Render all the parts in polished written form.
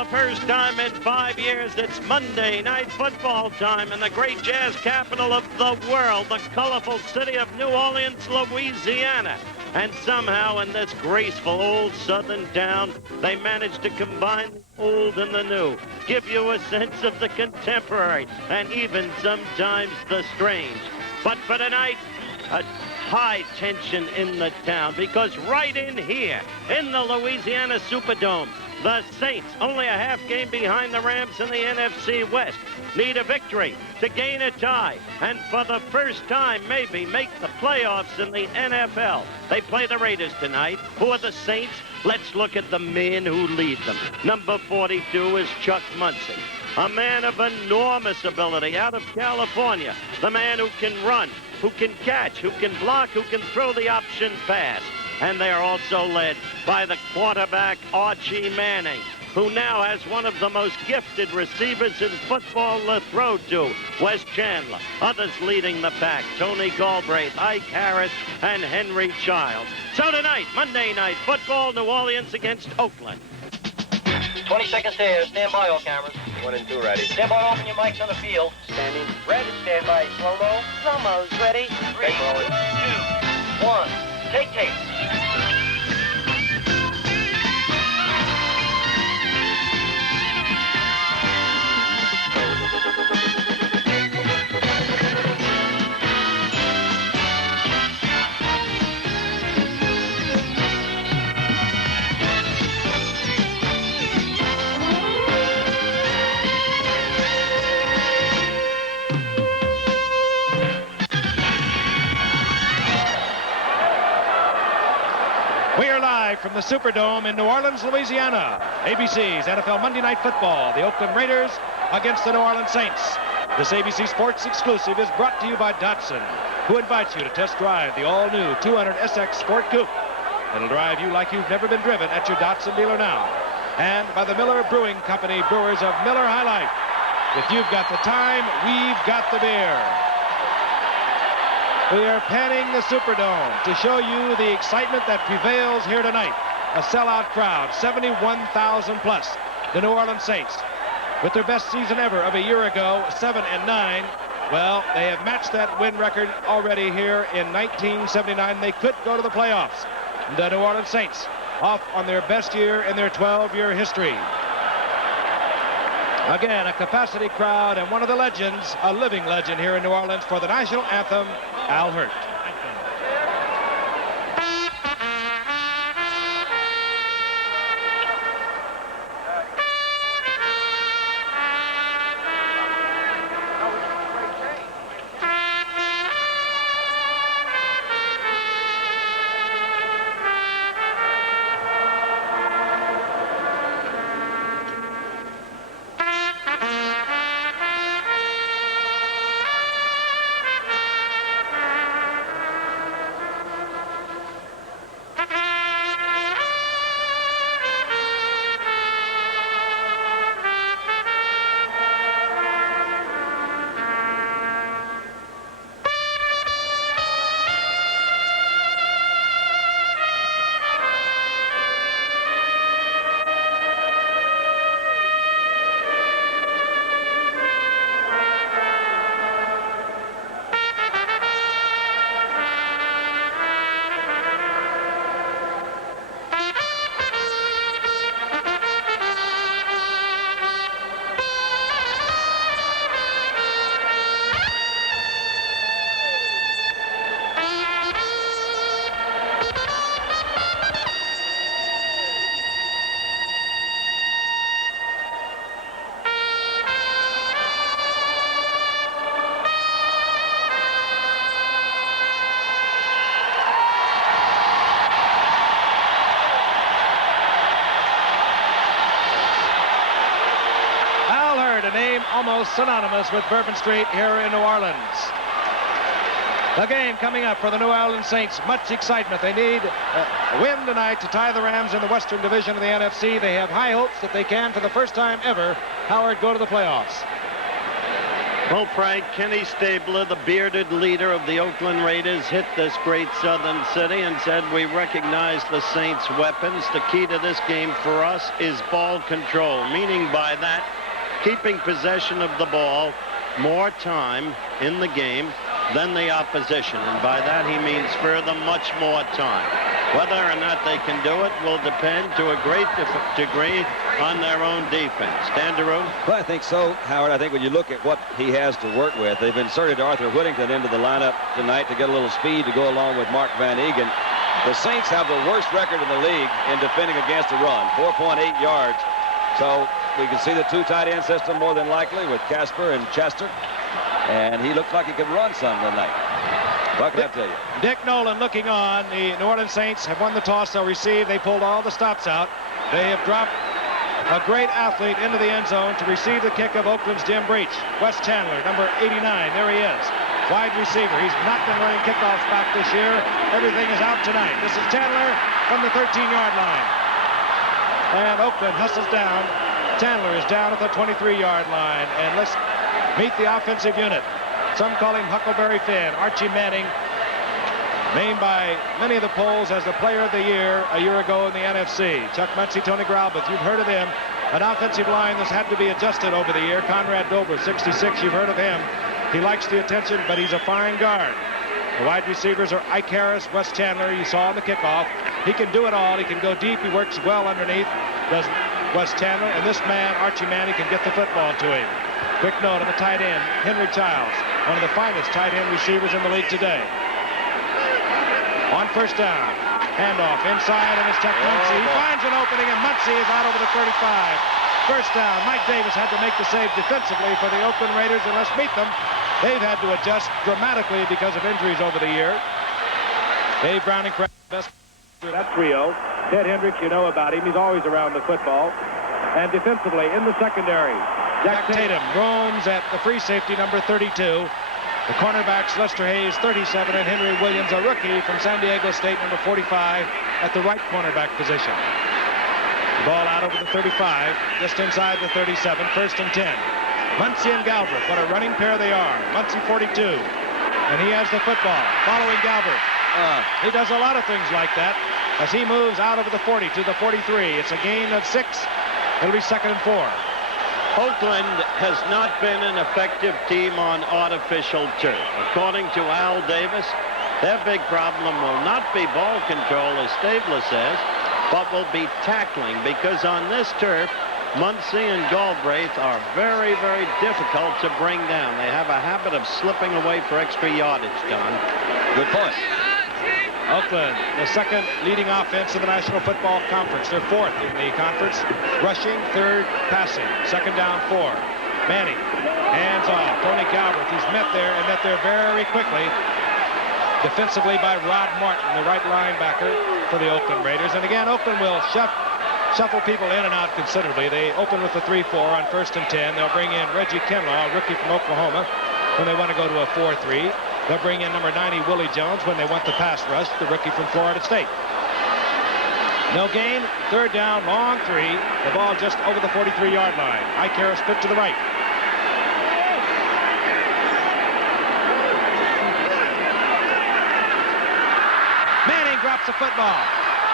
the first time in 5 years, it's Monday Night Football time in the great jazz capital of the world, the colorful city of New Orleans, Louisiana. And somehow in this graceful old southern town, they managed to combine the old and the new, give you a sense of the contemporary, and even sometimes the strange. But for tonight, a high tension in the town, because right in here, in the Louisiana Superdome, the Saints, only a half game behind the Rams in the NFC West, need a victory to gain a tie, and for the first time maybe make the playoffs in the NFL. They play the Raiders tonight. Who are the Saints? Let's look at the man who leads them. Number 42 is Chuck Munson, a man of enormous ability out of California, the man who can run, who can catch, who can block, who can throw the option pass. And they are also led by the quarterback, Archie Manning, who now has one of the most gifted receivers in football to throw to, Wes Chandler. Others leading the pack, Tony Galbraith, Ike Harris, and Henry Childs. So tonight, Monday Night Football, New Orleans against Oakland. 20 seconds to air. Stand by, all cameras. 1 and 2 ready. Stand by, open your mics on the field. Standing. Ready. Stand by. Slow-mo. Slow-mo's ready. 3, 2, 1. Take tape. We are live from the Superdome in New Orleans, Louisiana. ABC's NFL Monday Night Football. The Oakland Raiders against the New Orleans Saints. This ABC Sports exclusive is brought to you by Datsun, who invites you to test drive the all-new 200 SX Sport Coupe. It'll drive you like you've never been driven at your Datsun dealer now. And by the Miller Brewing Company, brewers of Miller High Life. If you've got the time, we've got the beer. We are panning the Superdome to show you the excitement that prevails here tonight. A sellout crowd, 71,000 plus. The New Orleans Saints, with their best season ever of a year ago, 7-9. Well, they have matched that win record already here in 1979. They could go to the playoffs. The New Orleans Saints off on their best year in their 12-year history. Again, a capacity crowd and one of the legends, a living legend here in New Orleans for the national anthem, Al Hirt. Almost synonymous with Bourbon Street here in New Orleans. The game coming up for the New Orleans Saints. Much excitement. They need a win tonight to tie the Rams in the Western Division of the NFC. They have high hopes that they can, for the first time ever, Howard, go to the playoffs. Well, Frank, Kenny Stabler, the bearded leader of the Oakland Raiders, hit this great southern city and said, we recognize the Saints' weapons. The key to this game for us is ball control, meaning by that, keeping possession of the ball more time in the game than the opposition. And by that, he means further much more time. Whether or not they can do it will depend to a great degree on their own defense. Standaroo? Well, I think so, Howard. I think when you look at what he has to work with, they've inserted Arthur Whittington into the lineup tonight to get a little speed to go along with Mark Van Egan. The Saints have the worst record in the league in defending against the run, 4.8 yards. So we can see the two tight end system more than likely with Casper and Chester. And he looked like he could run some tonight. What can I tell you? Dick Nolan looking on. The New Orleans Saints have won the toss. They'll receive. They pulled all the stops out. They have dropped a great athlete into the end zone to receive the kick of Oakland's Jim Breach. Wes Chandler, number 89. There he is. Wide receiver. He's not been running kickoffs back this year. Everything is out tonight. This is Chandler from the 13-yard line. And Oakland hustles down. Chandler is down at the 23-yard line. And let's meet the offensive unit. Some call him Huckleberry Finn. Archie Manning, named by many of the polls as the player of the year a year ago in the NFC. Chuck Muncie, Tony Graubuth, you've heard of them. An offensive line that's had to be adjusted over the year. Conrad Dober, 66, you've heard of him. He likes the attention, but he's a fine guard. The wide receivers are Ike Harris, Wes Chandler, you saw on the kickoff. He can do it all. He can go deep. He works well underneath, does Wes Chandler. And this man, Archie Manning, can get the football to him. Quick note on the tight end, Henry Childs, one of the finest tight end receivers in the league today. On first down, handoff inside, and it's Chuck Muncie. He finds an opening, and Muncie is out over the 35. First down. Mike Davis had to make the save defensively for the Oakland Raiders, and let's meet them. They've had to adjust dramatically because of injuries over the year. Dave Browning, best that trio. Ted Hendricks, you know about him. He's always around the football. And defensively, in the secondary, Jack Tatum roams at the free safety, number 32. The cornerbacks, Lester Hayes, 37, and Henry Williams, a rookie from San Diego State, number 45, at the right cornerback position. The ball out over the 35, just inside the 37, first and 10. Muncie and Galbraith, what a running pair they are. Muncie, 42, and he has the football, following Galbraith. He does a lot of things like that as he moves out over the 40 to the 43. It's a gain of 6. It'll be second and 4. Oakland has not been an effective team on artificial turf. According to Al Davis, their big problem will not be ball control, as Stabler says, but will be tackling, because on this turf, Muncie and Galbraith are very, very difficult to bring down. They have a habit of slipping away for extra yardage, Don. Good point. Oakland, the second leading offense in the National Football Conference. They're fourth in the conference. Rushing, third passing. Second down, 4. Manning, hands off. Tony Galbraith, he's met there very quickly. Defensively by Rod Martin, the right linebacker for the Oakland Raiders. And again, Oakland will shuffle people in and out considerably. They open with the 3-4 on first and 10. They'll bring in Reggie Kinlaw, a rookie from Oklahoma, when they want to go to a 4-3. They'll bring in number 90, Willie Jones, when they want the pass rush, the rookie from Florida State. No gain, third down, long 3. The ball just over the 43-yard line. Ike Harris split to the right. Manning drops the football.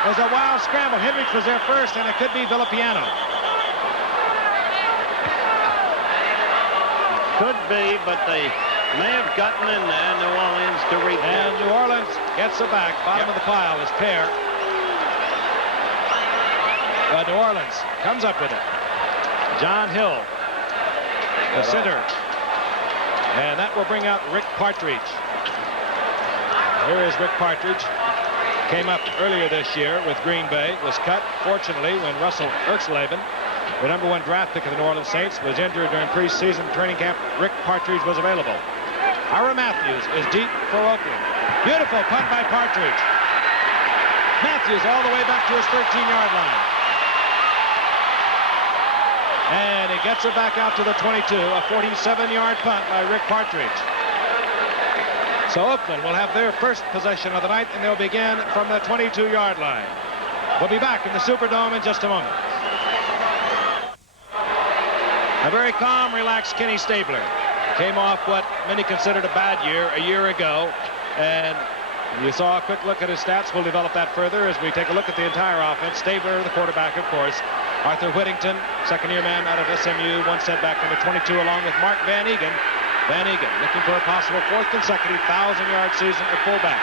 There's a wild scramble. Hendricks was there first, and it could be Villapiano. Could be, but they may have gotten in there, New Orleans, to reach. And New Orleans gets it back. Bottom of the pile is Pear. New Orleans comes up with it. John Hill, the center. And that will bring out Rick Partridge. Here is Rick Partridge. Came up earlier this year with Green Bay. Was cut, fortunately, when Russell Erxleben, the number 1 draft pick of the New Orleans Saints, was injured during preseason training camp. Rick Partridge was available. Ira Matthews is deep for Oakland. Beautiful punt by Partridge. Matthews all the way back to his 13-yard line. And he gets it back out to the 22. A 47-yard punt by Rick Partridge. So Oakland will have their first possession of the night, and they'll begin from the 22-yard line. We'll be back in the Superdome in just a moment. A very calm, relaxed Kenny Stabler. came off what many considered a bad year a year ago, and you saw a quick look at his stats. We'll develop that further as we take a look at the entire offense. Stabler, the quarterback, of course. Arthur Whittington, second-year man out of SMU, one setback, number 22, along with Mark Van Egan. Van Egan looking for a possible 4th consecutive 1,000-yard season at fullback.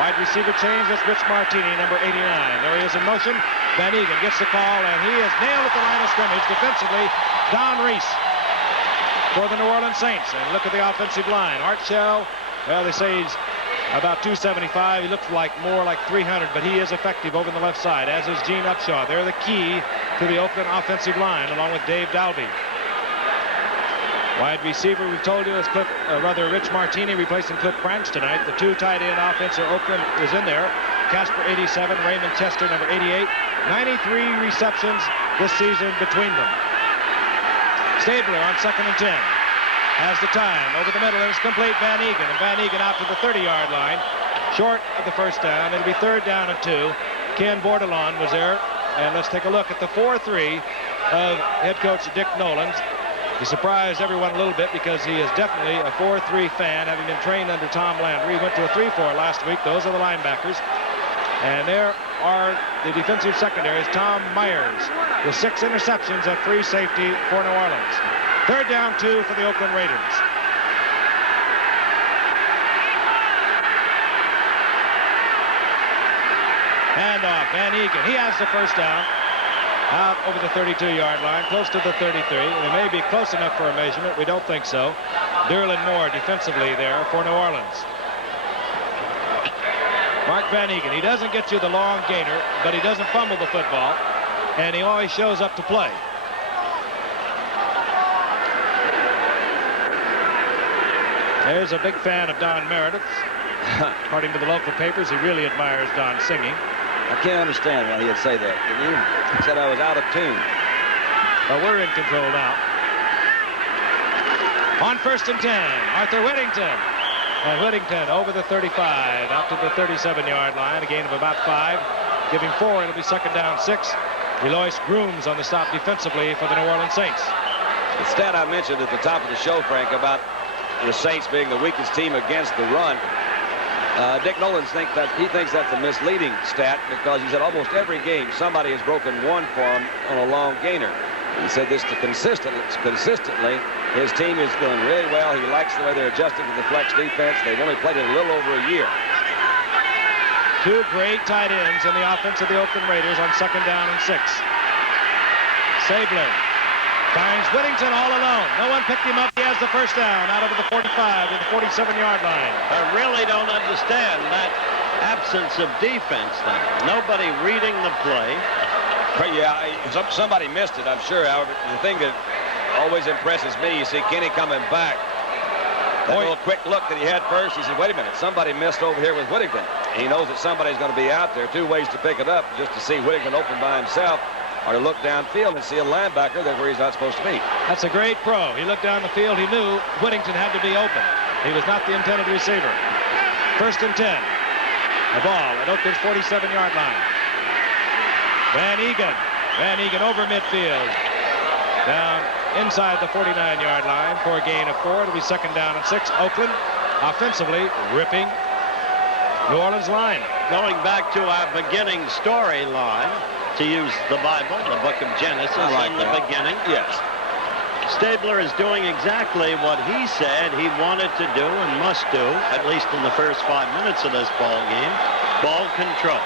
Wide receiver change, that's Rich Martini, number 89. There he is in motion. Van Egan gets the call, and he is nailed at the line of scrimmage. Defensively, Don Reese for the New Orleans Saints. And look at the offensive line. Art Shell, well, they say he's about 275. He looks like more like 300, but he is effective over on the left side, as is Gene Upshaw. They're the key to the Oakland offensive line, along with Dave Dalby. Wide receiver, we've told you, is Rich Martini replacing Cliff Branch tonight. The 2 tight end offense of Oakland is in there. Casper, 87, Raymond Chester, number 88. 93 receptions this season between them. Stabler on 2nd and 10. Has the time over the middle, and it's complete. Van Egan, and Van Egan out to the 30-yard line, short of the first down. It'll be 3rd down and 2. Ken Bordelon was there, and let's take a look at the 4-3 of head coach Dick Nolan. He surprised everyone a little bit because he is definitely a 4-3 fan, having been trained under Tom Landry. He went to a 3-4 last week. Those are the linebackers, and there are the defensive secondaries. Tom Myers with 6 interceptions at free safety for New Orleans. 3rd down 2 for the Oakland Raiders. Hand off, Van Egan. He has the first down. Out over the 32-yard line, close to the 33. It may be close enough for a measurement. We don't think so. Derlin Moore defensively there for New Orleans. Mark Van Egan. He doesn't get you the long gainer, but he doesn't fumble the football, and he always shows up to play. There's a big fan of Don Meredith. According to the local papers, he really admires Don singing. I can't understand why he'd say that. Can you? He said I was out of tune. Well, we're in control now. On 1st and 10, Arthur Whittington. And Whittington over the 35, out to the 37-yard line, a gain of about 5. Give him 4, it'll be 2nd down 6. Eloise Grooms on the stop defensively for the New Orleans Saints. The stat I mentioned at the top of the show, Frank, about the Saints being the weakest team against the run. Dick Nolan thinks that's a misleading stat because he said almost every game somebody has broken 1 for him on a long gainer. He said this consistently. His team is doing really well. He likes the way they're adjusting to the flex defense. They've only played it a little over a year. 2 great tight ends in the offense of the Oakland Raiders on 2nd down and 6. Stabler finds Whittington all alone. No one picked him up. He has the first down out of the 45 to the 47-yard line. I really don't understand that absence of defense then. Nobody reading the play. But yeah, somebody missed it, I'm sure. However, the thing that always impresses me, you see Kenny coming back. That little quick look that he had first, he said, wait a minute, somebody missed over here with Whittington. He knows that somebody's going to be out there. 2 ways to pick it up, just to see Whittington open by himself, or to look downfield and see a linebacker there where he's not supposed to be. That's a great pro. He looked down the field. He knew Whittington had to be open. He was not the intended receiver. 1st and 10. The ball at Oakland's 47-yard line. Van Egan over midfield. Down inside the 49-yard line for a gain of 4. It'll be 2nd down and 6. Oakland offensively ripping New Orleans line. Going back to our beginning storyline, to use the Bible, the book of Genesis, in the beginning. Yes. Stabler is doing exactly what he said he wanted to do and must do, at least in the first 5 minutes of this ball game. Ball control.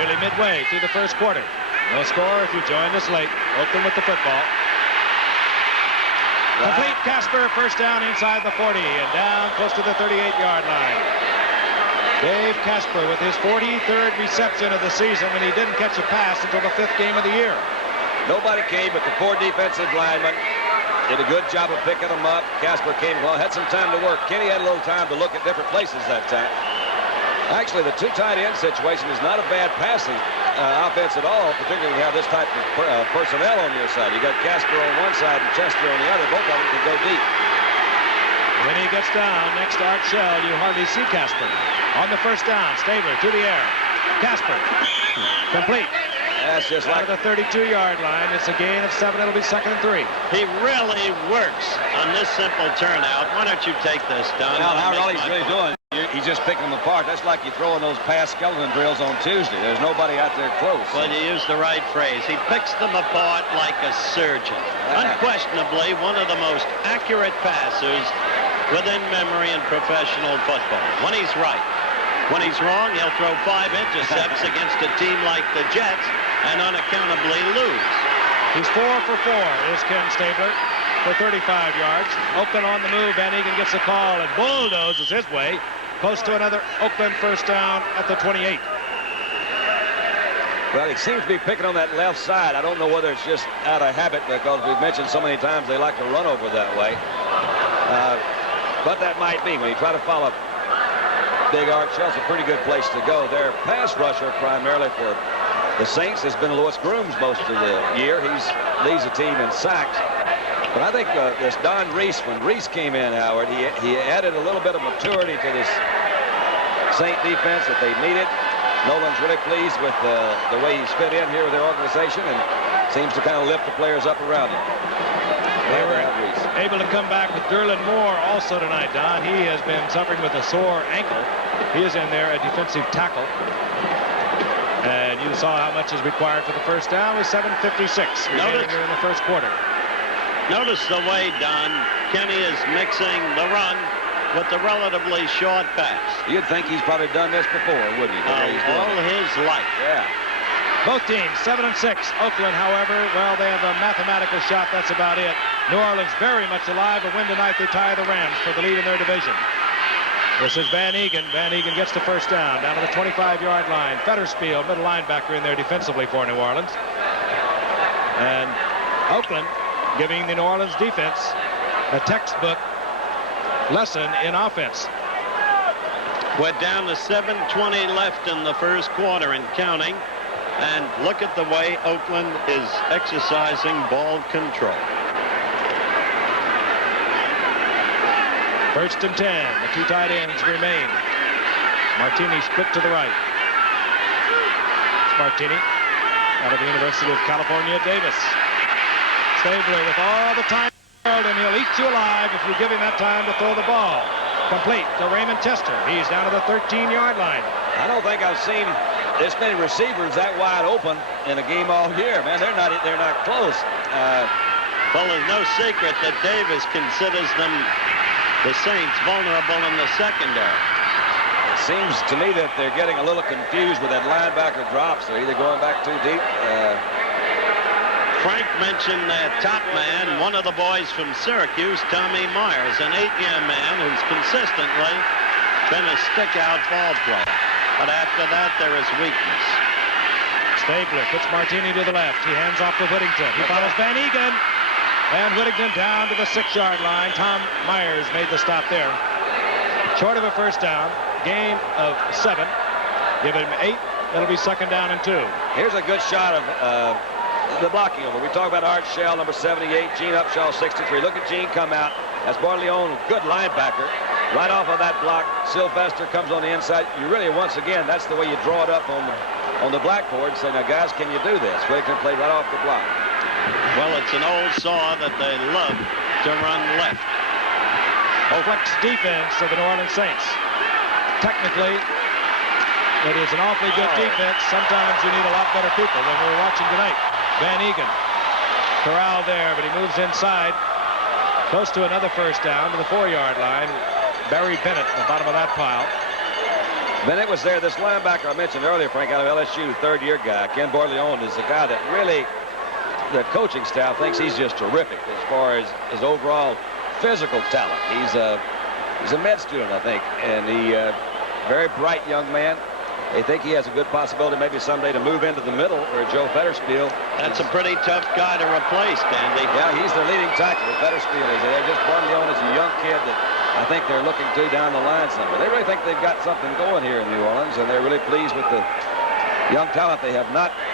Nearly midway through the first quarter. No score if you joined us late. Oakland with the football. Complete Casper, first down inside the 40 and down close to the 38-yard line. Dave Casper with his 43rd reception of the season when he didn't catch a pass until the 5th game of the year. Nobody came but the 4 defensive linemen. Did a good job of picking them up. Casper came along, had some time to work. Kenny had a little time to look at different places that time. Actually, the 2 tight end situation is not a bad passing offense at all, particularly when you have this type of personnel on your side. You got Casper on one side and Chester on the other. Both of them can go deep. When he gets down next to Art Shell, you hardly see Casper. On the first down, Stabler to the air. Casper, complete. That's just Out like of the 32-yard line. It's a gain of 7. It'll be 2nd and 3. He really works on this simple turnout. Why don't you take this, Don? Now, I'll all make he's my really point. doing, he's just picking them apart. That's like you throwing those pass skeleton drills on Tuesday. There's nobody out there close. Well, you used the right phrase. He picks them apart like a surgeon. Unquestionably, one of the most accurate passers within memory in professional football. When he's right. When he's wrong, he'll throw 5 intercepts against a team like the Jets and unaccountably lose. He's 4 for 4, is Ken Stabler, for 35 yards. Oakland on the move. Van Egan gets a call and bulldozes his way close to another Oakland first down at the 28. Well, he seems to be picking on that left side. I don't know whether it's just out of habit because we've mentioned so many times they like to run over that way. But that might be when you try to follow Big Art Shell's a pretty good place to go. Their pass rusher primarily for the Saints has been Louis Grooms most of the year. He leads the team in sacks. But I think this Don Reese, when Reese came in, Howard, he added a little bit of maturity to this Saint defense that they needed. Nolan's really pleased with the way he's fit in here with their organization and seems to kind of lift the players up around him. They were able to come back with Derlin Moore also tonight, Don. He has been suffering with a sore ankle. He is in there, a defensive tackle. And you saw how much is required for the first down with 7:56 remaining here in the first quarter. Notice the way, Don, Kenny is mixing the run with the relatively short pass. You'd think he's probably done this before, wouldn't you? All his life. Yeah. Both teams 7 and 6. Oakland, however, well, they have a mathematical shot. That's about it. New Orleans very much alive. A win tonight, they tie the Rams for the lead in their division. This is Van Egan. Van Egan gets the first down to the 25-yard line. Fetterspiel, middle linebacker, in there defensively for New Orleans. And Oakland giving the New Orleans defense a textbook lesson in offense. We're down to 7:20 left in the first quarter and counting. And look at the way Oakland is exercising ball control. First and 10. The 2 tight ends remain. Martini split to the right. It's Martini out of the University of California, Davis. Stabler with all the time in the world, and he'll eat you alive if you give him that time to throw the ball. Complete to Raymond Chester. He's down to the 13-yard line. I don't think I've seen this many receivers that wide open in a game all year, man. They're not close. Well, there's no secret that Davis considers them, the Saints, vulnerable in the secondary. It seems to me that they're getting a little confused with that linebacker drops. They're either going back too deep. Frank mentioned their top man, one of the boys from Syracuse, Tommy Myers, an 8-year man who's consistently been a stick-out ball player. But after that, there is weakness. Stabler puts Martini to the left. He hands off to Whittington. He follows Van Egan. And Whittington down to the 6-yard line. Tom Myers made the stop there. Short of a first down. Gain of 7. Give him 8. It'll be 2nd down and 2. Here's a good shot of the blocking over. We talk about Art Shell, number 78. Gene Upshaw, 63. Look at Gene come out. That's Barleone, good linebacker. Right off of that block, Sylvester comes on the inside. You really, once again, that's the way you draw it up on the blackboard. Say, now, guys, can you do this? Whittington played right off the block. Well, it's an old saw that they love to run left. Flex defense of the New Orleans Saints. Technically, it is an awfully good defense. Sometimes you need a lot better people than we're watching tonight. Van Egan corralled there, but he moves inside. Close to another first down to the 4-yard line. Barry Bennett at the bottom of that pile. Bennett was there. This linebacker I mentioned earlier, Frank, out of LSU, 3rd-year guy. Ken Barleone is a guy that really the coaching staff thinks he's just terrific as far as his overall physical talent. He's a med student, I think, and he very bright young man. They think he has a good possibility maybe someday to move into the middle where Joe Fetterspiel. That's a pretty tough guy to replace, Candy. Yeah, he's the leading tackler. Fetterspiel is there. Just Barleone is a young kid that I think they're looking to down the line somewhere. They really think they've got something going here in New Orleans, and they're really pleased with the young talent they have.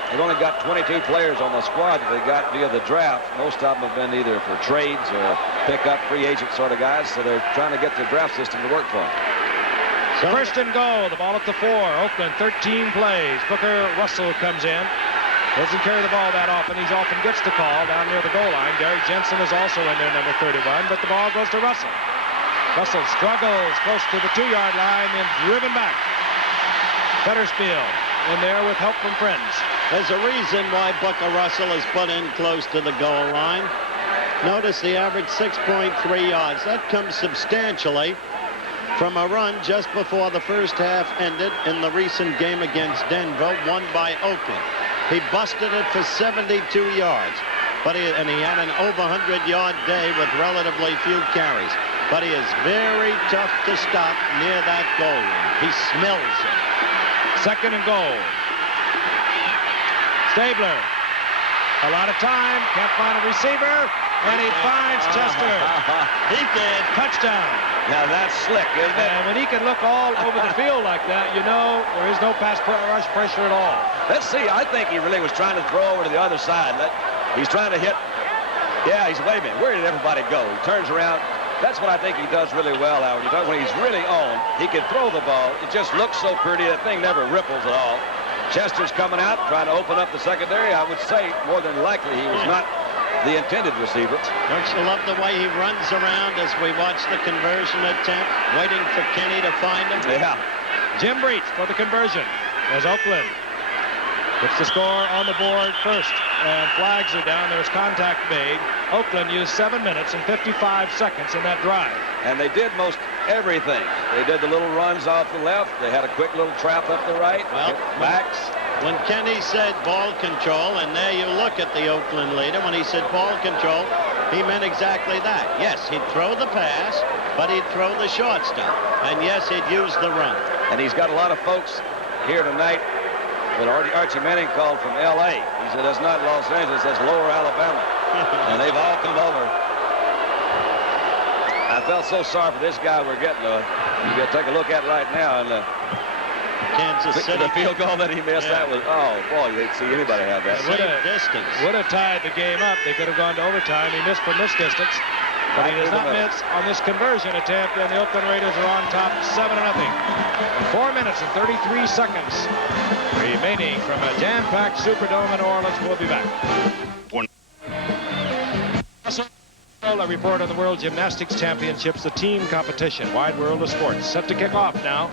They've only got 22 players on the squad that they got via the draft. Most of them have been either for trades or pick-up free agent sort of guys, so they're trying to get the draft system to work for them. First and goal, the ball at the 4. Oakland, 13 plays. Booker Russell comes in. Doesn't carry the ball that often. He often gets the call down near the goal line. Gary Jensen is also in there, number 31, but the ball goes to Russell. Russell struggles close to the 2-yard line and driven back. Fettersfield in there with help from friends. There's a reason why Booker Russell is put in close to the goal line. Notice the average 6.3 yards. That comes substantially from a run just before the first half ended in the recent game against Denver, won by Oakland. He busted it for 72 yards, but he had an over 100-yard day with relatively few carries. But he is very tough to stop near that goal line. He smells it. Second and goal. Stabler. A lot of time. Can't find a receiver. And he finds Chester. He did. Touchdown. Now that's slick, isn't it? And when he can look all over the field like that, you know there is no pass rush pressure at all. Let's see. I think he really was trying to throw over to the other side. He's trying to hit. Yeah, he's wait a minute. Where did everybody go? He turns around. That's what I think he does really well, Howard. When he's really on, he can throw the ball. It just looks so pretty. That thing never ripples at all. Chester's coming out, trying to open up the secondary. I would say more than likely he was not the intended receiver. Don't you love the way he runs around as we watch the conversion attempt, waiting for Kenny to find him? Yeah. Jim Breach for the conversion as Oakland puts the score on the board first, and flags are down. There's contact made. Oakland used 7 minutes and 55 seconds in that drive. And they did most everything. They did the little runs off the left. They had a quick little trap up the right. Well, backs. When Kenny said ball control, and there you look at the Oakland leader, when he said ball control, he meant exactly that. Yes, he'd throw the pass, but he'd throw the short stuff. And yes, he'd use the run. And he's got a lot of folks here tonight that Archie Manning called from L.A. He said, that's not Los Angeles, that's Lower Alabama. And they've all come over. I felt so sorry for this guy we're getting. You got to take a look at right now. And Kansas City. The field goal that he missed, that was, oh, boy, you hate to see anybody have that. Would have tied the game up. They could have gone to overtime. He missed from this distance. But he does not miss on this conversion attempt, and the Oakland Raiders are on top 7-0. 4 minutes and 33 seconds remaining from a jam-packed Superdome in New Orleans. We'll be back. A report on the World Gymnastics Championships, the team competition, wide world of sports. Set to kick off now.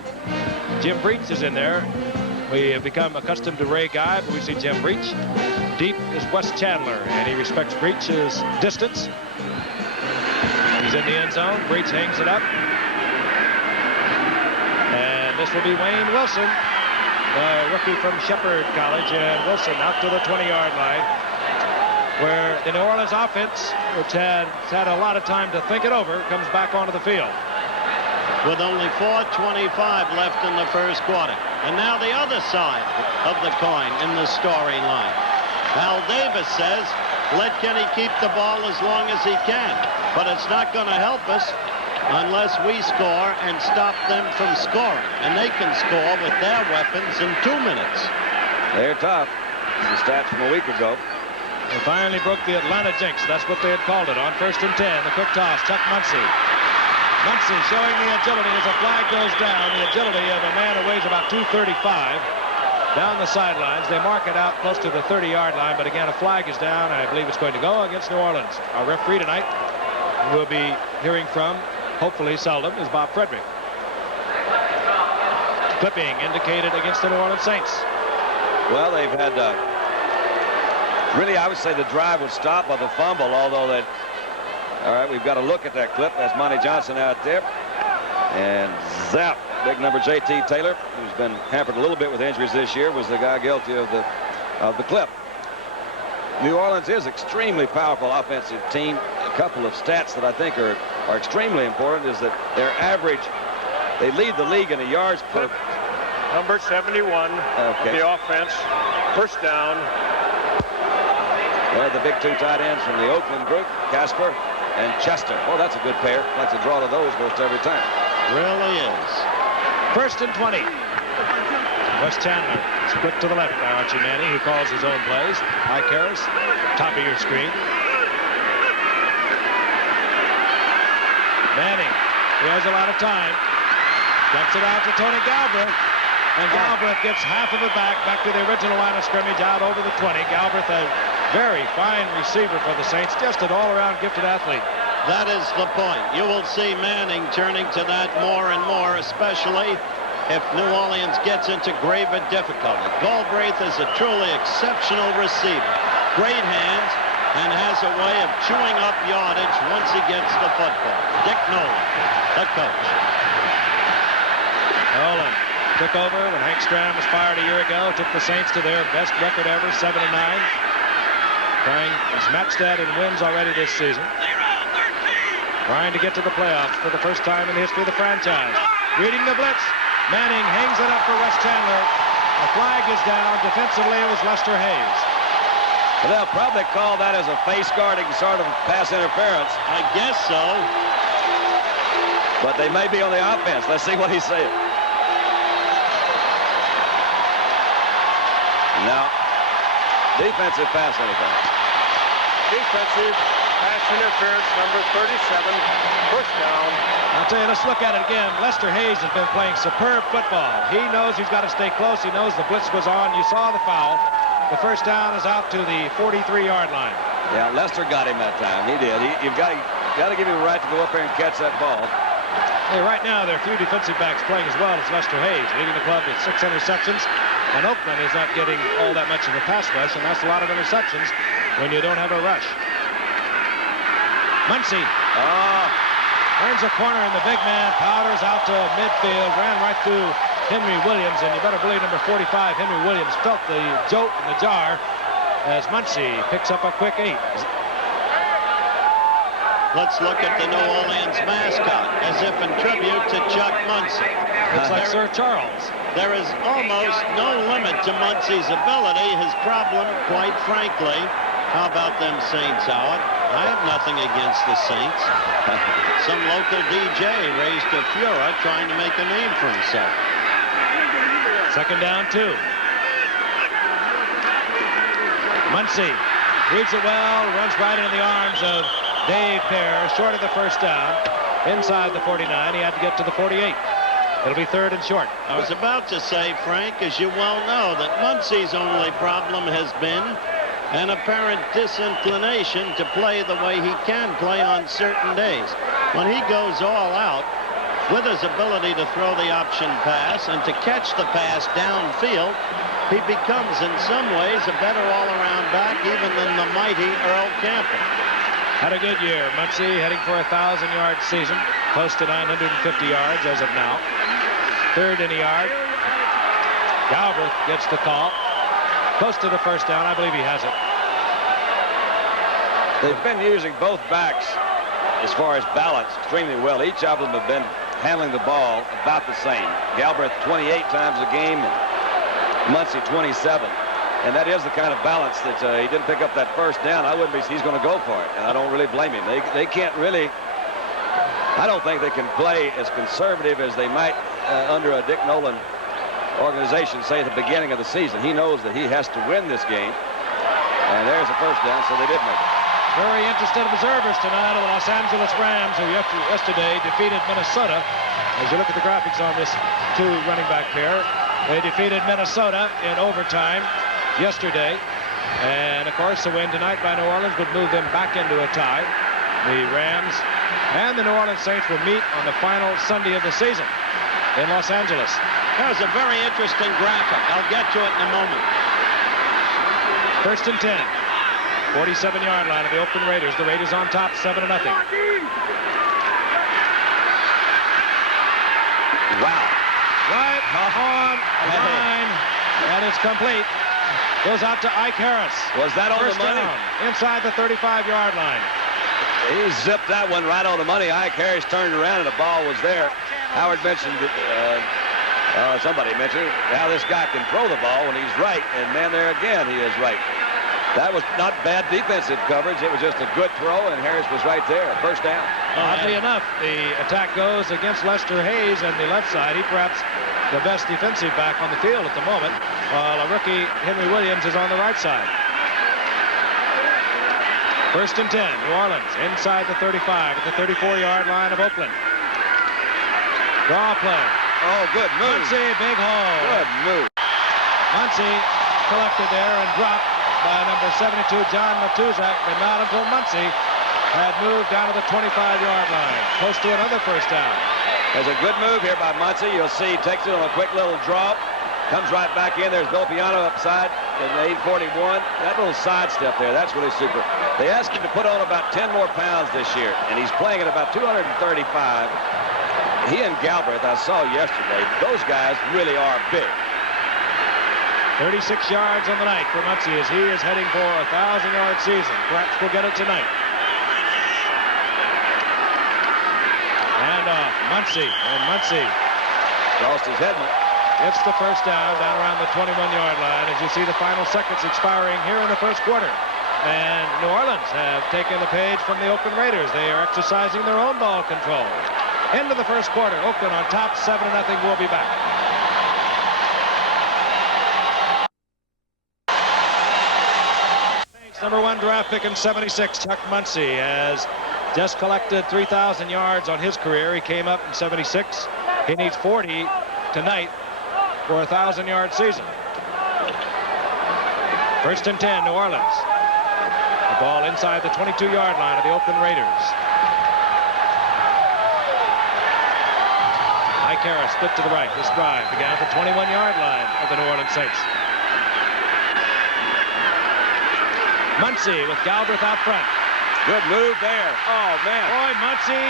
Jim Breach is in there. We have become accustomed to Ray Guy, but we see Jim Breach. Deep is Wes Chandler, and he respects Breach's distance. He's in the end zone. Breach hangs it up. And this will be Wayne Wilson, the rookie from Shepherd College. And Wilson out to the 20-yard line, where the New Orleans offense, which had a lot of time to think it over, comes back onto the field. With only 4:25 left in the first quarter. And now the other side of the coin in the storyline. Al Davis says, let Kenny keep the ball as long as he can. But it's not going to help us unless we score and stop them from scoring. And they can score with their weapons in 2 minutes. They're tough. The stats from a week ago. They finally broke the Atlanta jinx. That's what they had called it. On 1st and 10, the quick toss, Chuck Muncie. Muncie showing the agility as a flag goes down. The agility of a man who weighs about 235 down the sidelines. They mark it out close to the 30-yard line, but again, a flag is down. I believe it's going to go against New Orleans. Our referee tonight, we'll be hearing from, hopefully seldom, is Bob Frederick. Clipping indicated against the New Orleans Saints. Well, they've had, really, I would say the drive would stop by the fumble, although that. All right, we've got to look at that clip. That's Monty Johnson out there. And zap, big number J.T. Taylor, who's been hampered a little bit with injuries this year, was the guy guilty of the clip. New Orleans is extremely powerful offensive team. A couple of stats that I think are extremely important is that their average, they lead the league in the yards per. Number 71, the offense, first down. They're the big two tight ends from the Oakland group, Casper and Chester. Oh, that's a good pair. Like to draw to those most every time. Really is. 1st and 20. Wes Chandler split to the left by Archie Manning, who calls his own plays. Mike Harris, top of your screen. Manning, he has a lot of time. Dumps it out to Tony Galbraith. And Galbraith gets half of it back to the original line of scrimmage out over the 20. Galbraith, a very fine receiver for the Saints, just an all-around gifted athlete. That is the point. You will see Manning turning to that more and more, especially if New Orleans gets into graver difficulty. Galbraith is a truly exceptional receiver. Great hands and has a way of chewing up yardage once he gets the football. Dick Nolan, the coach. Nolan took over when Hank Stram was fired a year ago, took the Saints to their best record ever, 7-9. He's matched that in wins already this season. Trying to get to the playoffs for the first time in the history of the franchise. Reading the blitz. Manning hangs it up for Wes Chandler. A flag is down. Defensively, it was Lester Hayes. Well, they'll probably call that as a face-guarding sort of pass interference. I guess so. But they may be on the offense. Let's see what he says. Now, defensive pass interference. Defensive pass interference, number 37, first down. I'll tell you, let's look at it again. Lester Hayes has been playing superb football. He knows he's got to stay close. He knows the blitz was on. You saw the foul. The first down is out to the 43-yard line. Yeah, Lester got him that time. He did. You've got to give him a right to go up there and catch that ball. Hey, right now, there are a few defensive backs playing as well as Lester Hayes, leading the club with 6 interceptions. And Oakland is not getting all that much of a pass rush, and that's a lot of interceptions when you don't have a rush. Muncy turns a corner, and the big man powders out to midfield, ran right through Henry Williams, and you better believe number 45, Henry Williams, felt the jolt and the jar as Muncy picks up a quick 8. Let's look at the New Orleans mascot, as if in tribute to Chuck Muncy. Looks like Sir Charles. There is almost no limit to Muncy's ability. His problem, quite frankly, how about them Saints, Howard? I have nothing against the Saints. Some local DJ raised a furor trying to make a name for himself. Second down, 2. Muncy reads it well, runs right into the arms of Dave Pear, short of the first down, inside the 49. He had to get to the 48. It'll be 3rd and short. I was about to say, Frank, as you well know, that Muncy's only problem has been an apparent disinclination to play the way he can play on certain days. When he goes all out, with his ability to throw the option pass and to catch the pass downfield, he becomes in some ways a better all-around back even than the mighty Earl Camper. Had a good year. Muncy heading for a 1,000-yard season, close to 950 yards as of now. 3rd in a yard. Galbraith gets the call. Close to the first down. I believe he has it. They've been using both backs as far as balance extremely well. Each of them have been handling the ball about the same. Galbraith 28 times a game, and Muncy 27. And that is the kind of balance that he didn't pick up that first down. I wouldn't be, he's going to go for it, and I don't really blame him. They can't really, I don't think they can play as conservative as they might under a Dick Nolan organization, say at the beginning of the season. He knows that he has to win this game, and there's a first down, so they did make it. Very interested observers tonight of the Los Angeles Rams, who yesterday defeated Minnesota. As you look at the graphics on this 2 running back pair, they defeated Minnesota in overtime yesterday, and of course the win tonight by New Orleans would move them back into a tie. The Rams and the New Orleans Saints will meet on the final Sunday of the season in Los Angeles. That was a very interesting graphic. I'll get to it in a moment. 1st and 10. 47-yard line of the Oakland Raiders. The Raiders on top, 7-0. Wow. Right on the line, and it's complete. Goes out to Ike Harris. Was that on First the money? down, inside the 35-yard line. He zipped that one right on the money. Ike Harris turned around, and the ball was there. Howard mentioned that, somebody mentioned how this guy can throw the ball when he's right, and man, there again, he is right. That was not bad defensive coverage. It was just a good throw, and Harris was right there. First down. Oddly enough, the attack goes against Lester Hayes on the left side. He perhaps the best defensive back on the field at the moment, while a rookie, Henry Williams, is on the right side. 1st and 10, New Orleans inside the 35 at the 34-yard line of Oakland. Draw play. Oh, good move. Muncy, big hole. Good move. Muncy collected there and dropped by number 72, John Matuzak, but not until Muncy had moved down to the 25-yard line, close to another first down. There's a good move here by Muncy. You'll see he takes it on a quick little drop. Comes right back in. There's Bill Piano upside in the 841. That little sidestep there, that's really super. They asked him to put on about 10 more pounds this year, and he's playing at about 235. He and Galbraith, I saw yesterday, those guys really are big. 36 yards on the night for Muncy as he is heading for a 1,000-yard season. Perhaps we'll get it tonight. And Muncy, Lost his headman. It's the first down around the 21-yard line as you see the final seconds expiring here in the first quarter. And New Orleans have taken the page from the Oakland Raiders. They are exercising their own ball control. End of the first quarter. Oakland on top, 7-0. We'll be back. Number 1 draft pick in 76, Chuck Muncy, has just collected 3,000 yards on his career. He came up in 76. He needs 40 tonight for a 1,000-yard season. First and 10, New Orleans. The ball inside the 22-yard line of the Oakland Raiders. Mike Harris split to the right. This drive began at the 21-yard line of the New Orleans Saints. Muncy with Galbraith out front. Good move there. Oh, man. Boy, Muncy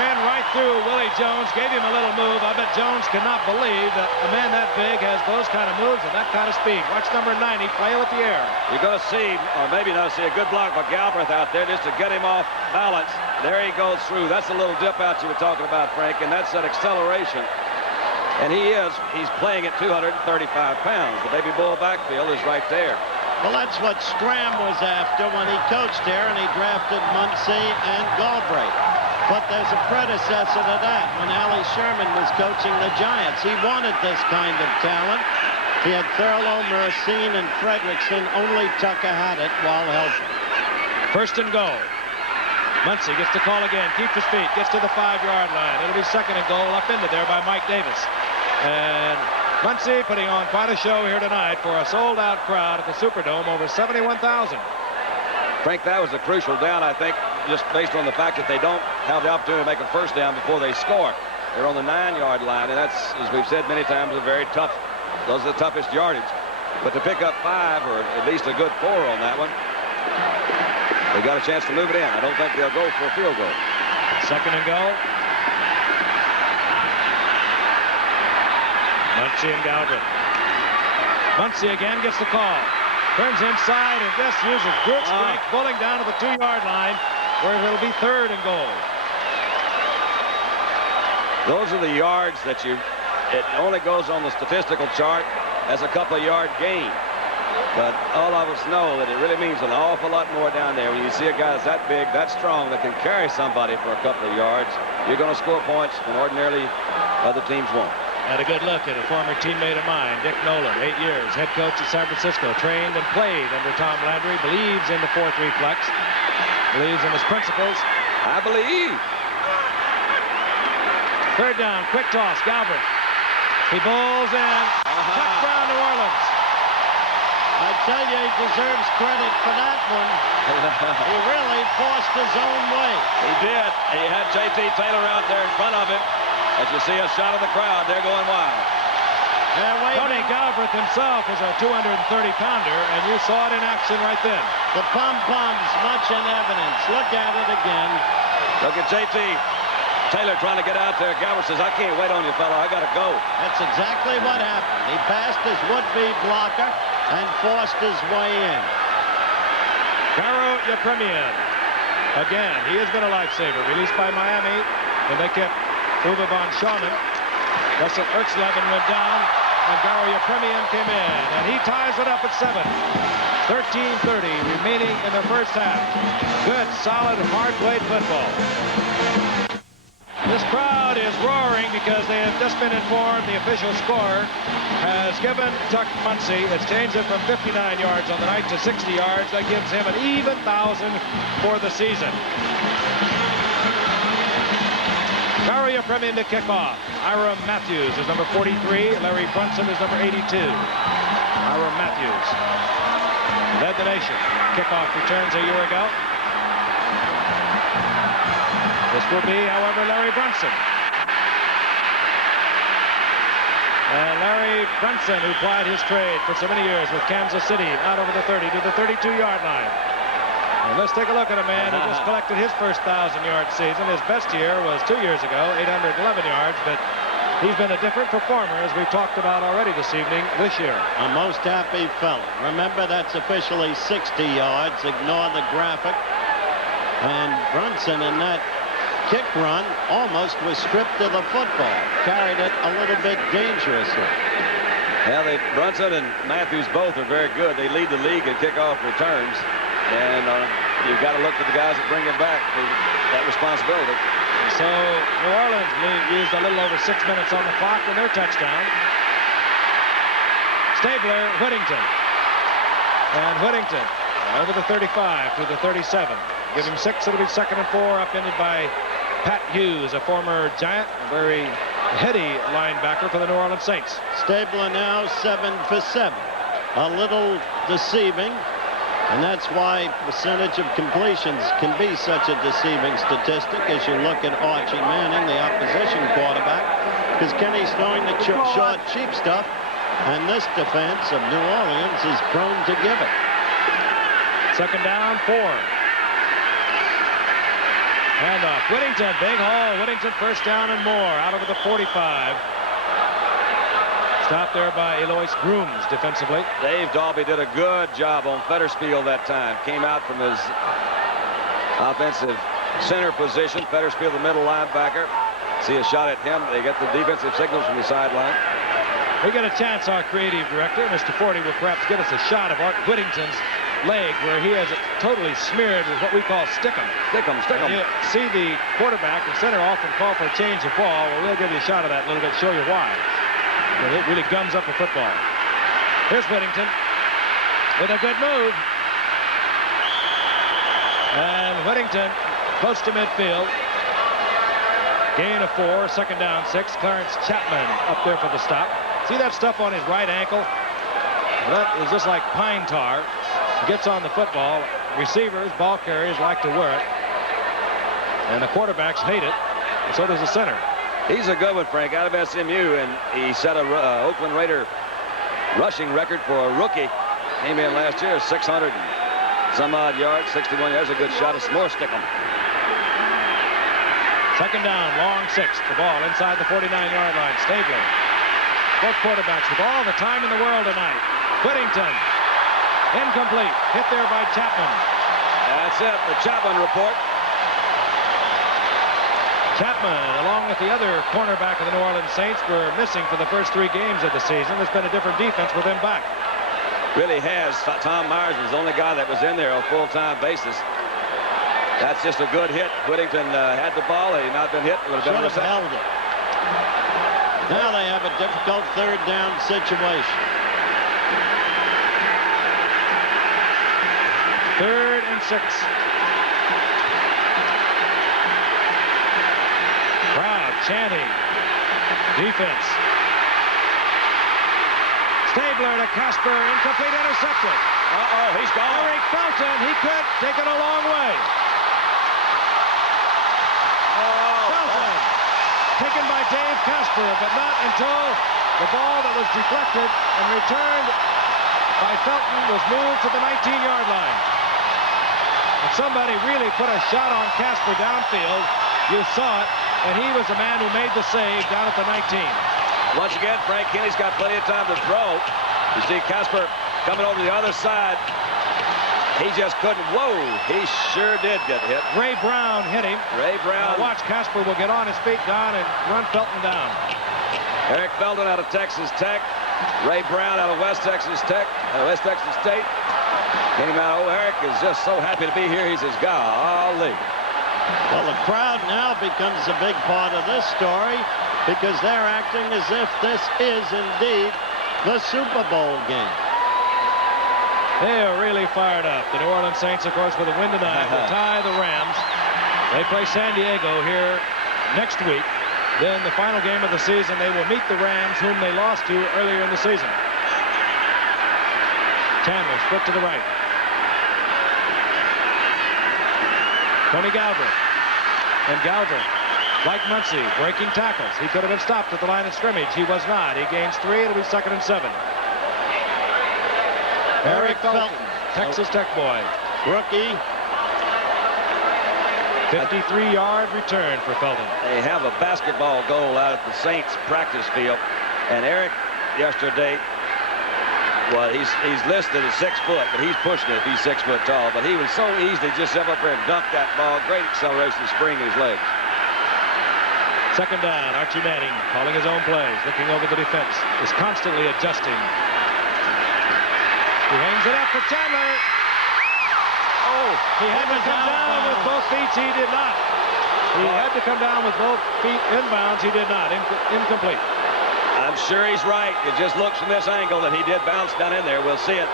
ran right through Willie Jones, gave him a little move. I bet Jones cannot believe that a man that big has those kind of moves and that kind of speed. Watch number 90 play with the air. You're going to see, or maybe not see, a good block by Galbraith out there just to get him off balance. There he goes through. That's a little dip out you were talking about, Frank, and that's that acceleration. And he's playing at 235 pounds. The baby bull backfield is right there. Well, that's what Scram was after when he coached there, and he drafted Muncy and Galbraith. But there's a predecessor to that when Allie Sherman was coaching the Giants. He wanted this kind of talent. He had Thurlow, Mercine, and Fredrickson. Only Tucker had it while healthy. First and goal. Muncy gets the call again, keeps his feet, gets to the 5-yard line. It'll be second and goal up into there by Mike Davis. And Muncy putting on quite a show here tonight for a sold-out crowd at the Superdome, over 71,000. Frank, that was a crucial down, I think, just based on the fact that they don't have the opportunity to make a first down before they score. They're on the 9-yard line, and that's, as we've said many times, a very tough. Those are the toughest yardage. But to pick up 5 or at least a good 4 on that one, they got a chance to move it in. I don't think they'll go for a field goal. Second and goal. Muncy and Galbraith. Muncy again gets the call. Turns inside and just uses good strength, pulling down to the 2-yard line where it'll be third and goal. Those are the yards that it only goes on the statistical chart as a couple of yard gain. But all of us know that it really means an awful lot more down there. When you see a guy that's that big, that strong, that can carry somebody for a couple of yards, you're going to score points when ordinarily other teams won't. Had a good look at a former teammate of mine, Dick Nolan, 8 years, head coach at San Francisco, trained and played under Tom Landry, believes in the 4-3 flex, believes in his principles. I believe. Third down, quick toss, Galbraith. He bowls in, touchdown New Orleans. I tell you, he deserves credit for that one. He really forced his own way. He did. He had J.T. Taylor out there in front of him. As you see a shot of the crowd, they're going wild. Tony Galbraith himself is a 230-pounder, and you saw it in action right then. The pom-poms much in evidence. Look at it again. Look at J.T. Taylor trying to get out there. Galbraith says, I can't wait on you, fella. I got to go. That's exactly what happened. He passed his would-be blocker and forced his way in. Garo Yepremian. Again, he has been a lifesaver. Released by Miami, and they kept Uwe von Schaumann. Russell Ertzleben went down, and Garo Yepremian came in, and he ties it up at 7. 13:30 remaining in the first half. Good, solid, hard-played football. This crowd is roaring because they have just been informed the official score has given Chuck Muncy, it's changed it from 59 yards on the night to 60 yards. That gives him an even 1,000 for the season. Mario Premium to kick off. Ira Matthews is number 43. Larry Brunson is number 82. Ira Matthews led the nation. Kickoff returns a year ago. This will be, however, Larry Brunson. And Larry Brunson, who plied his trade for so many years with Kansas City, out over the 30 to the 32-yard line. And let's take a look at a man who just collected his first 1,000-yard season. His best year was 2 years ago, 811 yards, but he's been a different performer, as we've talked about already this evening, this year. A most happy fella. Remember, that's officially 60 yards. Ignore the graphic. And Brunson in that kick run almost was stripped of the football. Carried it a little bit dangerously. Yeah, Brunson and Matthews both are very good. They lead the league in kickoff returns. And you've got to look for the guys that bring him back for that responsibility. So New Orleans used a little over 6 minutes on the clock in their touchdown. Stabler, Whittington. And Whittington over the 35 to the 37. Give him 6. It'll be 2nd and 4, upended by Pat Hughes, a former Giant, a very heady linebacker for the New Orleans Saints. Stabler now 7 for 7. A little deceiving. And that's why percentage of completions can be such a deceiving statistic as you look at Archie Manning, the opposition quarterback, because Kenny's throwing the short, cheap stuff, and this defense of New Orleans is prone to give it. 2nd down, 4. Handoff. Whittington, big hole. Whittington, 1st down and more, out over the 45. Stopped there by Eloise Grooms defensively. Dave Dalby did a good job on Fetterspiel that time. Came out from his offensive center position. Fetterspiel, the middle linebacker. See a shot at him. They get the defensive signals from the sideline. We get a chance, our creative director, Mr. Forty, will perhaps give us a shot of Art Whittington's leg where he has it totally smeared with what we call stick-em. Stick 'em, stick 'em. You see the quarterback and center often call for a change of ball. Well, we'll give you a shot of that in a little bit, show you why. It really gums up a football. Here's Whittington with a good move. And Whittington close to midfield. Gain of 4, 2nd down, 6. Clarence Chapman up there for the stop. See that stuff on his right ankle? That is just like pine tar. Gets on the football. Receivers, ball carriers like to wear it. And the quarterbacks hate it. And so does the center. He's a good one, Frank, out of SMU, and he set a Oakland Raider rushing record for a rookie. Came in last year, 600 and some odd yards, 61 yards. A good shot. It's more stick 'em. 2nd down, long 6. The ball inside the 49-yard line. Stabler. Both quarterbacks with all the time in the world tonight. Whittington. Incomplete. Hit there by Chapman. That's it. The Chapman report. Chapman, along with the other cornerback of the New Orleans Saints, were missing for the first 3 games of the season. There's been a different defense with them back. Really has. Tom Myers was the only guy that was in there on a full-time basis. That's just a good hit. Whittington had the ball. Had he not been hit, it would have been Should have held it. Now they have a difficult 3rd down situation. 3rd and 6. Crowd chanting. Defense. Stabler to Casper. Incomplete, intercepted. Uh-oh, he's gone. Eric Felton, he could take it a long way. Felton, taken by Dave Casper, but not until the ball that was deflected and returned by Felton was moved to the 19-yard line. And somebody really put a shot on Casper downfield. You saw it, and he was the man who made the save down at the 19. Once again, Frank Kenny's got plenty of time to throw. You see Casper coming over the other side. He just couldn't. Whoa, he sure did get hit. Ray Brown hit him. Ray Brown. Now watch, Casper will get on his feet down and run Felton down. Eric Felton out of Texas Tech. Ray Brown out of West Texas Tech, West Texas State. Came out. Oh, Eric is just so happy to be here. He says, golly. Well, the crowd now becomes a big part of this story because they're acting as if this is indeed the Super Bowl game. They are really fired up. The New Orleans Saints, of course, with a win tonight, will tie the Rams. They play San Diego here next week. Then the final game of the season, they will meet the Rams, whom they lost to earlier in the season. Chandler split to the right. Tony Galbraith. And Galbraith, like Muncie, breaking tackles. He could have been stopped at the line of scrimmage. He was not. He gains 3. It'll be 2nd and 7. Eric Felton, Texas Tech boy. Rookie. 53-yard return for Felton. They have a basketball goal out at the Saints practice field. And Eric yesterday, well, he's listed as 6 foot, but he's pushing it if he's 6 foot tall. But he was so easily just up there and dunked that ball. Great acceleration and spring in his legs. 2nd down. Archie Manning calling his own plays, looking over the defense, is constantly adjusting. He hangs it up for Chandler. Oh, he had to come down with both feet. He did not. He had to come down with both feet inbounds. He did not. Incomplete. I'm sure he's right. It just looks from this angle that he did bounce down in there. We'll see it.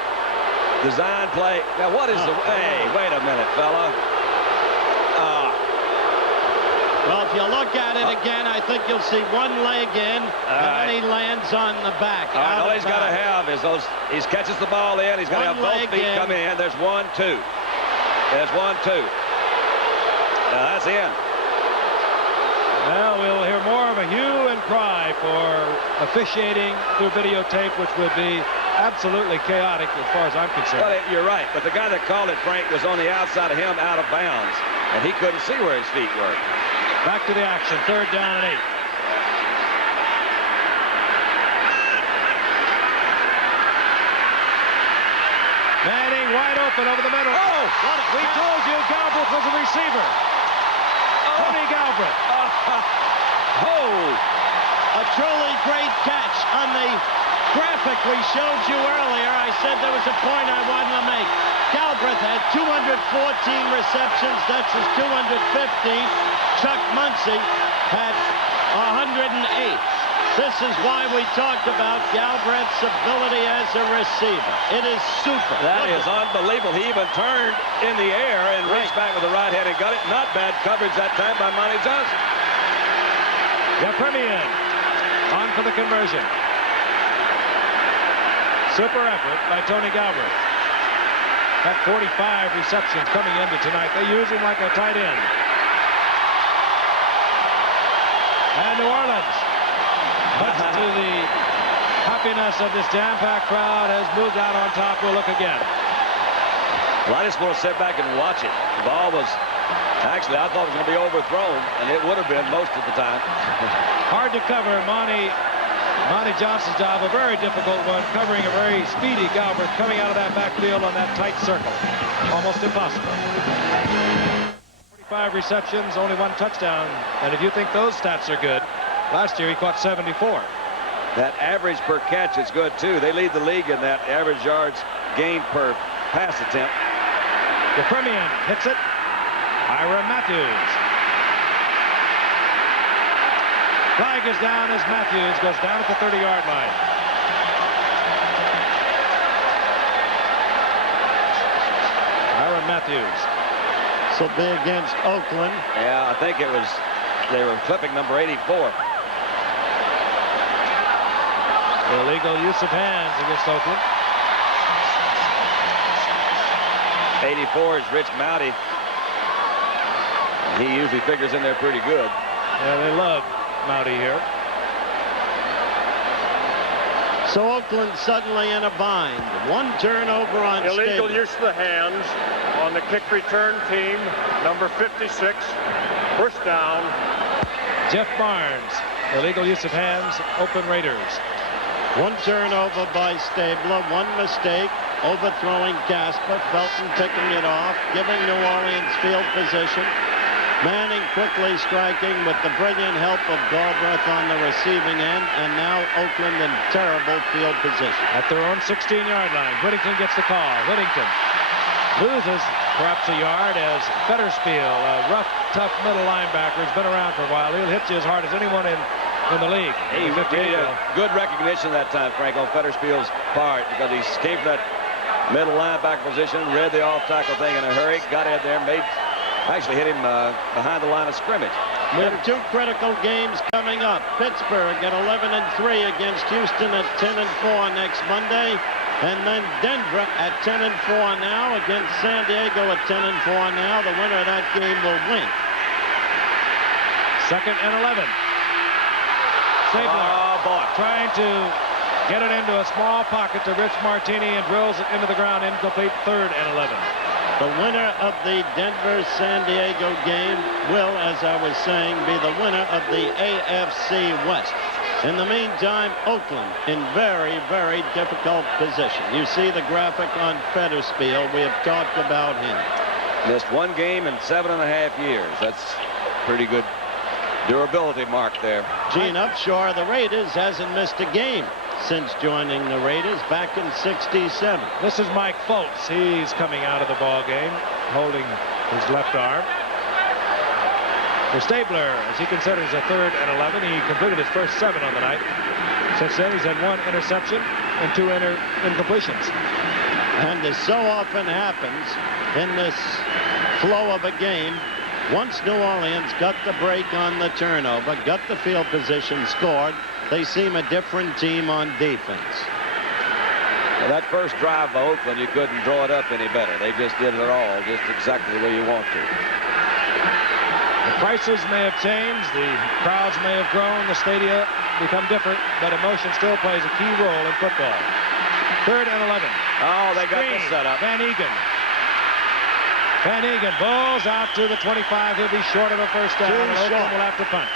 Design play. Now, what is the... Hey, wait a minute, fella. Well, if you look at it again, I think you'll see one leg in, and then he lands on the back. All he's got to have is those... He catches the ball in. He's got to have both feet come in. There's 1, 2. There's 1, 2. Now, that's in. Well, we'll hear more of a hue and cry for officiating through videotape, which would be absolutely chaotic as far as I'm concerned. Well, you're right, but the guy that called it, Frank, was on the outside of him out of bounds, and he couldn't see where his feet were. Back to the action, 3rd down and 8. Manning wide open over the middle. Oh! We told you Galbraith was a receiver. Tony Galbraith. A truly great catch on the graphic we showed you earlier. I said there was a point I wanted to make. Galbraith had 214 receptions. That's his 215th. Chuck Muncie had 108. This is why we talked about Galbraith's ability as a receiver. It is super. That is unbelievable. He even turned in the air and reached back with the right hand and got it. Not bad coverage that time by Monty Johnson. Yepremian on for the conversion. Super effort by Tony Galbraith. Had 45 receptions coming into tonight. They use him like a tight end. And New Orleans, much to the happiness of this jam-packed crowd, has moved out on top. We'll look again. Well, I just want to sit back and watch it. The ball was, actually, I thought it was going to be overthrown, and it would have been most of the time. Hard to cover. Monty Johnson's job, a very difficult one, covering a very speedy Galbraith coming out of that backfield on that tight circle. Almost impossible. 45 receptions, only 1 touchdown. And if you think those stats are good, last year he caught 74. That average per catch is good, too. They lead the league in that average yards gained per pass attempt. Yepremian hits it. Ira Matthews. Flag is down as Matthews goes down at the 30-yard line. Ira Matthews. This will be against Oakland. Yeah, I think it was, they were clipping number 84. Illegal use of hands against Oakland. 84 is Rich Mouty. He usually figures in there pretty good. Yeah, they love Mouty here. So Oakland suddenly in a bind. 1 turnover on Illegal Stabler. use of the hands on the kick return team, number 56. 1st down. Jeff Barnes. Illegal use of hands. Oakland Raiders. 1 turnover by Stabler. 1 mistake. Overthrowing Gasper. Felton picking it off. Giving New Orleans field position. Manning quickly striking with the brilliant help of Galbraith on the receiving end, and now Oakland in terrible field position. At their own 16-yard line, Whittington gets the call. Whittington loses perhaps a yard as Fetterspiel, a rough, tough middle linebacker, has been around for a while. He'll hit you as hard as anyone in the league. He made a good recognition that time, Frank, on Fetterspiel's part, because he came from that middle linebacker position, read the off-tackle thing in a hurry, got in there, actually hit him behind the line of scrimmage. We have two critical games coming up. Pittsburgh at 11-3 against Houston at 10-4 next Monday. And then Denver at 10-4 now against San Diego at 10-4 now. The winner of that game will win. 2nd and 11. Stabler trying to get it into a small pocket to Rich Martini and drills it into the ground, incomplete. 3rd and 11. The winner of the Denver-San Diego game will, as I was saying, be the winner of the AFC West. In the meantime, Oakland in very, very difficult position. You see the graphic on Fetterspiel. We have talked about him. Missed one game in 7.5 years. That's pretty good durability mark there. Gene Upshaw of the Raiders hasn't missed a game since joining the Raiders back in '67. This is Mike Foltz. He's coming out of the ball game, holding his left arm. For Stabler, as he considers a 3rd and 11, he completed his first 7 on the night. Since then, he's had 1 interception and 2 incompletions. And as so often happens in this flow of a game, once New Orleans got the break on the turnover, got the field position, scored, they seem a different team on defense. Well, that first drive by Oakland, you couldn't draw it up any better. They just did it all just exactly the way you want to. The prices may have changed, the crowds may have grown, the stadia become different, but emotion still plays a key role in football. 3rd and 11. Oh, they got the setup. Van Egan. Van Egan bowls out to the 25. He'll be short of a first down, and Oakland will have to punt.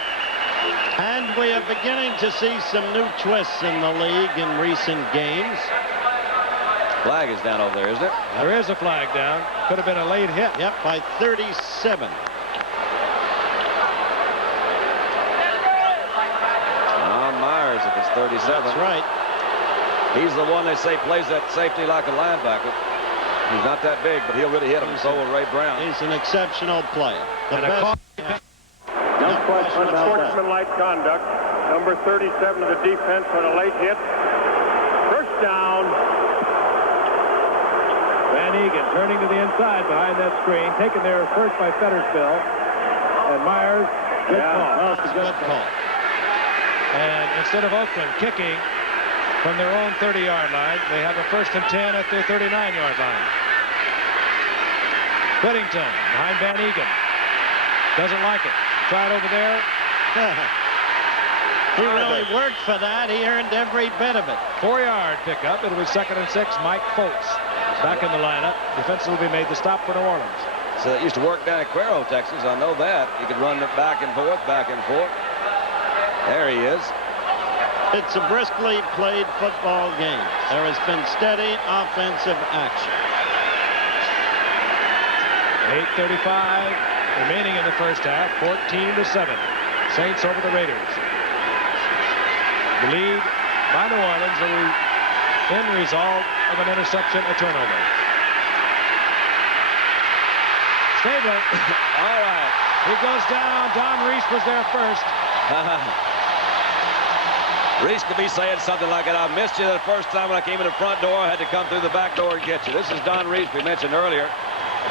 And we are beginning to see some new twists in the league in recent games. Flag is down over there, isn't it? There is a flag down. Could have been a late hit. Yep, by 37. Myers, if it's 37. That's right. He's the one they say plays that safety like a linebacker. He's not that big, but he'll really hit him. So will Ray Brown. He's an exceptional player. The best. No question unsportsmanlike conduct. Number 37 of the defense on a late hit. First down. Van Egan turning to the inside behind that screen. Taken there first by Fetterspiel. And Myers, good call. Oh, it's a good call. And instead of Oakland kicking from their own 30-yard line, they have a 1st and 10 at their 39-yard line. Whittington behind Van Egan. Doesn't like it. Tried over there. He really worked for that. He earned every bit of it. 4-yard pickup. It'll be 2nd and 6. Mike Foltz back in the lineup. Defensively made the stop for New Orleans. So it used to work down at Cuero, Texas. I know that. He could run it back and forth, back and forth. There he is. It's a briskly played football game. There has been steady offensive action. 8:35 remaining in the first half. 14-7. Saints over the Raiders. The lead by New Orleans, the end result of an interception, a turnover. Stabler. All right. He goes down. Don Reese was there first. Reese could be saying something like it. I missed you the first time when I came in the front door. I had to come through the back door and get you. This is Don Reese we mentioned earlier,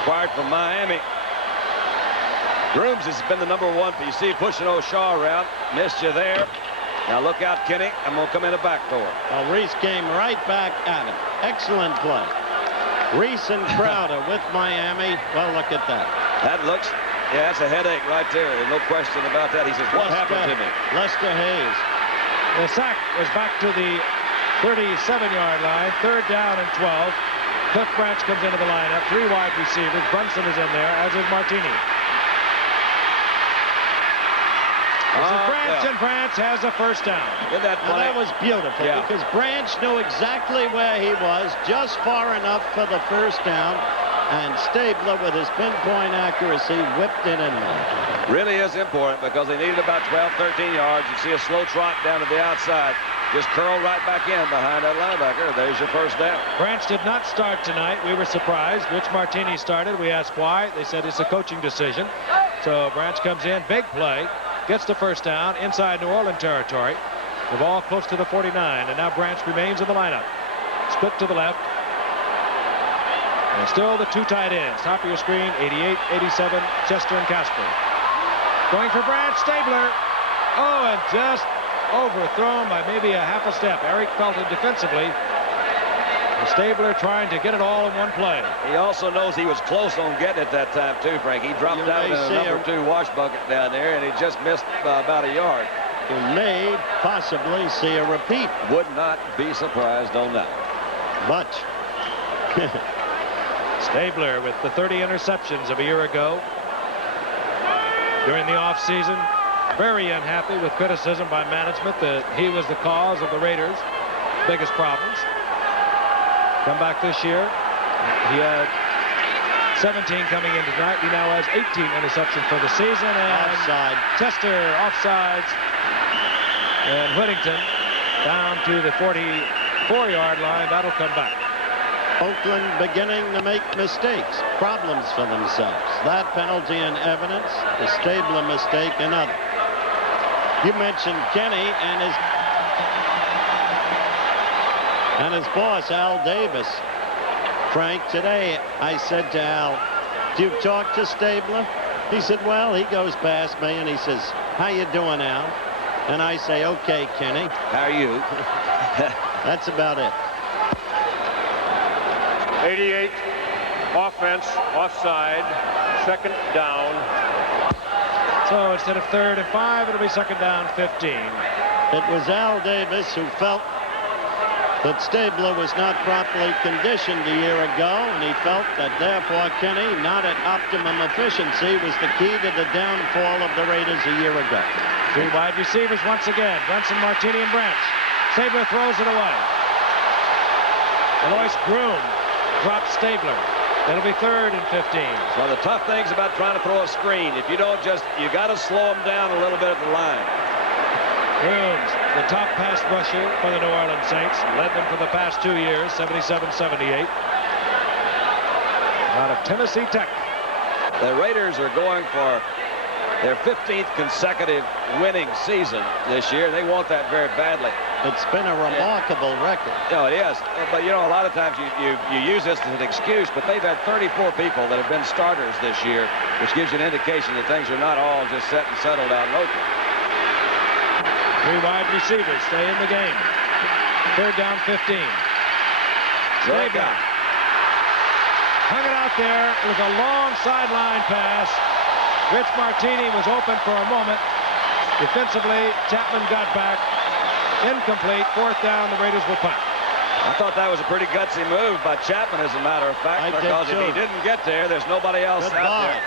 acquired from Miami. Grooms has been the #1 PC, pushing O'Shaw around. Missed you there. Now look out, Kenny. I'm going to come in the back door. Well, Reese came right back at him. Excellent play. Reese and Crowder with Miami. Well, look at that. That looks, yeah, that's a headache right there. There's no question about that. He says, what happened to me? Lester Hayes. The sack was back to the 37-yard line. 3rd down and 12. Cliff Branch comes into the lineup. 3 wide receivers. Brunson is in there, as is Martini. This is Branch, and Branch has a first down. Did that Now, play? that was beautiful because Branch knew exactly where he was, just far enough for the first down, and Stabler, with his pinpoint accuracy, whipped it in there. Really is important because they needed about 12, 13 yards. You see a slow trot down to the outside. Just curl right back in behind that linebacker. There's your first down. Branch did not start tonight. We were surprised. Rich Martini started. We asked why. They said it's a coaching decision. So Branch comes in. Big play. Gets the first down inside New Orleans territory. The ball close to the 49. And now Branch remains in the lineup. Split to the left. And still the 2 tight ends. Top of your screen, 88, 87, Chester and Casper. Going for Branch. Stabler. Oh, and just overthrown by maybe a half a step. Eric Felton defensively. Stabler trying to get it all in one play. He also knows he was close on getting it that time, too, Frank. He dropped out in a number 2 wash bucket down there, and he just missed about a yard. You may possibly see a repeat. Would not be surprised on that. But Stabler with the 30 interceptions of a year ago during the offseason. Very unhappy with criticism by management that he was the cause of the Raiders' biggest problems. Come back this year. He had 17 coming in tonight. He now has 18 interceptions for the season. And offside. Tester offsides. And Whittington down to the 44-yard line. That'll come back. Oakland beginning to make mistakes, problems for themselves. That penalty in evidence, the Stabler mistake, another. You mentioned Kenny and his boss, Al Davis. Frank, today I said to Al, do you talk to Stabler? He said, well, he goes past me and he says, how you doing, Al? And I say, okay, Kenny. How are you? That's about it. 88, offense, offside, second down. So instead of 3rd and 5, it'll be 2nd down 15. It was Al Davis who felt that Stabler was not properly conditioned a year ago, and he felt that therefore Kenny, not at optimum efficiency, was the key to the downfall of the Raiders a year ago. 3 wide receivers once again. Brunson, Martini, and Branch. Stabler throws it away. Alois Groom drops Stabler. It'll be 3rd and 15. One of the tough things about trying to throw a screen, if you don't you got to slow them down a little bit at the line. Grooms, the top pass rusher for the New Orleans Saints, led them for the past 2 years, 77-78. Out of Tennessee Tech. The Raiders are going for their 15th consecutive winning season this year. They want that very badly. It's been a remarkable record. Oh, it is. But, you know, a lot of times you use this as an excuse, but they've had 34 people that have been starters this year, which gives you an indication that things are not all just set and settled out in Oakland. 3 wide receivers stay in the game. 3rd down 15. Stabler hung it out there. It was a long sideline pass. Rich Martini was open for a moment. Defensively, Chapman got back. Incomplete. 4th down. The Raiders will punt. I thought that was a pretty gutsy move by Chapman, as a matter of fact, because if he didn't get there, there's nobody else out there.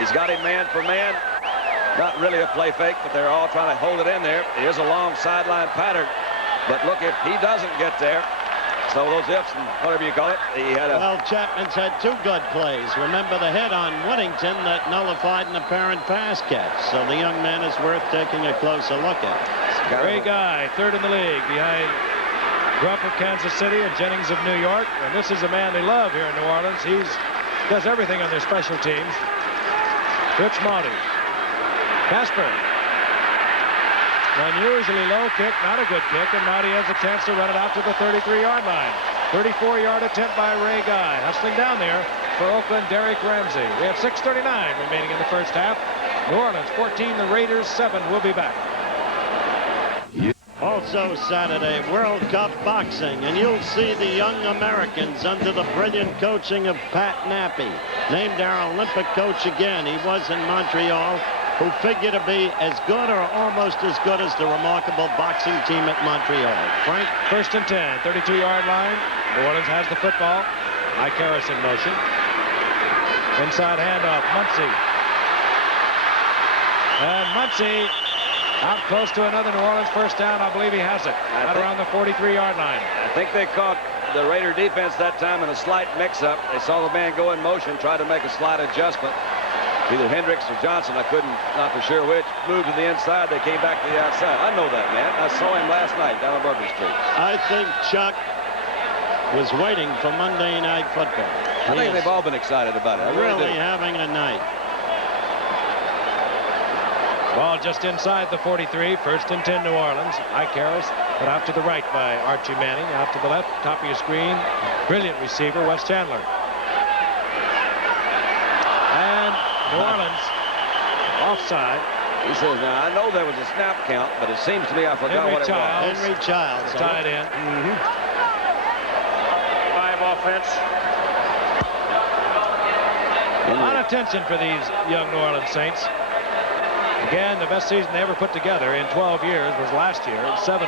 He's got him man for man. Not really a play fake, but they're all trying to hold it in there. It is a long sideline pattern. But look, if he doesn't get there, so those ifs and whatever you call it, he had a... Well, Chapman's had 2 good plays. Remember the hit on Whittington that nullified an apparent pass catch. So the young man is worth taking a closer look at. Great guy, 3rd in the league behind Grupp of Kansas City and Jennings of New York. And this is a man they love here in New Orleans. He does everything on their special teams. Rich Monty. Casper. Unusually low kick, not a good kick, and now he has a chance to run it out to the 33-yard line. 34-yard attempt by Ray Guy. Hustling down there for Oakland, Derek Ramsey. We have 6:39 remaining in the first half. New Orleans 14, the Raiders 7. We'll be back. Also Saturday, World Cup boxing, and you'll see the young Americans under the brilliant coaching of Pat Nappy, named our Olympic coach again. He was in Montreal, who figure to be as good or almost as good as the remarkable boxing team at Montreal. Frank? 1st and 10, 32-yard line. New Orleans has the football. Mike Harris in motion. Inside handoff, Muncie. And Muncie out close to another New Orleans 1st down. I believe he has it. Right around the 43-yard line. I think they caught the Raider defense that time in a slight mix-up. They saw the man go in motion, tried to make a slight adjustment. Either Hendricks or Johnson, not for sure which, moved to the inside. They came back to the outside. I know that man. I saw him last night down on Bourbon Street. I think Chuck was waiting for Monday Night Football. I think they've all been excited about it. I really having a night. Ball just inside the 43. 1st and 10, New Orleans. Ike Harris, but out to the right by Archie Manning. Out to the left, top of your screen. Brilliant receiver, Wes Chandler. And New Orleans offside. He says, now, I know there was a snap count, but it seems to me I forgot what it was. Henry Childs. Tied in. 5 offense. A lot of tension for these young New Orleans Saints. Again, the best season they ever put together in 12 years was last year at 7-9.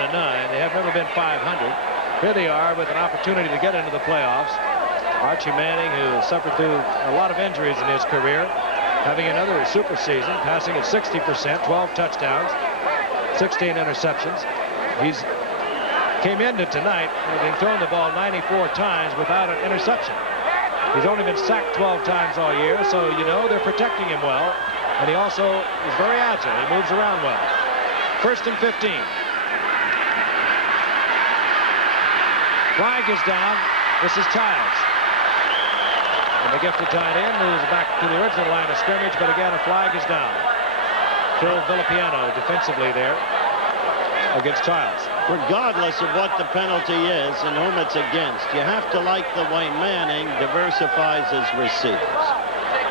They have never been 500. Here they are with an opportunity to get into the playoffs. Archie Manning, who suffered through a lot of injuries in his career, having another super season, passing at 60%, 12 touchdowns, 16 interceptions. He's came into tonight having thrown the ball 94 times without an interception. He's only been sacked 12 times all year, so you know they're protecting him well. And he also is very agile. He moves around well. 1st and 15. Flag is down. This is Childs. And the gifted tight end moves back to the original line of scrimmage, but again, a flag is down. Phil Villapiano defensively there against Childs. Regardless of what the penalty is and whom it's against, you have to like the way Manning diversifies his receivers.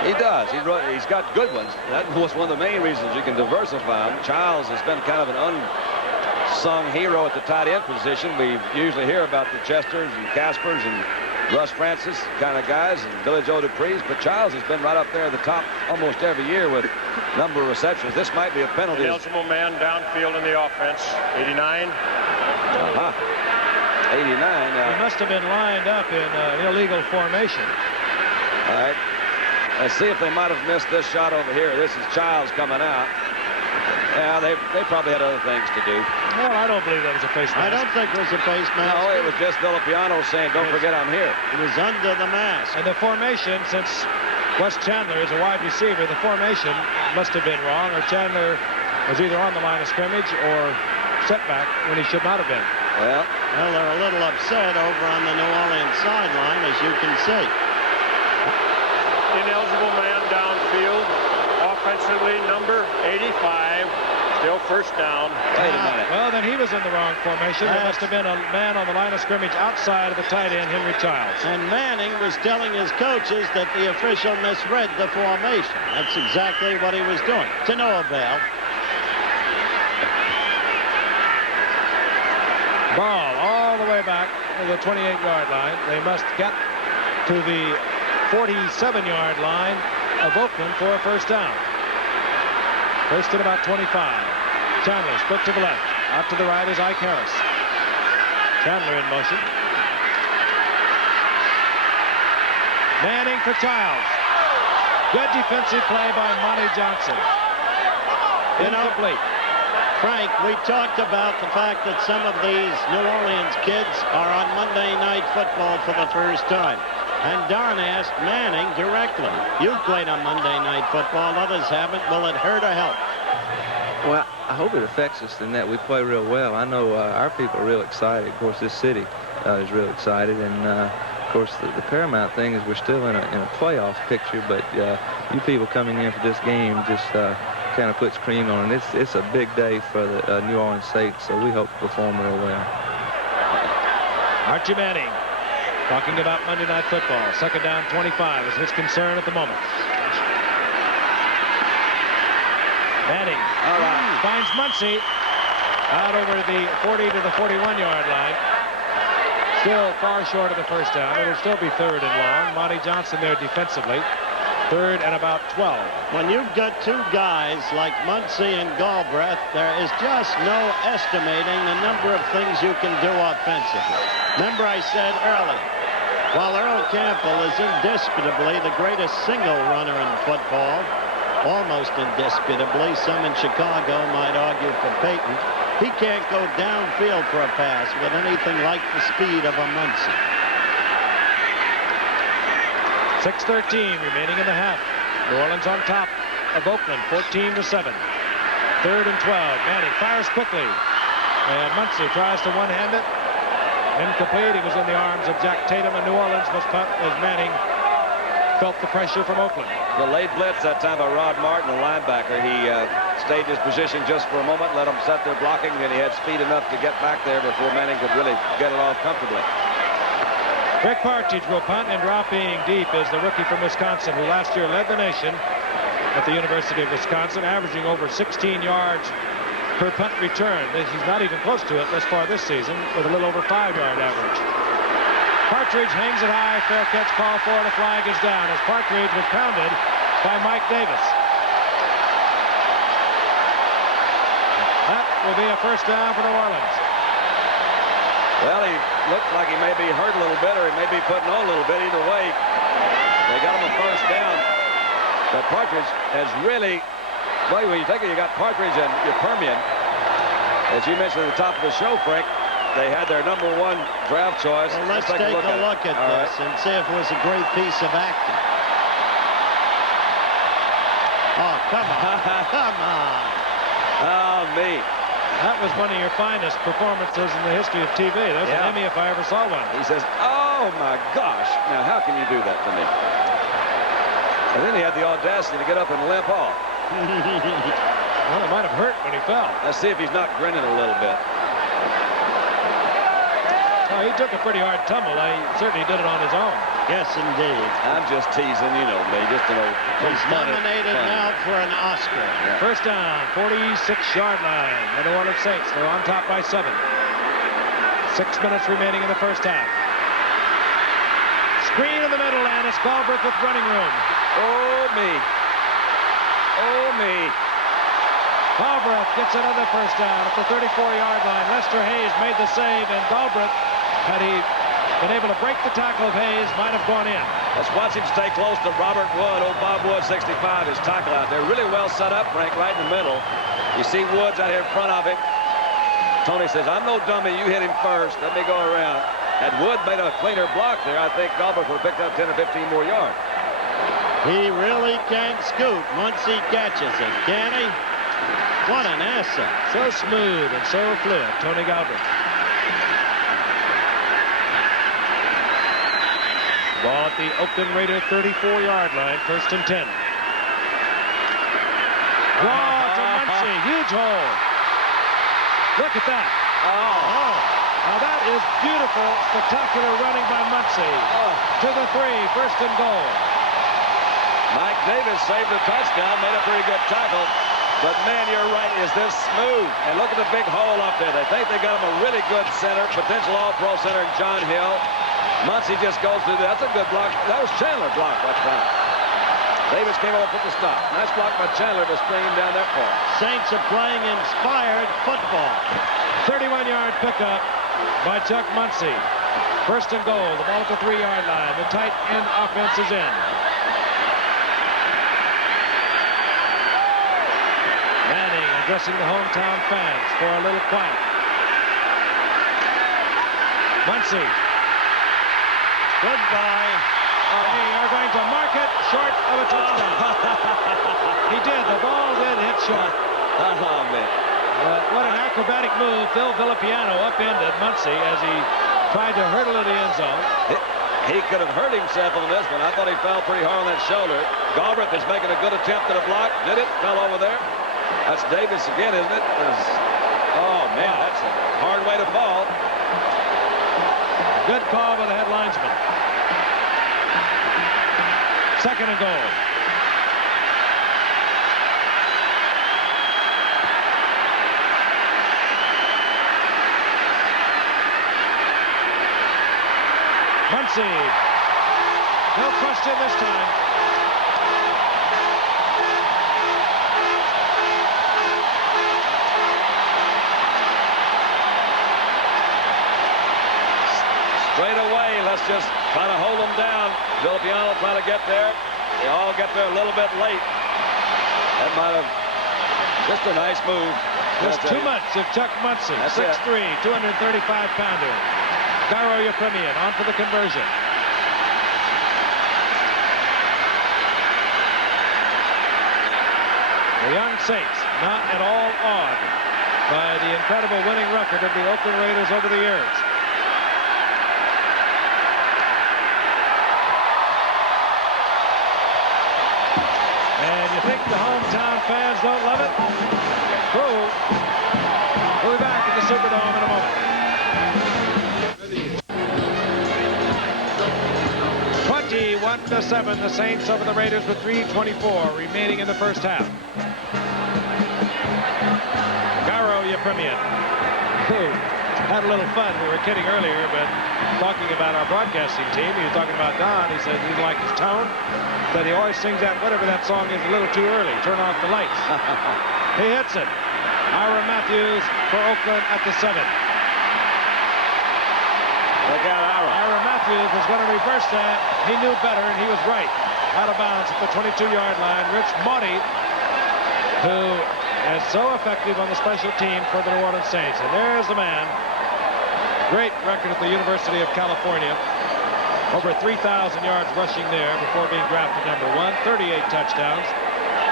He does. He's got good ones. That was one of the main reasons you can diversify him. Childs has been kind of an unsung hero at the tight end position. We usually hear about the Chesters and Caspers and Russ Francis kind of guys and Billy Joe Dupree's, but Childs has been right up there at the top almost every year with a number of receptions. This might be a penalty. An eligible man downfield in the offense. 89. 89. He must have been lined up in illegal formation. All right. Let's see if they might have missed this shot over here. This is Childs coming out. Yeah, they probably had other things to do. Well, I don't believe that was a face mask. I don't think it was a face mask. No, it was just Villapiano saying, don't forget I'm here. It was under the mask. And the formation, since Wes Chandler is a wide receiver, the formation must have been wrong, or Chandler was either on the line of scrimmage or setback when he should not have been. Well, they're a little upset over on the New Orleans sideline, as you can see. Ineligible man downfield. Offensively, number 85. Still 1st down. Wait a minute. Well, then he was in the wrong formation. There must have been a man on the line of scrimmage outside of the tight end, Henry Childs. And Manning was telling his coaches that the official misread the formation. That's exactly what he was doing. To no avail. Ball all the way back to the 28-yard line. They must get to the 47-yard line of Oakland for a 1st down. 1st and about 25. Chandler split to the left. Out to the right is Ike Harris. Chandler in motion. Manning for Childs. Good defensive play by Monty Johnson. Incomplete. Frank, we talked about the fact that some of these New Orleans kids are on Monday Night Football for the first time. And Don asked Manning directly, you've played on Monday Night Football, others haven't. Will it hurt or help? Well, I hope it affects us in that we play real well. I know our people are real excited. Of course, this city is real excited. And, of course, the paramount thing is we're still in a playoff picture. But you people coming in for this game just kind of puts cream on it. It's a big day for the New Orleans Saints, so we hope to perform real well. Archie Manning talking about Monday Night Football. 2nd down, 25 is his concern at the moment. Manning finds Muncy out over the 40 to the 41-yard line. Still far short of the 1st down. It'll still be 3rd and long. Monty Johnson there defensively. 3rd and about 12. When you've got two guys like Muncy and Galbraith, there is just no estimating the number of things you can do offensively. Remember I said earlier, while Earl Campbell is indisputably the greatest single runner in football, almost indisputably, some in Chicago might argue for Peyton, he can't go downfield for a pass with anything like the speed of a Muncy. 6:13 remaining in the half. New Orleans on top of Oakland, 14-7. 3rd and 12. Manning fires quickly. And Muncy tries to one-hand it. Incomplete. He was in the arms of Jack Tatum, and New Orleans must punt as Manning felt the pressure from Oakland. The late blitz that time by Rod Martin, the linebacker. He stayed in his position just for a moment, let him set there blocking, and he had speed enough to get back there before Manning could really get it off comfortably. Rick Partridge will punt, and dropping deep is the rookie from Wisconsin, who last year led the nation at the University of Wisconsin, averaging over 16 yards per punt return. He's not even close to it thus far this season, with a little over 5-yard average. Partridge hangs it high. Fair catch call for it. A flag is down as Partridge was pounded by Mike Davis. That will be a first down for New Orleans. Well, he looked like he may be hurt a little bit, or he may be putting on a little bit. Either way, they got him a first down. But Partridge has really, well, when you take it, you got Partridge and your Permian. As you mentioned at the top of the show, Frank, they had their #1 draft choice. Well, let's take a look at this and see if it was a great piece of acting. Oh, come on. Come on. Oh, me. That was one of your finest performances in the history of TV. There's an Emmy if I ever saw one. He says, oh, my gosh. Now, how can you do that to me? And then he had the audacity to get up and limp off. Well, it might have hurt when he fell. Let's see if he's not grinning a little bit. Oh, he took a pretty hard tumble. He certainly did it on his own. Yes, indeed. I'm just teasing, you know me. Just an old. He's nominated now for an Oscar. Yeah. First down, 46-yard line. The New Orleans Saints, they're on top by 7. 6 minutes remaining in the first half. Screen in the middle, and it's Galbraith with running room. Oh, me. Oh, me. Galbraith gets another first down at the 34-yard line. Lester Hayes made the save, and Galbraith, had he been able to break the tackle of Hayes, might have gone in. Let's watch him stay close to Robert Wood. Old Bob Wood, 65, his tackle out there. Really well set up, Frank, right in the middle. You see Woods out here in front of him. Tony says, I'm no dummy. You hit him first. Let me go around. Had Wood made a cleaner block there, I think Galbraith would have picked up 10 or 15 more yards. He really can scoot once he catches it, can he? What an asset. So smooth and so fluid, Tony Galbraith. Ball at the Oakland Raider 34-yard line, 1st and 10. Draw to Muncy, huge hole. Look at that. Oh. Now that is beautiful, spectacular running by Muncy. To the 3, 1st and goal. Mike Davis saved the touchdown, made a pretty good tackle. But, man, you're right. Is this smooth? And look at the big hole up there. They think they got him a really good center, potential all-pro center, John Hill. Muncy just goes through there. That's a good block. That was Chandler blocked that time. Davis came over for the stop. Nice block by Chandler to spring him down that far. Saints are playing inspired football. 31-yard pickup by Chuck Muncy. 1st and goal. The ball at the 3-yard line. The tight end offense is in. Manning addressing the hometown fans for a little quiet. Muncy. Goodbye. They are going to mark it short of a touchdown. He did. The ball did hit short. Oh, man. What an acrobatic move. Phil Villapiano upended Muncy as he tried to hurdle it in the end zone. He could have hurt himself on this one. I thought he fell pretty hard on that shoulder. Galbraith is making a good attempt at a block. Did it? Fell over there. That's Davis again, isn't it? Oh, man, that's a hard way to fall. Good call by the head linesman. 2nd and goal. Muncy. No question this time. Straight away, let's just try to hold them down. Villapiano trying to get there. They all get there a little bit late. That might have just a nice move. Just too much of Chuck Muncy. 6'3", 235-pounder. Garo Yepremian on for the conversion. The young Saints not at all awed by the incredible winning record of the Oakland Raiders over the years. And you think the hometown fans don't love it? We'll be back at the Superdome in a moment. 21 21-7, the Saints over the Raiders with 3:24 remaining in the first half. Garo Yepremian, who had a little fun. We were kidding earlier, but talking about our broadcasting team, he was talking about Don. He said he didn't like his tone, that he always sings that, whatever that song is, a little too early. Turn off the lights. He hits it. Ira Matthews for Oakland at the 7. Look out, Ira. Ira Matthews was going to reverse that. He knew better, and he was right. Out of bounds at the 22-yard line. Rich Maudie, who is so effective on the special team for the New Orleans Saints. And there's the man. Great record at the University of California. Over 3,000 yards rushing there before being drafted number 1. 38 touchdowns.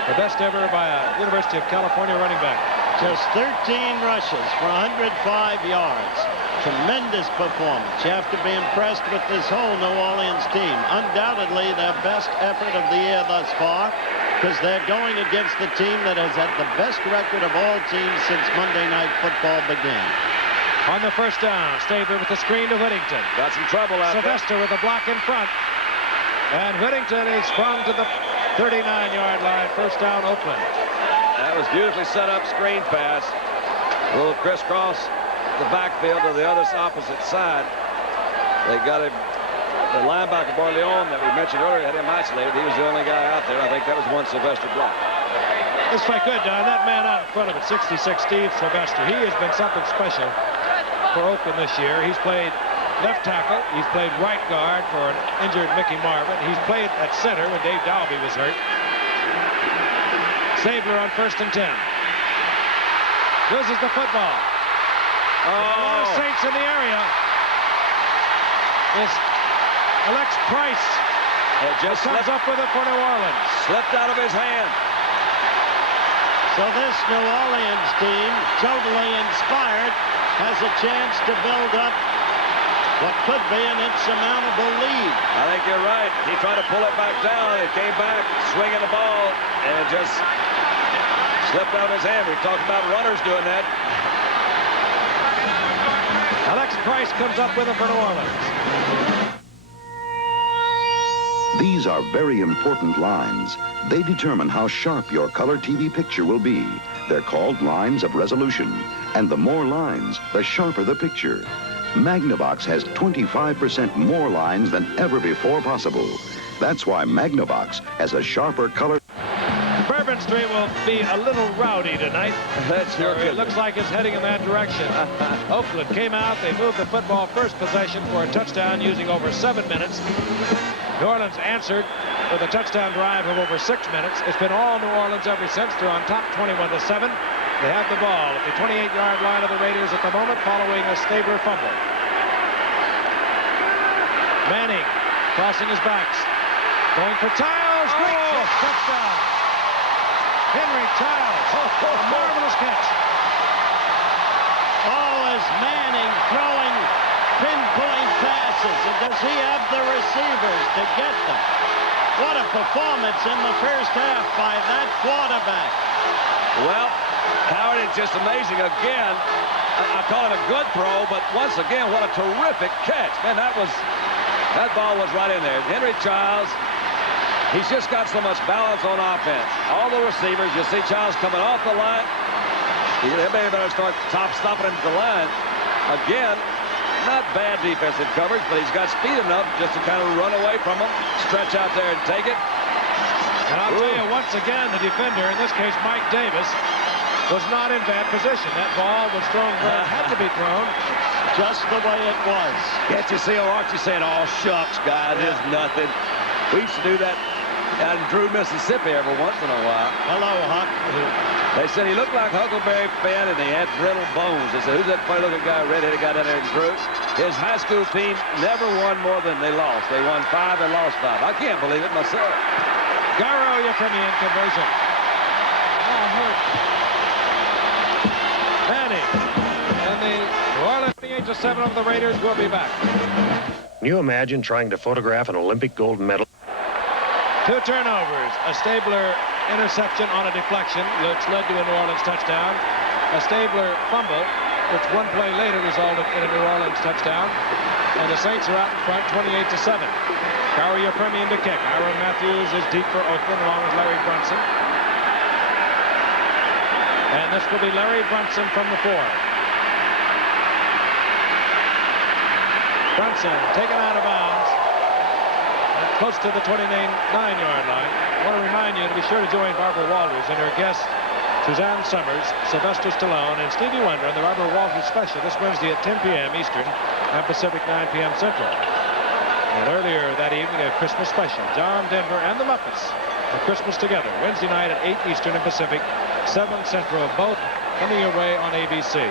The best ever by a University of California running back. Just 13 rushes for 105 yards. Tremendous performance. You have to be impressed with this whole New Orleans team. Undoubtedly their best effort of the year thus far, because they're going against the team that has had the best record of all teams since Monday Night Football began. On the first down, Stabler with the screen to Whittington. Got some trouble out there. Sylvester with a block in front. And Whittington is sprung to the 39-yard line. First down, Oakland. That was beautifully set up screen pass. A little crisscross the backfield to the other opposite side. They got him. The linebacker Barleone that we mentioned earlier had him isolated. He was the only guy out there. I think that was one Sylvester block. If I could, Don, that man out in front of it, 66, Steve Sylvester, he has been something special for Oakland this year. He's played left tackle. He's played right guard for an injured Mickey Marvin. He's played at center when Dave Dalby was hurt. Stabler on 1st and 10. Loses the football. A lot of Saints in the area. Is Alex Price. It just comes up with it for New Orleans. Slipped out of his hand. So this New Orleans team, totally inspired, has a chance to build up what could be an insurmountable lead. I think you're right. He tried to pull it back down. It came back, swinging the ball, and it just slipped out of his hand. We talked about runners doing that. Alex Price comes up with it for New Orleans. These are very important lines. They determine how sharp your color TV picture will be. They're called lines of resolution. And the more lines, the sharper the picture. Magnavox has 25% more lines than ever before possible. That's why Magnavox has a sharper color. Bourbon Street will be a little rowdy tonight. That's your It looks like it's heading in that direction. Oakland came out. They moved the football first possession for a touchdown using over 7 minutes. New Orleans answered with a touchdown drive of over 6 minutes. It's been all New Orleans ever since. They're on top 21-7. They have the ball at the 28-yard line of the Raiders at the moment, following a Stabler fumble. Manning crossing his backs. Going for Childs. Great catch. Touchdown. Henry Childs. A marvelous catch. Oh, is Manning throwing pinpoint passes, and does he have the receivers to get them? What a performance in the first half by that quarterback. Well, Howard, it's just amazing again. I call it a good throw, but once again, what a terrific catch. Man, that ball was right in there. Henry Childs, he's just got so much balance on offense. All the receivers, you see Childs coming off the line. They may better start stopping him at the line. Again, not bad defensive coverage, but he's got speed enough just to kind of run away from him, stretch out there and take it. And I'll tell you, once again, the defender, in this case Mike Davis, was not in bad position. That ball was thrown where it had to be thrown. Just the way it was. Can't you see Archie saying, "Oh, shucks, guys, it's nothing." We used to do that out in Drew, Mississippi every once in a while. Hello, Huck. They said he looked like Huckleberry Finn and he had brittle bones. They said, "Who's that funny-looking guy, redheaded guy down there in Drew?" His high school team never won more than they lost. They won 5 and lost 5. I can't believe it myself. Garo Yepremian conversion. Manning and the New Orleans, the age of 7 of the Raiders, will be back. Can you imagine trying to photograph an Olympic gold medal? 2 turnovers, a Stabler interception on a deflection, which led to a New Orleans touchdown. A Stabler fumble, which one play later resulted in a New Orleans touchdown. and the Saints are out in front 28-7. Gary Yerpermian to kick. Aaron Matthews is deep for Oakland along with Larry Brunson. And this will be Larry Brunson from the 4. Brunson taken out of bounds close to the 29-yard line. I want to remind you to be sure to join Barbara Walters and her guests Suzanne Summers, Sylvester Stallone, and Stevie Wonder on the Barbara Walters special this Wednesday at 10 p.m. Eastern and Pacific 9 p.m. Central. And earlier that evening, a Christmas special. John Denver and the Muppets for Christmas Together. Wednesday night at 8 Eastern and Pacific, 7 Central, both coming your way on ABC.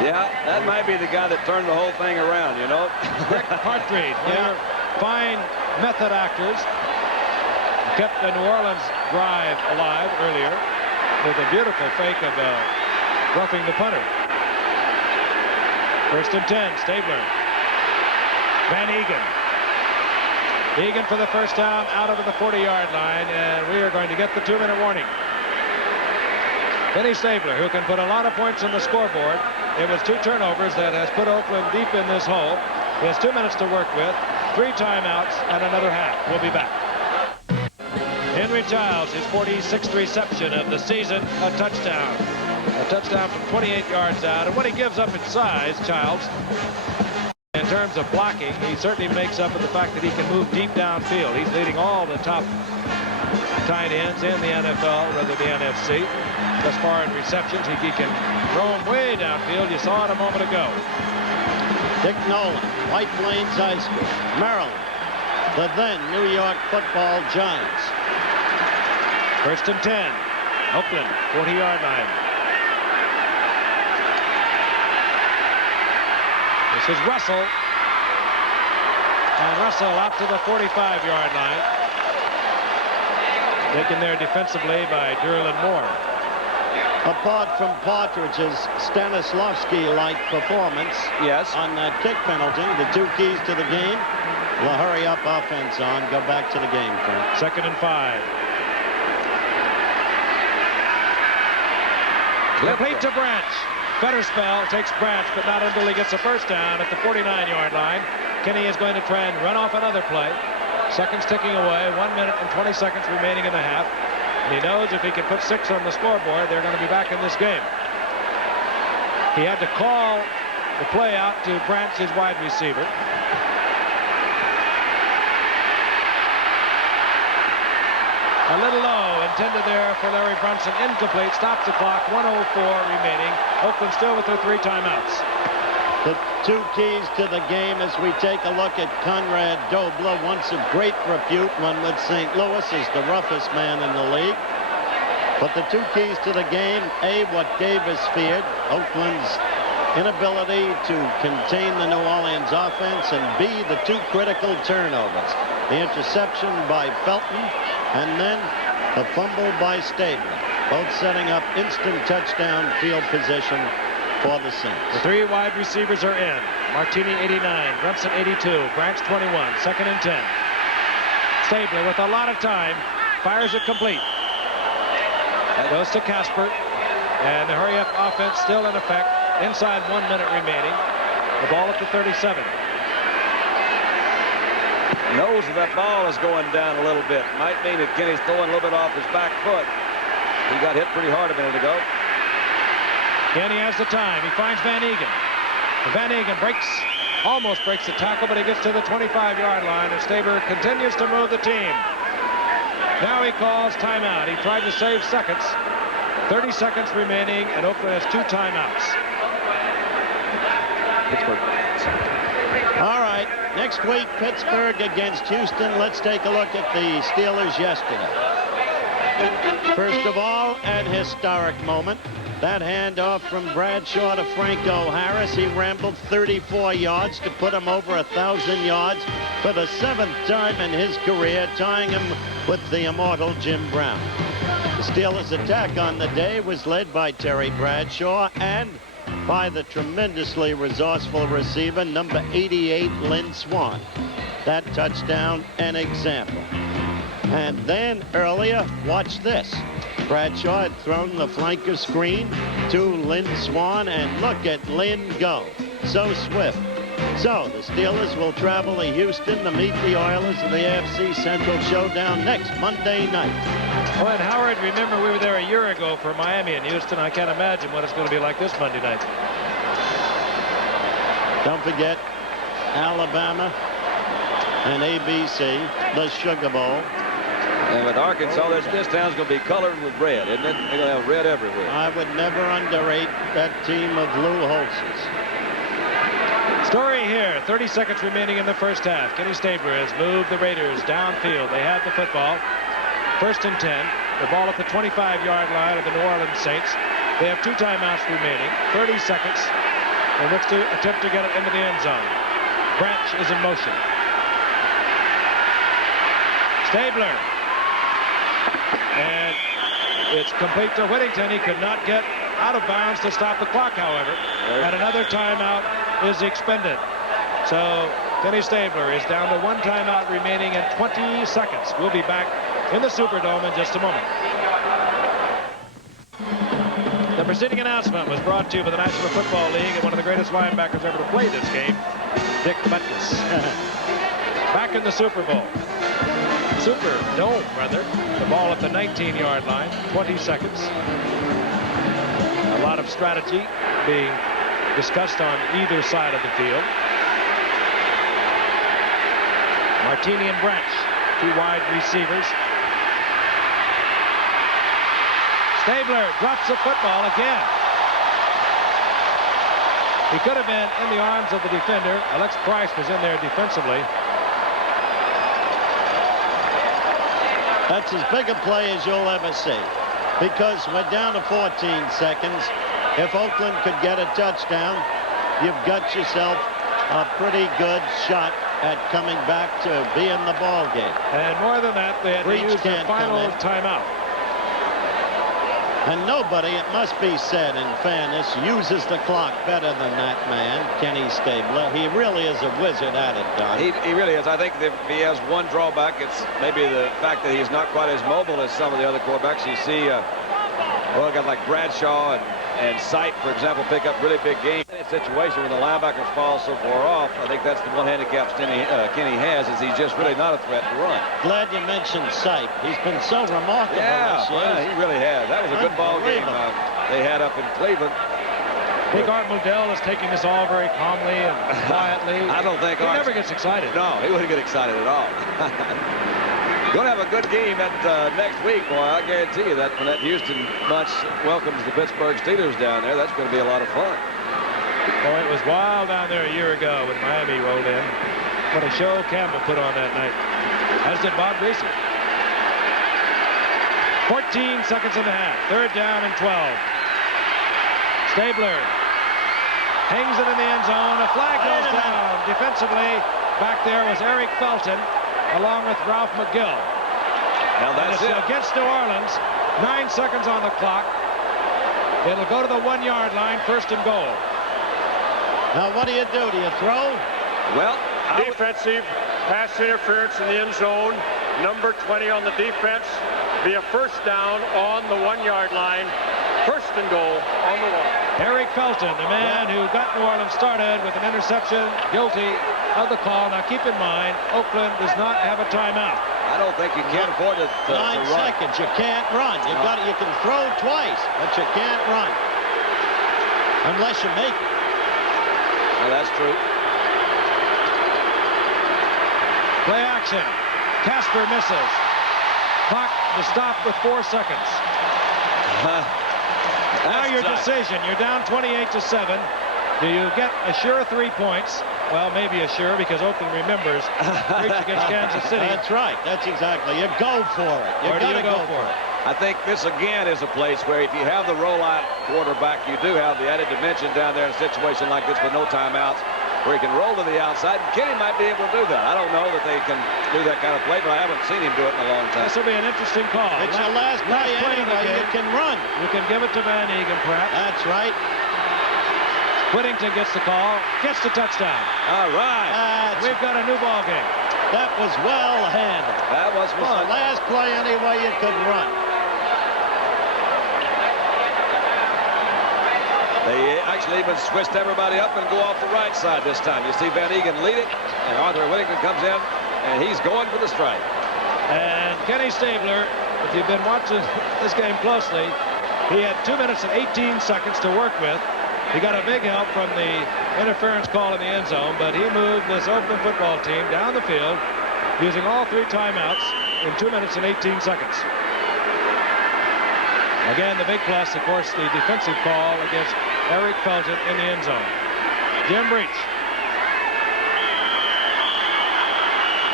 Yeah, that might be the guy that turned the whole thing around, you know. Rick Partridge, one of your fine method actors, kept the New Orleans drive alive earlier with a beautiful fake of roughing the punter. 1st and 10, Stabler. Van Egan. Egan for the first down out over the 40-yard line, and we are going to get the 2-minute warning. Kenny Stabler, who can put a lot of points on the scoreboard. It was 2 turnovers that has put Oakland deep in this hole. He has 2 minutes to work with, 3 timeouts, and another half. We'll be back. Henry Childs, his 46th reception of the season, a touchdown. A touchdown from 28 yards out. And what he gives up in size, Childs, in terms of blocking, he certainly makes up for the fact that he can move deep downfield. He's leading all the top tight ends in the NFL, rather the NFC. Thus far in receptions, he can roam way downfield. You saw it a moment ago. Dick Nolan, White Plains High School, Maryland, the then New York Football Giants. 1st and 10, Oakland, 40-yard line. This is Russell. And Russell out to the 45-yard line. Taken there defensively by Derlin Moore. Apart from Partridge's Stanislavski-like performance on that kick penalty, the 2 keys to the game, the hurry-up offense on. Go back to the game, Frank. 2nd and 5. Complete to Branch. Fetterspell takes Branch, but not until he gets a first down at the 49-yard line. Kenny is going to try and run off another play. Seconds ticking away, 1 minute and 20 seconds remaining in the half. And he knows if he can put 6 on the scoreboard, they're going to be back in this game. He had to call the play out to Branch, his wide receiver. A little low, intended there for Larry Brunson. Incomplete, stops the clock, 1:04 remaining. Oakland still with their 3 timeouts. The 2 keys to the game as we take a look at Conrad Dobler, once of great repute, one with St. Louis as the roughest man in the league. But the 2 keys to the game, A, what Davis feared, Oakland's inability to contain the New Orleans offense, and B, the 2 critical turnovers. The interception by Felton, and then the fumble by Stabler, both setting up instant touchdown field position for the Saints. The 3 wide receivers are in. Martini 89, Brunson 82, Branch 21, 2nd and 10. Stabler with a lot of time, fires it complete. That goes to Casper, and the hurry-up offense still in effect. Inside 1 minute remaining. The ball at the 37. Nose of that ball is going down a little bit. Might mean that Kenny's throwing a little bit off his back foot. He got hit pretty hard a minute ago. Kenny has the time. He finds Van Egan. Van Egan almost breaks the tackle, but he gets to the 25-yard line, and Stabler continues to move the team. Now he calls timeout. He tried to save seconds. 30 seconds remaining, and Oakland has 2 timeouts. Pittsburgh. All right, next week, Pittsburgh against Houston. Let's take a look at the Steelers yesterday. First of all, an historic moment. That handoff from Bradshaw to Franco Harris. He rambled 34 yards to put him over 1,000 yards for the 7th time in his career, tying him with the immortal Jim Brown. The Steelers' attack on the day was led by Terry Bradshaw and by the tremendously resourceful receiver, number 88, Lynn Swann. That touchdown, an example. And then earlier, watch this. Bradshaw had thrown the flanker screen to Lynn Swann, and look at Lynn go. so swift. So the Steelers will travel to Houston to meet the Oilers in the AFC Central Showdown next Monday night. Well, and Howard, remember we were there a year ago for Miami and Houston. I can't imagine what it's going to be like this Monday night. Don't forget Alabama and ABC, the Sugar Bowl. And with Arkansas, this town's going to be colored with red, isn't it? They're going to have red everywhere. I would never underrate that team of Lou Holtz's. Story here, 30 seconds remaining in the first half. Kenny Stabler has moved the Raiders downfield. They have the football. 1st and 10. The ball at the 25-yard line of the New Orleans Saints. They have 2 timeouts remaining. 30 seconds in which to attempt to get it into the end zone. Branch is in motion. Stabler. And it's complete to Whittington. He could not get out of bounds to stop the clock, however. And another timeout is expended. So Kenny Stabler is down to 1 timeout remaining and 20 seconds. We'll be back in the Superdome in just a moment. The preceding announcement was brought to you by the National Football League and one of the greatest linebackers ever to play this game, Dick Butkus. Back in the Super Bowl. Superdome, rather. The ball at the 19-yard line, 20 seconds. A lot of strategy being discussed on either side of the field. Martini and Branch, 2 wide receivers. Stabler drops the football again. He could have been in the arms of the defender. Alex Price was in there defensively. That's as big a play as you'll ever see, because we're down to 14 seconds. If Oakland could get a touchdown, you've got yourself a pretty good shot at coming back to be in the ball game. And more than that, they had to use their final timeout. And nobody, it must be said in fairness, uses the clock better than that man, Kenny Stabler. He really is a wizard at it, Don. He really is. I think if he has one drawback, it's maybe the fact that he's not quite as mobile as some of the other quarterbacks. You see, well, a guy like Bradshaw and Sight, for example, pick up really big games. In a situation when the linebackers fall so far off, I think that's the one handicap Kenny has, is he's just really not a threat to run. Glad you mentioned Sight. He's been so remarkable this year. Yeah, he really has. That was a good ball game they had up in Cleveland. Big Art Modell is taking this all very calmly and quietly. I don't think he never gets excited. No, he wouldn't get excited at all. Going to have a good game next week, boy. I guarantee you that when that Houston bunch welcomes the Pittsburgh Steelers down there, that's going to be a lot of fun. Boy, it was wild down there a year ago when Miami rolled in. What a show Campbell put on that night, as did Bob Greasy. 14 seconds in the half. 3rd down and 12. Stabler hangs it in the end zone. A flag goes down. Defensively, back there was Eric Felton, along with Ralph McGill. Now that's it. Against New Orleans. 9 seconds on the clock. It'll go to the 1-yard line, 1st and goal. Now what do? You throw? Well, defensive pass interference in the end zone. Number 20 on the defense. Be a 1st down on the 1-yard line. 1st and goal on the 1. Eric Felton, the man who got New Orleans started with an interception, guilty of the call. Now keep in mind, Oakland does not have a timeout. I don't think you can afford it to 9 seconds. You can't run. You can throw twice, but you can't run unless you make it. Well, that's true. Play action. Casper misses. Clock to stop with 4 seconds. Now your decision. You're down 28-7. Do you get a sure 3 points? Well, maybe a sure, because Oakland remembers reached against Kansas City. That's right. That's exactly. You go for it. You gotta go for it. I think this again is a place where if you have the rollout quarterback, you do have the added dimension down there in a situation like this with no timeouts, where he can roll to the outside. Kenny might be able to do that. I don't know that they can do that kind of play, but I haven't seen him do it in a long time. This will be an interesting call. It's your last play anyway. You can run. You can give it to Van Egan, perhaps. That's right. Whittington gets the call, gets the touchdown. All right. We've got a new ball game. That was well handled. That was fun. The last play anyway you could run. They actually even switched everybody up and go off the right side this time. You see Van Egan lead it, and Arthur Whittington comes in, and he's going for the strike. And Kenny Stabler, if you've been watching this game closely, he had 2 minutes and 18 seconds to work with. He got a big help from the interference call in the end zone, but he moved this Oakland football team down the field using all 3 timeouts in 2 minutes and 18 seconds. Again, the big plus, of course, the defensive call against Eric Felton in the end zone. Jim Breach.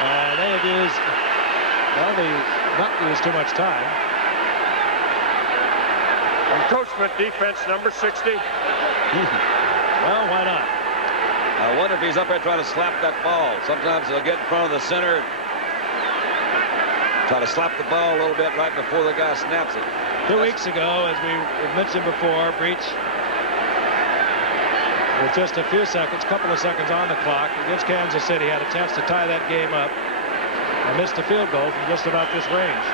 And they have used, well, they not used too much time. Encroachment defense, number 60. Well, why not? I wonder if he's up there trying to slap that ball. Sometimes he'll get in front of the center, try to slap the ball a little bit right before the guy snaps it. 2 weeks ago, as we mentioned before, Breach, with just a few seconds, couple of seconds on the clock against Kansas City, had a chance to tie that game up and missed a field goal from just about this range.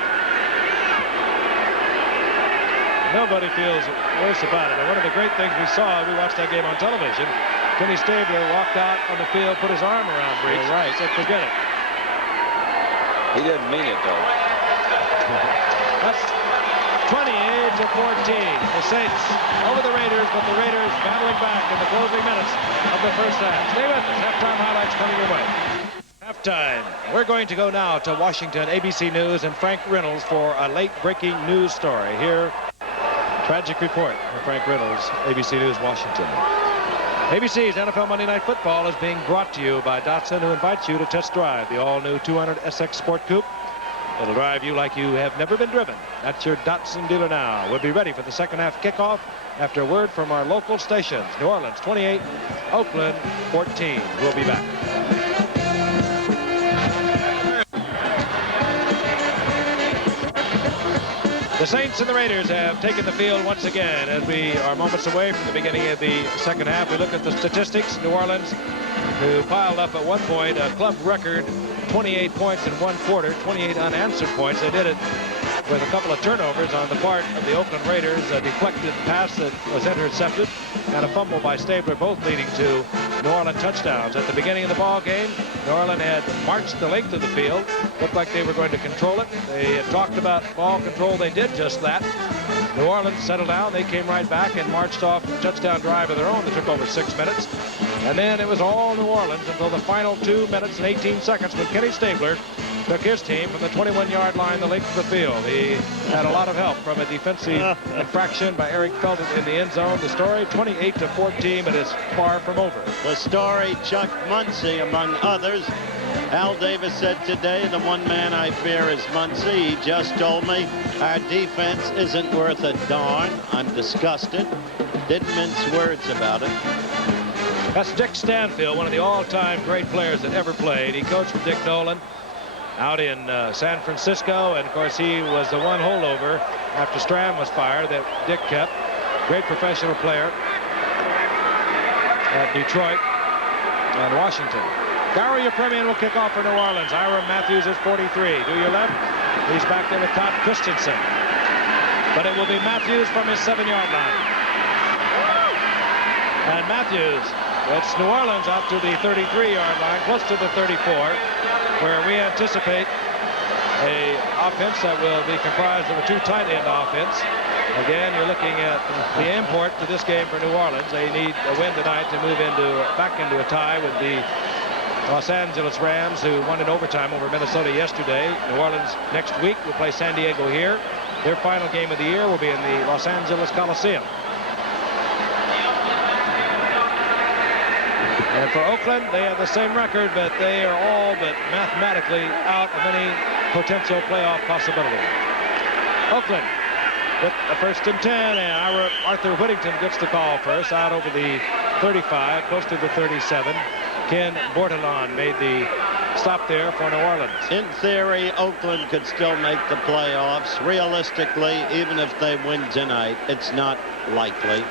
Nobody feels worse about it. And one of the great things we saw, we watched that game on television, Kenny Stabler walked out on the field, put his arm around Breach, right, said forget it. He didn't mean it, though. That's 28-14. The Saints over the Raiders, but the Raiders battling back in the closing minutes of the first half. Stay with us. Halftime highlights coming your way. Halftime. We're going to go now to Washington, ABC News, and Frank Reynolds for a late-breaking news story. Here, tragic report from Frank Reynolds, ABC News, Washington. ABC's NFL Monday Night Football is being brought to you by Datsun, who invites you to test drive the all-new 200 SX Sport Coupe. It'll drive you like you have never been driven. That's your Datsun dealer now. We'll be ready for the second half kickoff after a word from our local stations. New Orleans 28, Oakland 14. We'll be back. The Saints and the Raiders have taken the field once again. As we are moments away from the beginning of the second half, we look at the statistics. New Orleans, who piled up at one point a club record 28 points in one quarter, 28 unanswered points. They did it with a couple of turnovers on the part of the Oakland Raiders, a deflected pass that was intercepted, and a fumble by Stabler, both leading to New Orleans touchdowns. At the beginning of the ball game, New Orleans had marched the length of the field, looked like they were going to control it. They had talked about ball control. They did just that. New Orleans settled down. They came right back and marched off a touchdown drive of their own that took over 6 minutes. And then it was all New Orleans until the final 2 minutes and 18 seconds when Kenny Stabler took his team from the 21-yard line, the length of the field. He had a lot of help from a defensive infraction by Eric Felton in the end zone. The story, 28-14, but it's far from over. The story, Chuck Muncie, among others. Al Davis said today, the one man I fear is Muncie. He just told me our defense isn't worth a darn. I'm disgusted. Didn't mince words about it. That's Dick Stanfield, one of the all-time great players that ever played. He coached for Dick Nolan out in San Francisco, and of course he was the one holdover after Stram was fired that Dick kept. Great professional player at Detroit and Washington. Gary Yepremian will kick off for New Orleans. Ira Matthews is 43. To your left, he's back there with Todd Christensen. But it will be Matthews from his 7-yard line. And Matthews, that's New Orleans out to the 33-yard line, close to the 34, where we anticipate a offense that will be comprised of a 2 tight end offense. Again, you're looking at the import to this game for New Orleans. They need a win tonight to move back into a tie with the Los Angeles Rams, who won in overtime over Minnesota yesterday. New Orleans next week will play San Diego here. Their final game of the year will be in the Los Angeles Coliseum. And for Oakland, they have the same record, but they are all but mathematically out of any potential playoff possibility. Oakland with a 1st and 10, and Arthur Whittington gets the call first, out over the 35, close to the 37. Ken Bordelon made the stop there for New Orleans. In theory, Oakland could still make the playoffs. Realistically, even if they win tonight, it's not likely.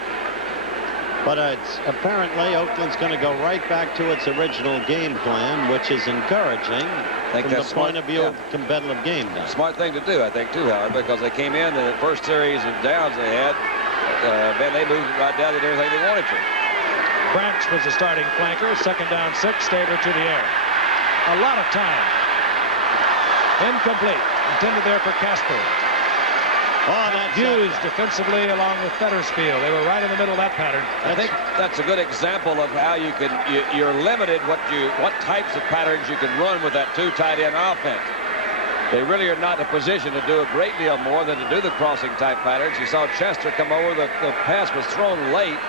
But apparently Oakland's going to go right back to its original game plan, which is encouraging from the point of view of competitive game. Smart thing to do, I think, too, Howard, because they came in the first series of downs they had. Ben, they moved it right down. They did everything they wanted to. Branch was the starting flanker. 2nd down 6. Stabler to the air. A lot of time. Incomplete. Intended there for Casper. Oh, that's Hughes defensively along with Fettersfield. They were right in the middle of that pattern. I think that's a good example of how you can, you're limited what types of patterns you can run with that 2 tight end offense. They really are not in a position to do a great deal more than to do the crossing type patterns. You saw Chester come over. The pass was thrown late.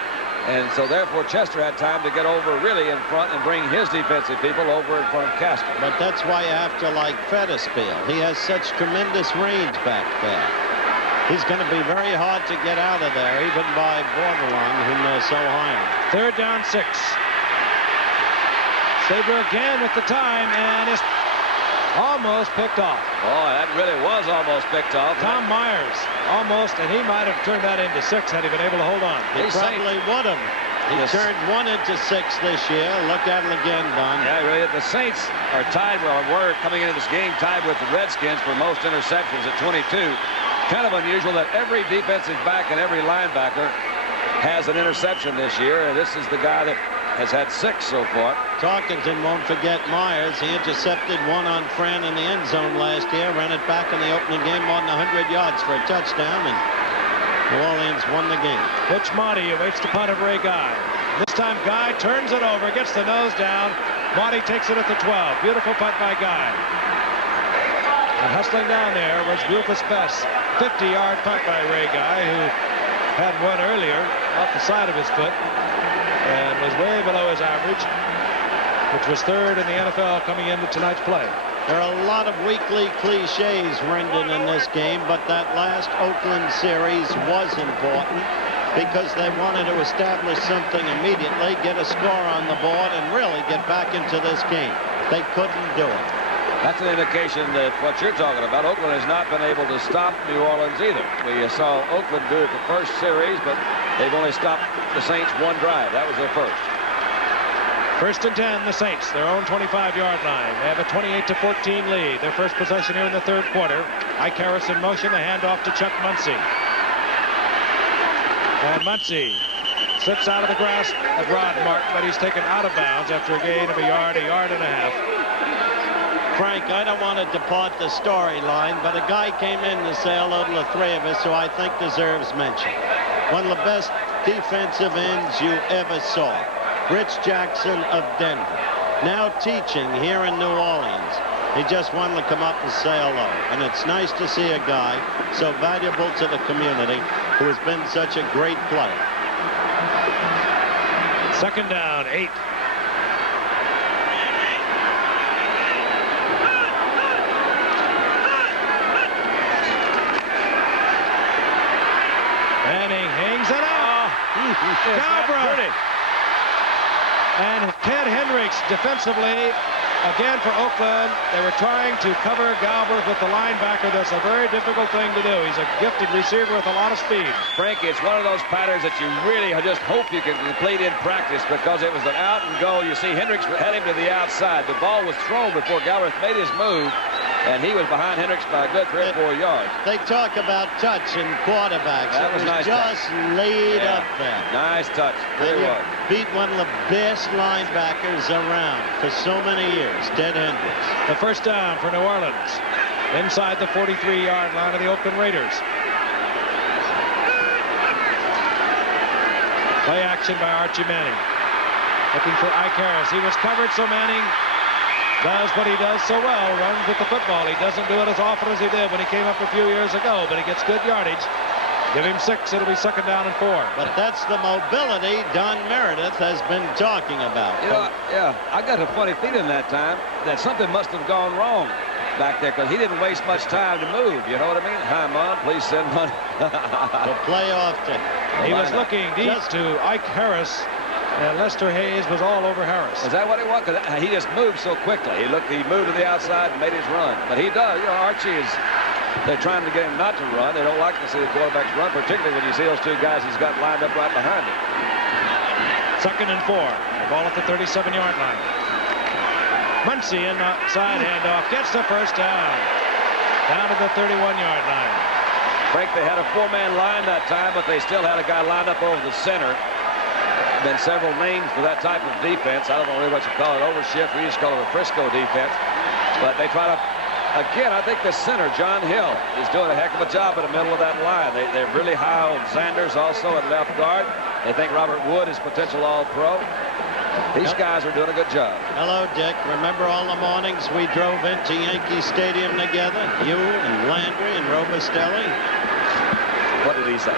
And so therefore Chester had time to get over really in front and bring his defensive people over in front of Casper. But that's why you have to like Fettersfield. He has such tremendous range back there. He's going to be very hard to get out of there, even by Bordelon, whom they're so high on. 3rd down 6. Stabler again with the time, and it's almost picked off. Oh, that really was almost picked off. Tom Myers almost, and he might have turned that into 6 had he been able to hold on. He probably would have. He turned 1 into 6 this year. Look at it again, Don. Yeah, really, the Saints are tied, well, were coming into this game tied with the Redskins for most interceptions at 22. Kind of unusual that every defensive back and every linebacker has an interception this year. And this is the guy that has had 6 so far. Tarkenton won't forget Myers. He intercepted 1 on Fran in the end zone last year, ran it back in the opening game more than 100 yards for a touchdown, and New Orleans won the game. Butch Marty awaits the punt of Ray Guy. This time Guy turns it over, gets the nose down. Marty takes it at the 12. Beautiful punt by Guy. And hustling down there was Rufus Bess. 50-yard punt by Ray Guy, who had one earlier off the side of his foot and was way below his average, which was 3rd in the NFL coming into tonight's play. There are a lot of weekly cliches rendered in this game, but that last Oakland series was important because they wanted to establish something immediately, get a score on the board, and really get back into this game. They couldn't do it. That's an indication that what you're talking about, Oakland has not been able to stop New Orleans either. We saw Oakland do it the first series, but they've only stopped the Saints 1 drive. That was their first. 1st and 10, the Saints, their own 25-yard line. They have a 28-14 lead. Their first possession here in the 3rd quarter. Ike Harris in motion, the handoff to Chuck Muncie. And Muncie slips out of the grasp of Rod Martin, but he's taken out of bounds after a gain of a yard and a half. Frank, I don't want to depart the storyline, but a guy came in to say hello to the 3 of us who I think deserves mention. One of the best defensive ends you ever saw. Rich Jackson of Denver. Now teaching here in New Orleans. He just wanted to come up and say hello. And it's nice to see a guy so valuable to the community who has been such a great player. 2nd down, 8. Manning hangs it out. Galbraith. And Ted Hendricks defensively, again for Oakland, they were trying to cover Galbraith with the linebacker. That's a very difficult thing to do. He's a gifted receiver with a lot of speed. Frank, it's one of those patterns that you really just hope you can complete in practice because it was an out and go. You see Hendricks had him to the outside. The ball was thrown before Galbraith made his move, and he was behind Hendricks by a good 3 or 4 yards. They talk about touch in quarterbacks. That was nice just touch. laid up there. Nice touch. Really was. Beat one of the best linebackers around for so many years, Ted Hendricks. The 1st down for New Orleans. Inside the 43-yard line of the Oakland Raiders. Play action by Archie Manning. Looking for Ike Harris. He was covered, so Manning does what he does so well, runs with the football. He doesn't do it as often as he did when he came up a few years ago, but he gets good yardage. Give him 6, it'll be 2nd down and 4. But that's the mobility Don Meredith has been talking about. You know, yeah, I got a funny feeling that time that something must have gone wrong back there because he didn't waste much time to move. You know what I mean? Hi, Mom, please send money. The playoff team. He was looking deep to Ike Harris, and Lester Hayes was all over Harris. Is that what it was? Because he just moved so quickly. He moved to the outside and made his run. But he does. You know, Archie is, they're trying to get him not to run. They don't like to see the quarterbacks run, particularly when you see those 2 guys he's got lined up right behind him. 2nd and 4. The ball at the 37-yard line. Muncie in the side handoff. Gets the 1st down. Down to the 31-yard line. Frank, they had a 4-man line that time, but they still had a guy lined up over the center. Been several names for that type of defense. I don't know really what you call it, overshift. We just call it a Frisco defense. But they try to, again, I think the center, John Hill, is doing a heck of a job in the middle of that line. They're really high on Sanders also at left guard. They think Robert Wood is potential All-Pro. These guys are doing a good job. Hello, Dick. Remember all the mornings we drove into Yankee Stadium together? You and Landry and Robustelli? What did he say?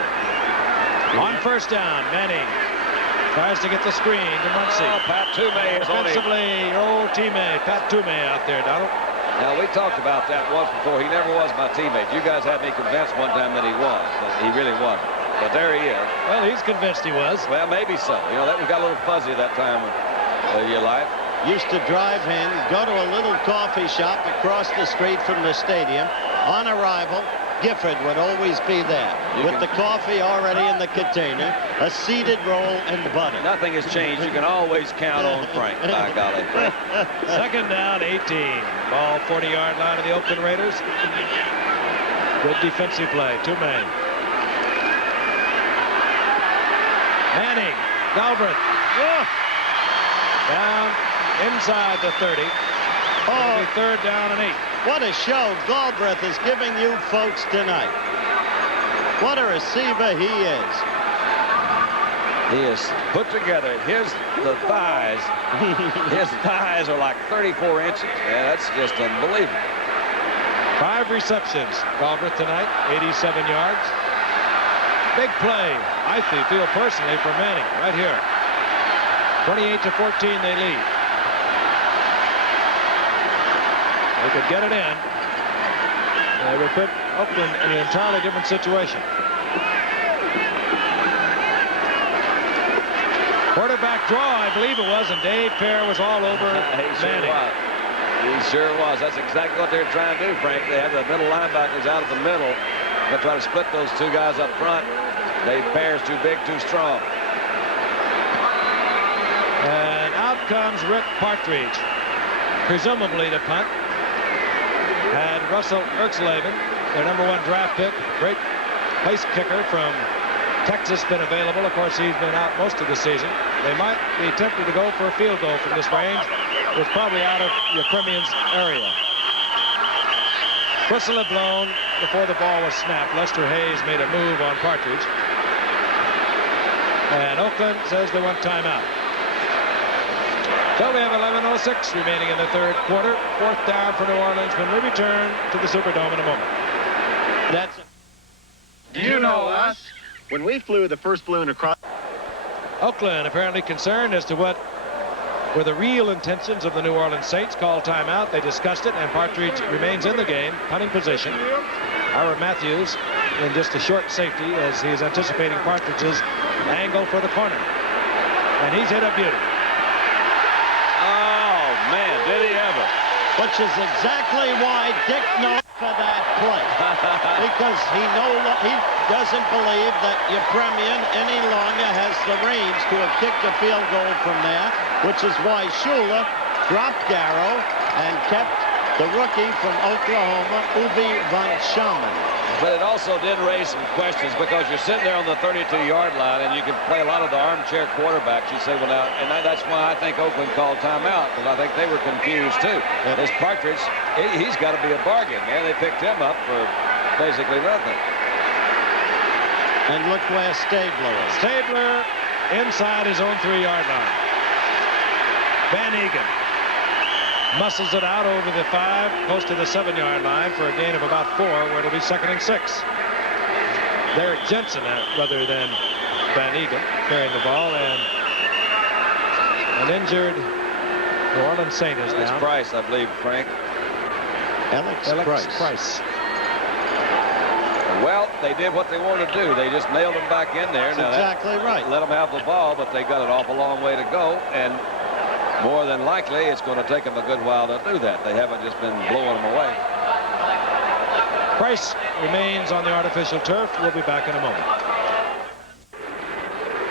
On first down, Manning tries to get the screen to Muncy. Oh, Pat Toomey is on him. Offensively, your old teammate, Pat Toomey out there, Donald. Now, we talked about that once before. He never was my teammate. You guys had me convinced one time that he was, but he really wasn't. But there he is. Well, he's convinced he was. Well, maybe so. You know, that one got a little fuzzy that time of your life. Used to drive in, go to a little coffee shop across the street from the stadium. On arrival, Gifford would always be there with the coffee already in the container, a seeded roll, and butter. Nothing has changed. You can always count on Frank. By golly, Frank. Second down, 18. Ball 40-yard line of the Oakland Raiders. Good defensive play. Toomey. Manning. Galbraith. Down inside the 30. It'll be third down and 8. What a show Galbraith is giving you folks tonight. What a receiver he is. He is put together. The thighs. His thighs are like 34 inches. Yeah, that's just unbelievable. 5 receptions. Galbraith tonight, 87 yards. Big play, I feel personally, for Manning right here. 28-14, they lead. They could get it in. They would put Oakland in an entirely different situation. Quarterback draw, I believe it was, and Dave Pear was all over Manning. He sure was. That's exactly what they were trying to do, Frank. They have the middle linebackers out of the middle. They're trying to split those two guys up front. Dave Pear's too big, too strong. And out comes Rick Partridge, presumably to punt. Had Russell Erxleben, their #1 draft pick, great place kicker from Texas, been available. Of course, he's been out most of the season. They might be tempted to go for a field goal from this range. It's probably out of Yepremian's area. Whistle had blown before the ball was snapped. Lester Hayes made a move on Partridge. And Oakland says they want timeout. So we have 11:06 remaining in the third quarter. Fourth down for New Orleans when we return to the Superdome in a moment. Do you know us? When we flew the first balloon across... Oakland apparently concerned as to what were the real intentions of the New Orleans Saints. Called timeout. They discussed it, and Partridge remains in the game, punting position. Ira Matthews in just a short safety as he is anticipating Partridge's angle for the corner. And he's hit a beauty. Oh, man, did he ever. Which is exactly why Dick knows for that play. Because he doesn't believe that Yepremian any longer has the range to have kicked a field goal from there, which is why Shula dropped Garrow and kept the rookie from Oklahoma, Ubi van Schamen. But it also did raise some questions because you're sitting there on the 32-yard line and you can play a lot of the armchair quarterbacks. You say, well, now, and that's why I think Oakland called timeout, because I think they were confused, too. Yep. This Partridge, he's got to be a bargain, man. They picked him up for basically nothing. And look where Stabler is. Stabler inside his own 3-yard line. Van Egan muscles it out over the 5, close to the 7-yard line for a gain of about 4, where it'll be 2nd and 6. Derek Jensen, rather than Van Egan, carrying the ball, and an injured New Orleans Saint is It's down. Price, I believe, Frank. Alex Price. Well, they did what they wanted to do. They just nailed him back in there. That's exactly right. Let them have the ball, but they got an awful long way to go, and more than likely, it's going to take them a good while to do that. They haven't just been blowing them away. Price remains on the artificial turf. We'll be back in a moment.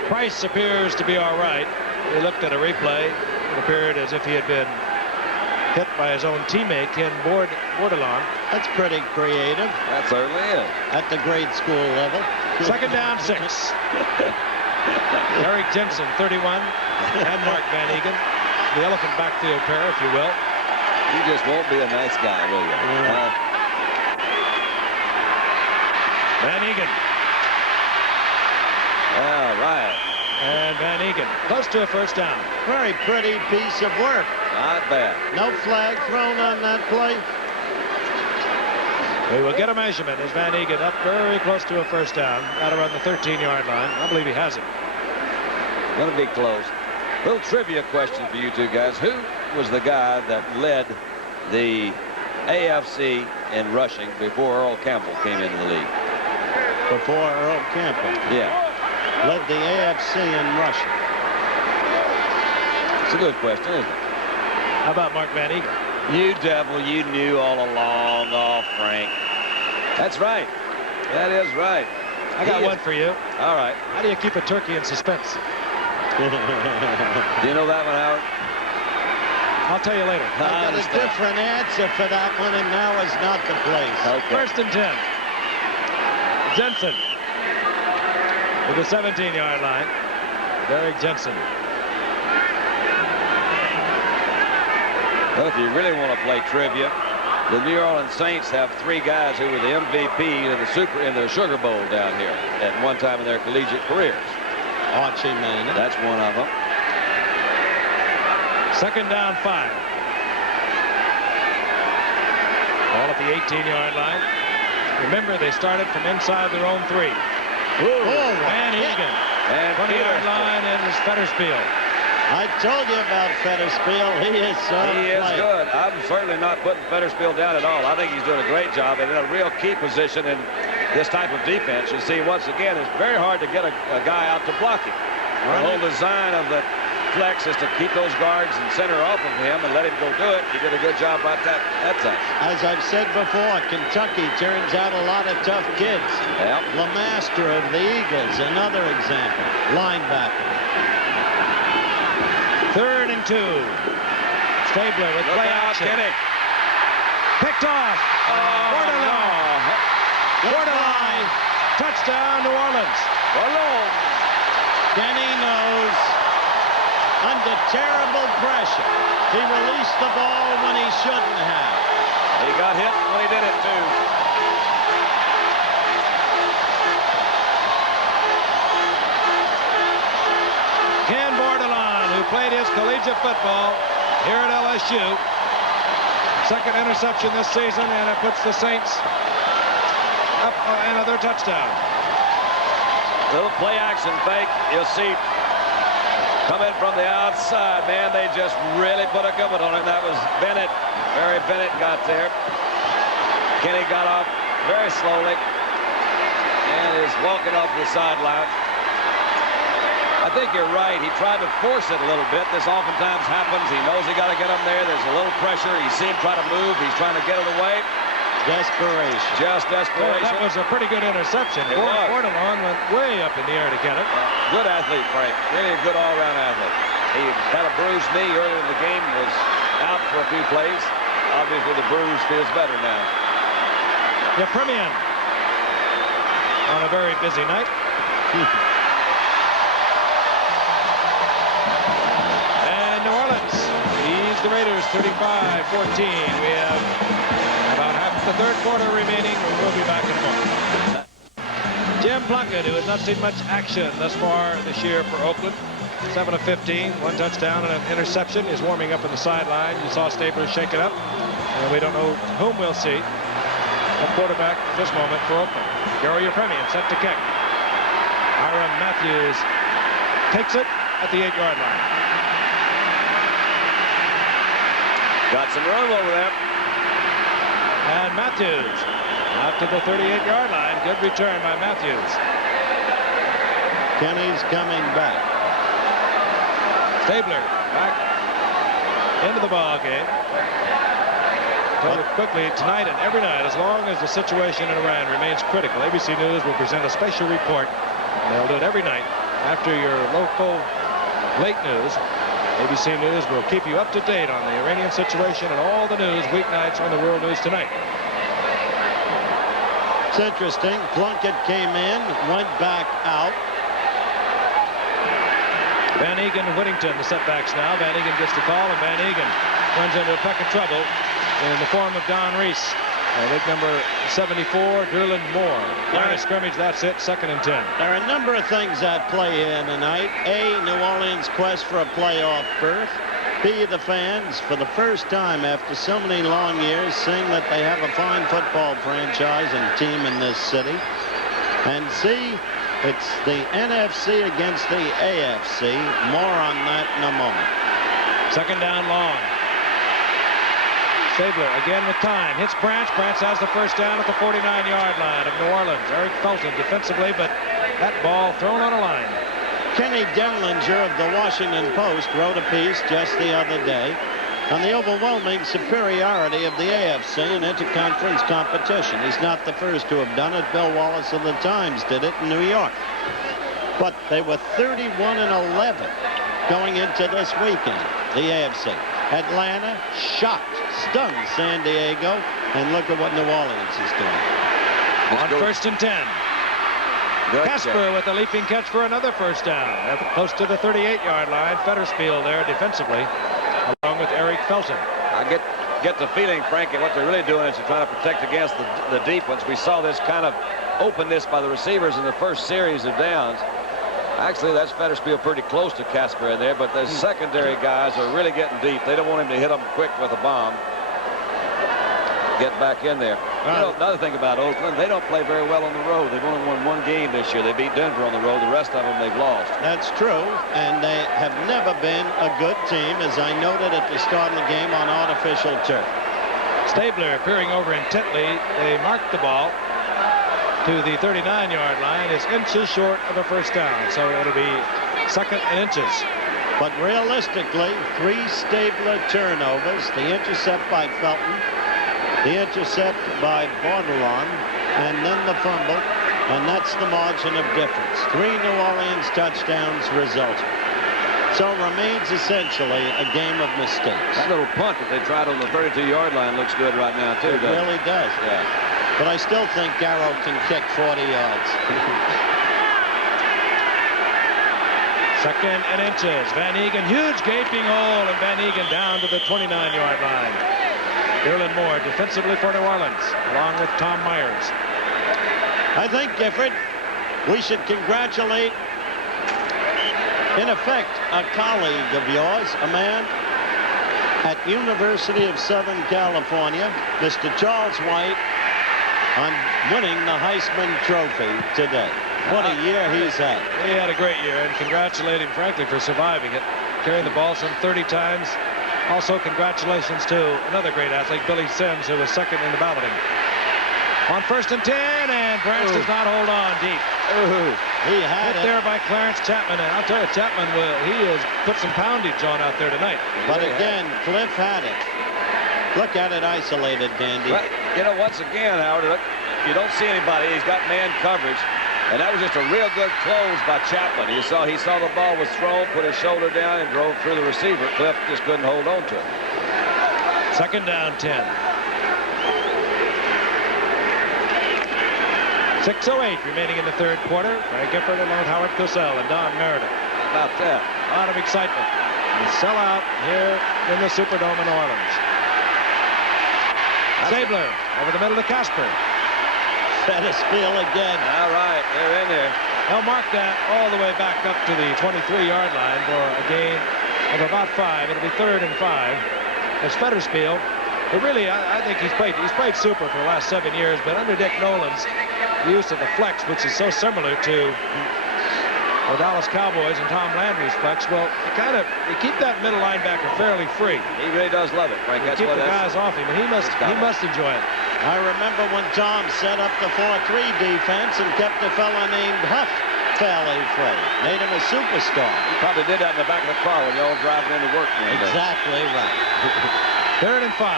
Price appears to be all right. We looked at a replay. It appeared as if he had been hit by his own teammate, Ken Bordelon. That's pretty creative. That certainly is. At the grade school level. Second down, 6. Eric Jensen, 31, and Mark Van Egan. The elephant backfield pair, if you will. You just won't be a nice guy, will you? Van Egan. All right. And Van Egan, close to a first down. Very pretty piece of work. Not bad. No flag thrown on that play. We will get a measurement as Van Egan up very close to a first down, right around the 13-yard line. I believe he has it. Going to be close. Little trivia question for you two guys. Who was the guy that led the AFC in rushing before Earl Campbell came into the league? Before Earl Campbell? Yeah. Led the AFC in rushing. It's a good question, isn't it? How about Mark Van Egan? You devil, you knew all along. Oh, Frank. That's right. That is right. I got one for you. All right. How do you keep a turkey in suspense? Do you know that one, Howard? I'll tell you later. I got a different answer for that one, and now is not the place. Okay. First and 10. Jensen with the 17-yard line. Derek Jensen. Well, if you really want to play trivia, the New Orleans Saints have 3 guys who were the MVP in the Sugar Bowl down here at one time in their collegiate careers. Archie Manning. That's one of them. Second down, 5. Ball at the 18-yard line. Remember, they started from inside their own 3. Van Egan. And 20-yard line, and it's Fetterspiel. I told you about Fetterspiel. He is good. I'm certainly not putting Fetterspiel down at all. I think he's doing a great job and in a real key position in this type of defense. You see, once again, it's very hard to get a guy out to block him. The whole design of the flex is to keep those guards and center off of him and let him go do it. He did a good job right that time. As I've said before, Kentucky turns out a lot of tough kids. Yep. LeMaster of the Eagles, another example. Linebacker. 3rd and 2. Stabler with play action. Picked off. Borderline. Touchdown, New Orleans. Kenny knows. Under terrible pressure, he released the ball when he shouldn't have. He got hit when he did it, too. Ken Bordelon, who played his collegiate football here at LSU. Second interception this season, and it puts the Saints up another touchdown. Little play action fake. You'll see coming from the outside. Man, they just really put a good one on him. That was Bennett. Barry Bennett got there. Kenny got off very slowly and is walking off the sideline. I think you're right. He tried to force it a little bit. This oftentimes happens. He knows he got to get him there. There's a little pressure. You see him try to move. He's trying to get it away. Desperation. Just desperation. Well, that was a pretty good interception. Bordelon went way up in the air to get it. Good athlete, Frank. Really a good all-around athlete. He had a bruised knee earlier in the game, was out for a few plays. Obviously, the bruise feels better now. Yepremian on a very busy night. And New Orleans leads the Raiders 35-14. We have about half the third quarter remaining. We'll be back in a moment. Jim Plunkett, who has not seen much action thus far this year for Oakland. 7 of 15, 1 touchdown and an interception, is warming up on the sideline. You saw Stabler shake it up. And we don't know whom we'll see at quarterback at this moment for Oakland. Gary Yepremian set to kick. Hiram Matthews takes it at the 8-yard line. Got some room over there. And Matthews out to the 38-yard line. Good return by Matthews. Kenny's coming back. Stabler back into the ball game. Tell you quickly, tonight and every night, as long as the situation in Iran remains critical, ABC News will present a special report. And they'll do it every night after your local late news. ABC News will keep you up to date on the Iranian situation and all the news weeknights on the World News Tonight. It's interesting. Plunkett came in, went back out. Van Egan, Whittington, the setbacks now. Van Egan gets the call, and Van Egan runs into a peck of trouble in the form of Don Reese. Big number 74, Derland Moore. Line of scrimmage, that's it, 2nd and 10. There are a number of things at play here tonight. A, New Orleans' quest for a playoff berth. B, the fans, for the first time after so many long years, seeing that they have a fine football franchise and team in this city. And C, it's the NFC against the AFC. More on that in a moment. 2nd down, long. Stabler again with time. Hits Branch. Branch has the first down at the 49-yard line of New Orleans. Eric Felton defensively, but that ball thrown on a line. Kenny Denlinger of the Washington Post wrote a piece just the other day on the overwhelming superiority of the AFC in interconference competition. He's not the first to have done it. Bill Wallace of the Times did it in New York. But they were 31-11 going into this weekend, the AFC. Atlanta shocked, stunned San Diego, and look at what New Orleans is doing. On 1st and 10. Casper with a leaping catch for another first down. Close to the 38-yard line. Fettersfield there defensively, along with Eric Felton. I get the feeling, Frankie, what they're really doing is they're trying to protect against the deep ones. We saw this kind of openness by the receivers in the first series of downs. Actually, that's Fettersfield pretty close to Casper in there, but the secondary guys are really getting deep. They don't want him to hit them quick with a bomb. Get back in there. You know, another thing about Oakland, they don't play very well on the road. They've only won 1 game this year. They beat Denver on the road. The rest of them they've lost. That's true, and they have never been a good team, as I noted at the start of the game, on artificial turf. Stabler peering over intently. They marked the ball to the 39-yard line. Is inches short of a first down, so it'll be 2nd and inches. But realistically, 3 Stabler turnovers, the intercept by Felton, the intercept by Bordelon, and then the fumble, and that's the margin of difference. 3 New Orleans touchdowns resulted. So it remains essentially a game of mistakes. That little punt that they tried on the 32-yard line looks good right now, too. It really does. Yeah. But I still think Garrow can kick 40 yards. 2nd and inches. Van Egan, huge gaping hole, and Van Egan down to the 29-yard line. Derland Moore defensively for New Orleans, along with Tom Myers. I think, Gifford, we should congratulate, in effect, a colleague of yours, a man at University of Southern California, Mr. Charles White, on winning the Heisman Trophy today. What a year he's had. He had a great year, and congratulate him, frankly, for surviving it. Carrying the ball some 30 times. Also, congratulations to another great athlete, Billy Sims, who was 2nd in the balloting. On 1st and 10, and Branch does not hold on deep. He had Hit it there by Clarence Chapman, and I'll tell you, Chapman, he has put some poundage on out there tonight. But again, Cliff had it. Look at it isolated, Dandy. Well, you know, once again, Howard, look, you don't see anybody. He's got man coverage. And that was just a real good close by Chapman. He saw the ball was thrown, put his shoulder down, and drove through the receiver. Cliff just couldn't hold on to it. 2nd down, 10. 6:08 remaining in the 3rd quarter. Frank Gifford along with Howard Cosell and Don Meredith. About that. A lot of excitement. The sellout here in the Superdome in New Orleans. Stabler over the middle to Casper. Fettersfield again. All right, they're in there. They'll mark that all the way back up to the 23-yard line for a gain of about 5. It'll be 3rd and 5. As Fettersfield, who really, I think he's played super for the last 7 years, but under Dick Nolan's use of the flex, which is so similar to the Dallas Cowboys and Tom Landry's flex, well, you keep that middle linebacker fairly free. He really does love it, Frank. That's keep what the guys off him, and he must enjoy it. I remember when Tom set up the 4-3 defense and kept a fella named Huff fairly free. Made him a superstar. He probably did that in the back of the car when you're all driving into work. Exactly right. 3rd and 5.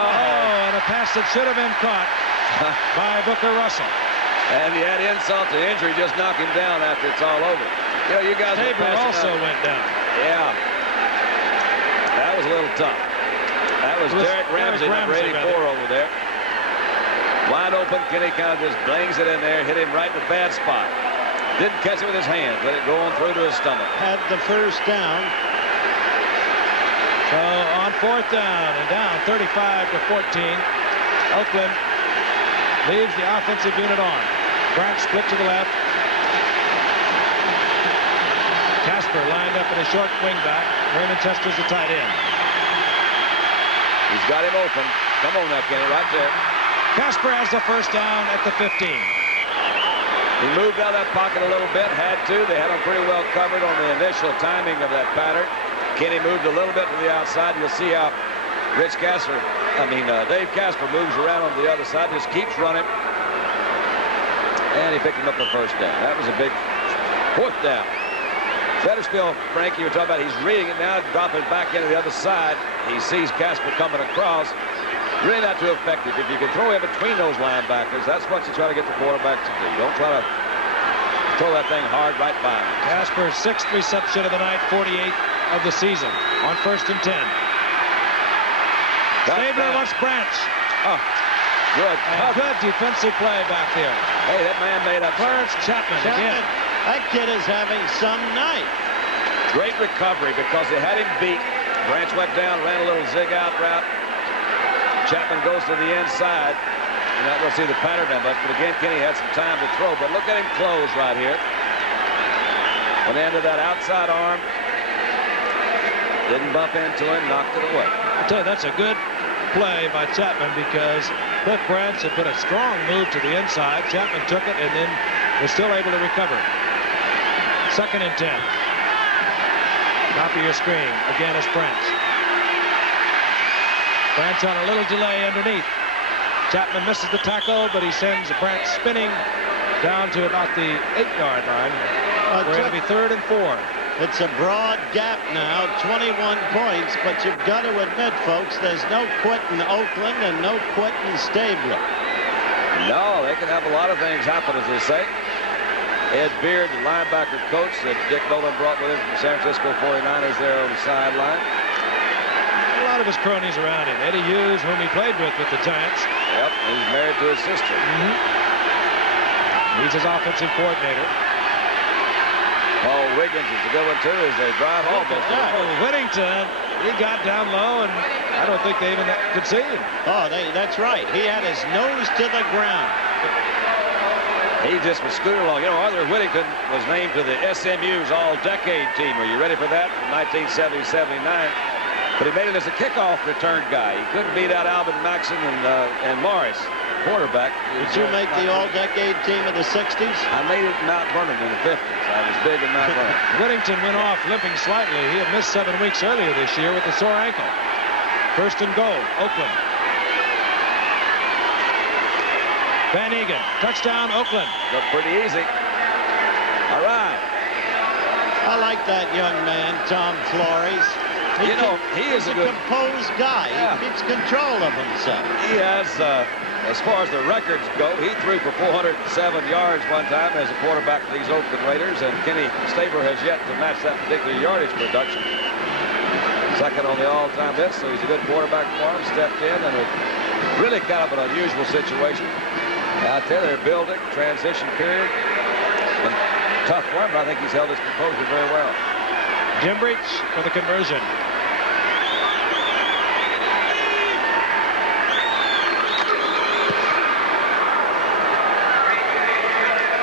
Oh, and a pass that should have been caught by Booker Russell. And he had insult to injury, just knock him down after it's all over. You know, you guys Stabler also went down. Yeah. That was a little tough. That was Derek Ramsey, number 84 over there. Wide open. Kenny kind of just blings it in there, hit him right in the bad spot. Didn't catch it with his hands, let it go on through to his stomach. Had the first down. So on 4th down and down 35 to 14. Oakland leaves the offensive unit on. Branch split to the left. Casper lined up in a short wingback. Raymond Tester's the tight end. He's got him open. Come on now, Kenny, right there. Casper has the first down at the 15. He moved out of that pocket a little bit, had to. They had him pretty well covered on the initial timing of that pattern. Kenny moved a little bit to the outside. You'll see how Dave Casper moves around on the other side, just keeps running. And he picked him up the first down. That was a big 4th down. Fettersfield, Frank, you were talking about, he's reading it now, dropping back into the other side. He sees Casper coming across. Really not too effective. If you can throw in between those linebackers, that's what you try to get the quarterback to do. Don't try to throw that thing hard right by him. Casper's 6th reception of the night, 48th of the season on 1st and 10. Stabler wants Branch. Oh, good. Good defensive play back there. Hey, that man made up. Clarence Chapman again. That kid is having some night. Great recovery because they had him beat. Branch went down, ran a little zig-out route. Chapman goes to the inside. You're not going to see the pattern that much, but again, Kenny had some time to throw. But look at him close right here. Went into that outside arm. Didn't bump into him, knocked it away. I'll tell you, that's a good play by Chapman because Cliff Branch had put a strong move to the inside. Chapman took it and then was still able to recover. 2nd and 10. Top of your screen. Again is Branch. Branch on a little delay underneath. Chapman misses the tackle, but he sends Branch spinning down to about the 8-yard line. We're going to be 3rd and 4. It's a broad gap now, 21 points, but you've got to admit, folks, there's no quitting Oakland and no quitting Stabler. No, they can have a lot of things happen, as they say. Ed Beard, the linebacker coach that Dick Nolan brought with him from San Francisco 49ers there on the sideline. A lot of his cronies around him. Eddie Hughes, whom he played with the Giants. Yep, he's married to his sister. He's his offensive coordinator. Paul Wiggins is a good one, too, as they drive home. Whittington, he got down low, and I don't think they even could see him. Oh, that's right. He had his nose to the ground. He just was scooting along. You know, Arthur Whittington was named to the SMU's all-decade team. Are you ready for that? From 1970-79. But he made it as a kickoff return guy. He couldn't beat out Alvin Maxson and Morris, quarterback. Did you make the all-decade team of the 60s? I made it in Mount Vernon in the 50s. I was big in Mount Vernon. Whittington went off limping slightly. He had missed 7 weeks earlier this year with a sore ankle. 1st and goal, Oakland. Van Egan, touchdown, Oakland. Looked pretty easy. All right. I like that young man, Tom Flores. He is a good, composed guy. Yeah. He keeps control of himself. He has, as far as the records go, he threw for 407 yards one time as a quarterback for these Oakland Raiders, and Kenny Stabler has yet to match that particular yardage production. 2nd on the all-time list, so he's a good quarterback for him. Stepped in, and it really kind of an unusual situation. Out there, they're building, transition period. And tough for him, but I think he's held his composure very well. Jim Breach for the conversion.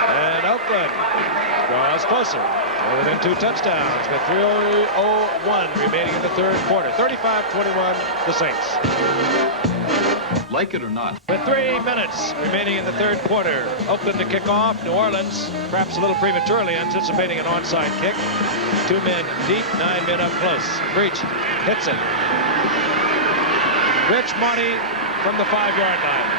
And Oakland draws closer. They're within 2 touchdowns with 3:01 remaining in the 3rd quarter. 35-21, the Saints. Like it or not. With 3 minutes remaining in the 3rd quarter, Oakland to kick off. New Orleans, perhaps a little prematurely, anticipating an onside kick. 2 men deep, 9 men up close. Breach hits it. Rich Monty from the 5-yard line.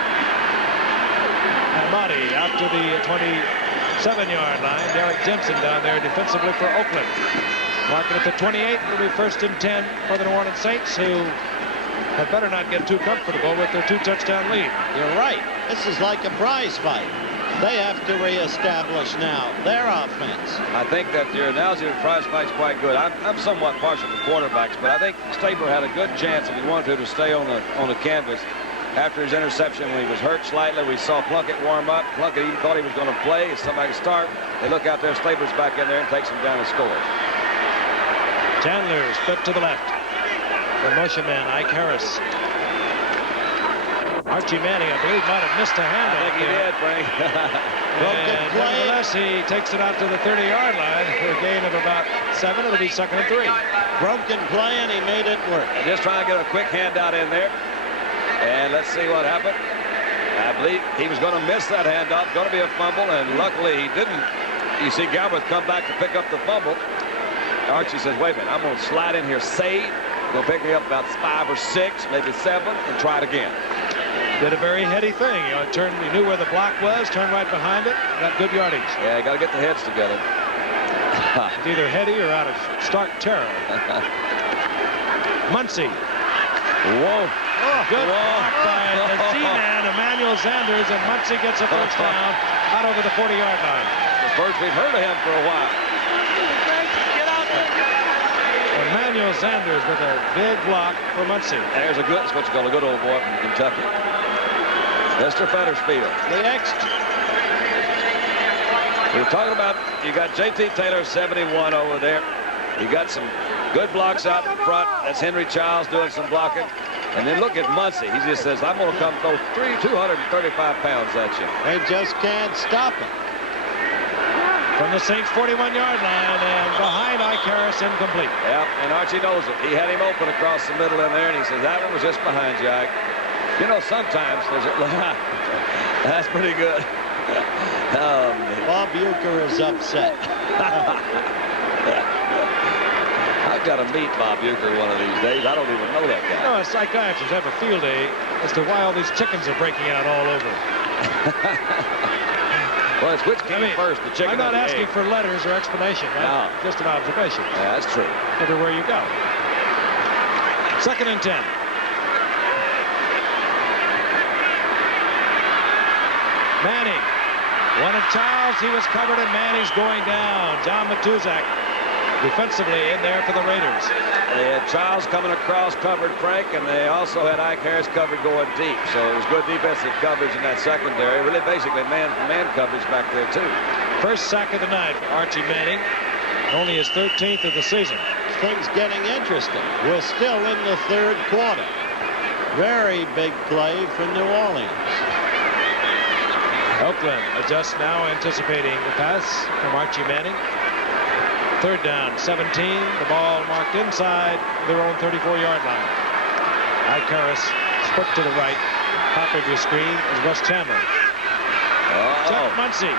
And Monty out to the 27-yard line. Derek Jensen down there defensively for Oakland. Marking at the 28. It'll be 1st and 10 for the New Orleans Saints, who had better not get too comfortable with their 2-touchdown lead. You're right. This is like a prize fight. They have to reestablish now their offense. I think that your analogy of prize fight's quite good. I'm somewhat partial to quarterbacks, but I think Stabler had a good chance if he wanted to stay on the canvas. After his interception, when he was hurt slightly, we saw Plunkett warm up. Plunkett even thought he was going to play. Somebody start. They look out there. Stabler's back in there and takes him down and scores. Chandler split to the left. The motion man, Ike Harris. Archie Manning, I believe, might have missed a hand. I think he did, Frank. And nevertheless, he takes it out to the 30-yard line for a gain of about 7. It'll be 2nd and 3. Broken play, and he made it work. Just trying to get a quick handout in there. And let's see what happened. I believe he was going to miss that handoff. Going to be a fumble, and luckily he didn't. You see Galbraith come back to pick up the fumble. Archie says, wait a minute, I'm going to slide in here safe. Going to pick me up about 5 or 6, maybe 7, and try it again. Did a very heady thing. He knew where the block was, turned right behind it, got good yardage. Yeah, got to get the heads together. It's either heady or out of stark terror. Muncie. Whoa. Good block by the G-man, Emmanuel Sanders, and Muncie gets a first down out over the 40-yard line. The first we've heard of him for a while. Emmanuel Sanders with a big block for Muncie. There's a good, what you call a good old boy from Kentucky. Mr. Fettersfield. The extra. We're talking about, you got J.T. Taylor, 71 over there. You got some good blocks out in front. That's Henry Childs doing some blocking. And then look at Muncie. He just says, I'm going to come throw 235 pounds at you. They just can't stop him. From the Saints' 41-yard line, and behind Ike Harris, incomplete. Yep, and Archie knows it. He had him open across the middle in there, and he says, that one was just behind you, Ike. You know, sometimes there's a... That's pretty good. Oh, man. Bob Uecker is upset. I've got to meet Bob Uecker one of these days. I don't even know that guy. You know, psychiatrists have a field day as to why all these chickens are breaking out all over. Well, it's which came first, the chicken I'm not or the asking egg? for letters or explanation. No. Just an observation. Yeah, that's true. Everywhere you go. 2nd and 10. Manning. Wanted Childs. He was covered, and Manning's going down. John Matuzak defensively in there for the Raiders. They had Childs coming across, covered Frank, and they also had Ike Harris covered going deep. So it was good defensive coverage in that secondary. Really basically man-to-man coverage back there, too. First sack of the night for Archie Manning. Only his 13th of the season. Things getting interesting. We're still in the 3rd quarter. Very big play for New Orleans. Oakland adjusts now, anticipating the pass from Archie Manning. 3rd down, 17. The ball marked inside their own 34-yard line. Ike Harris split to the right. Top of your screen is Russ Chandler. Chuck Muncie.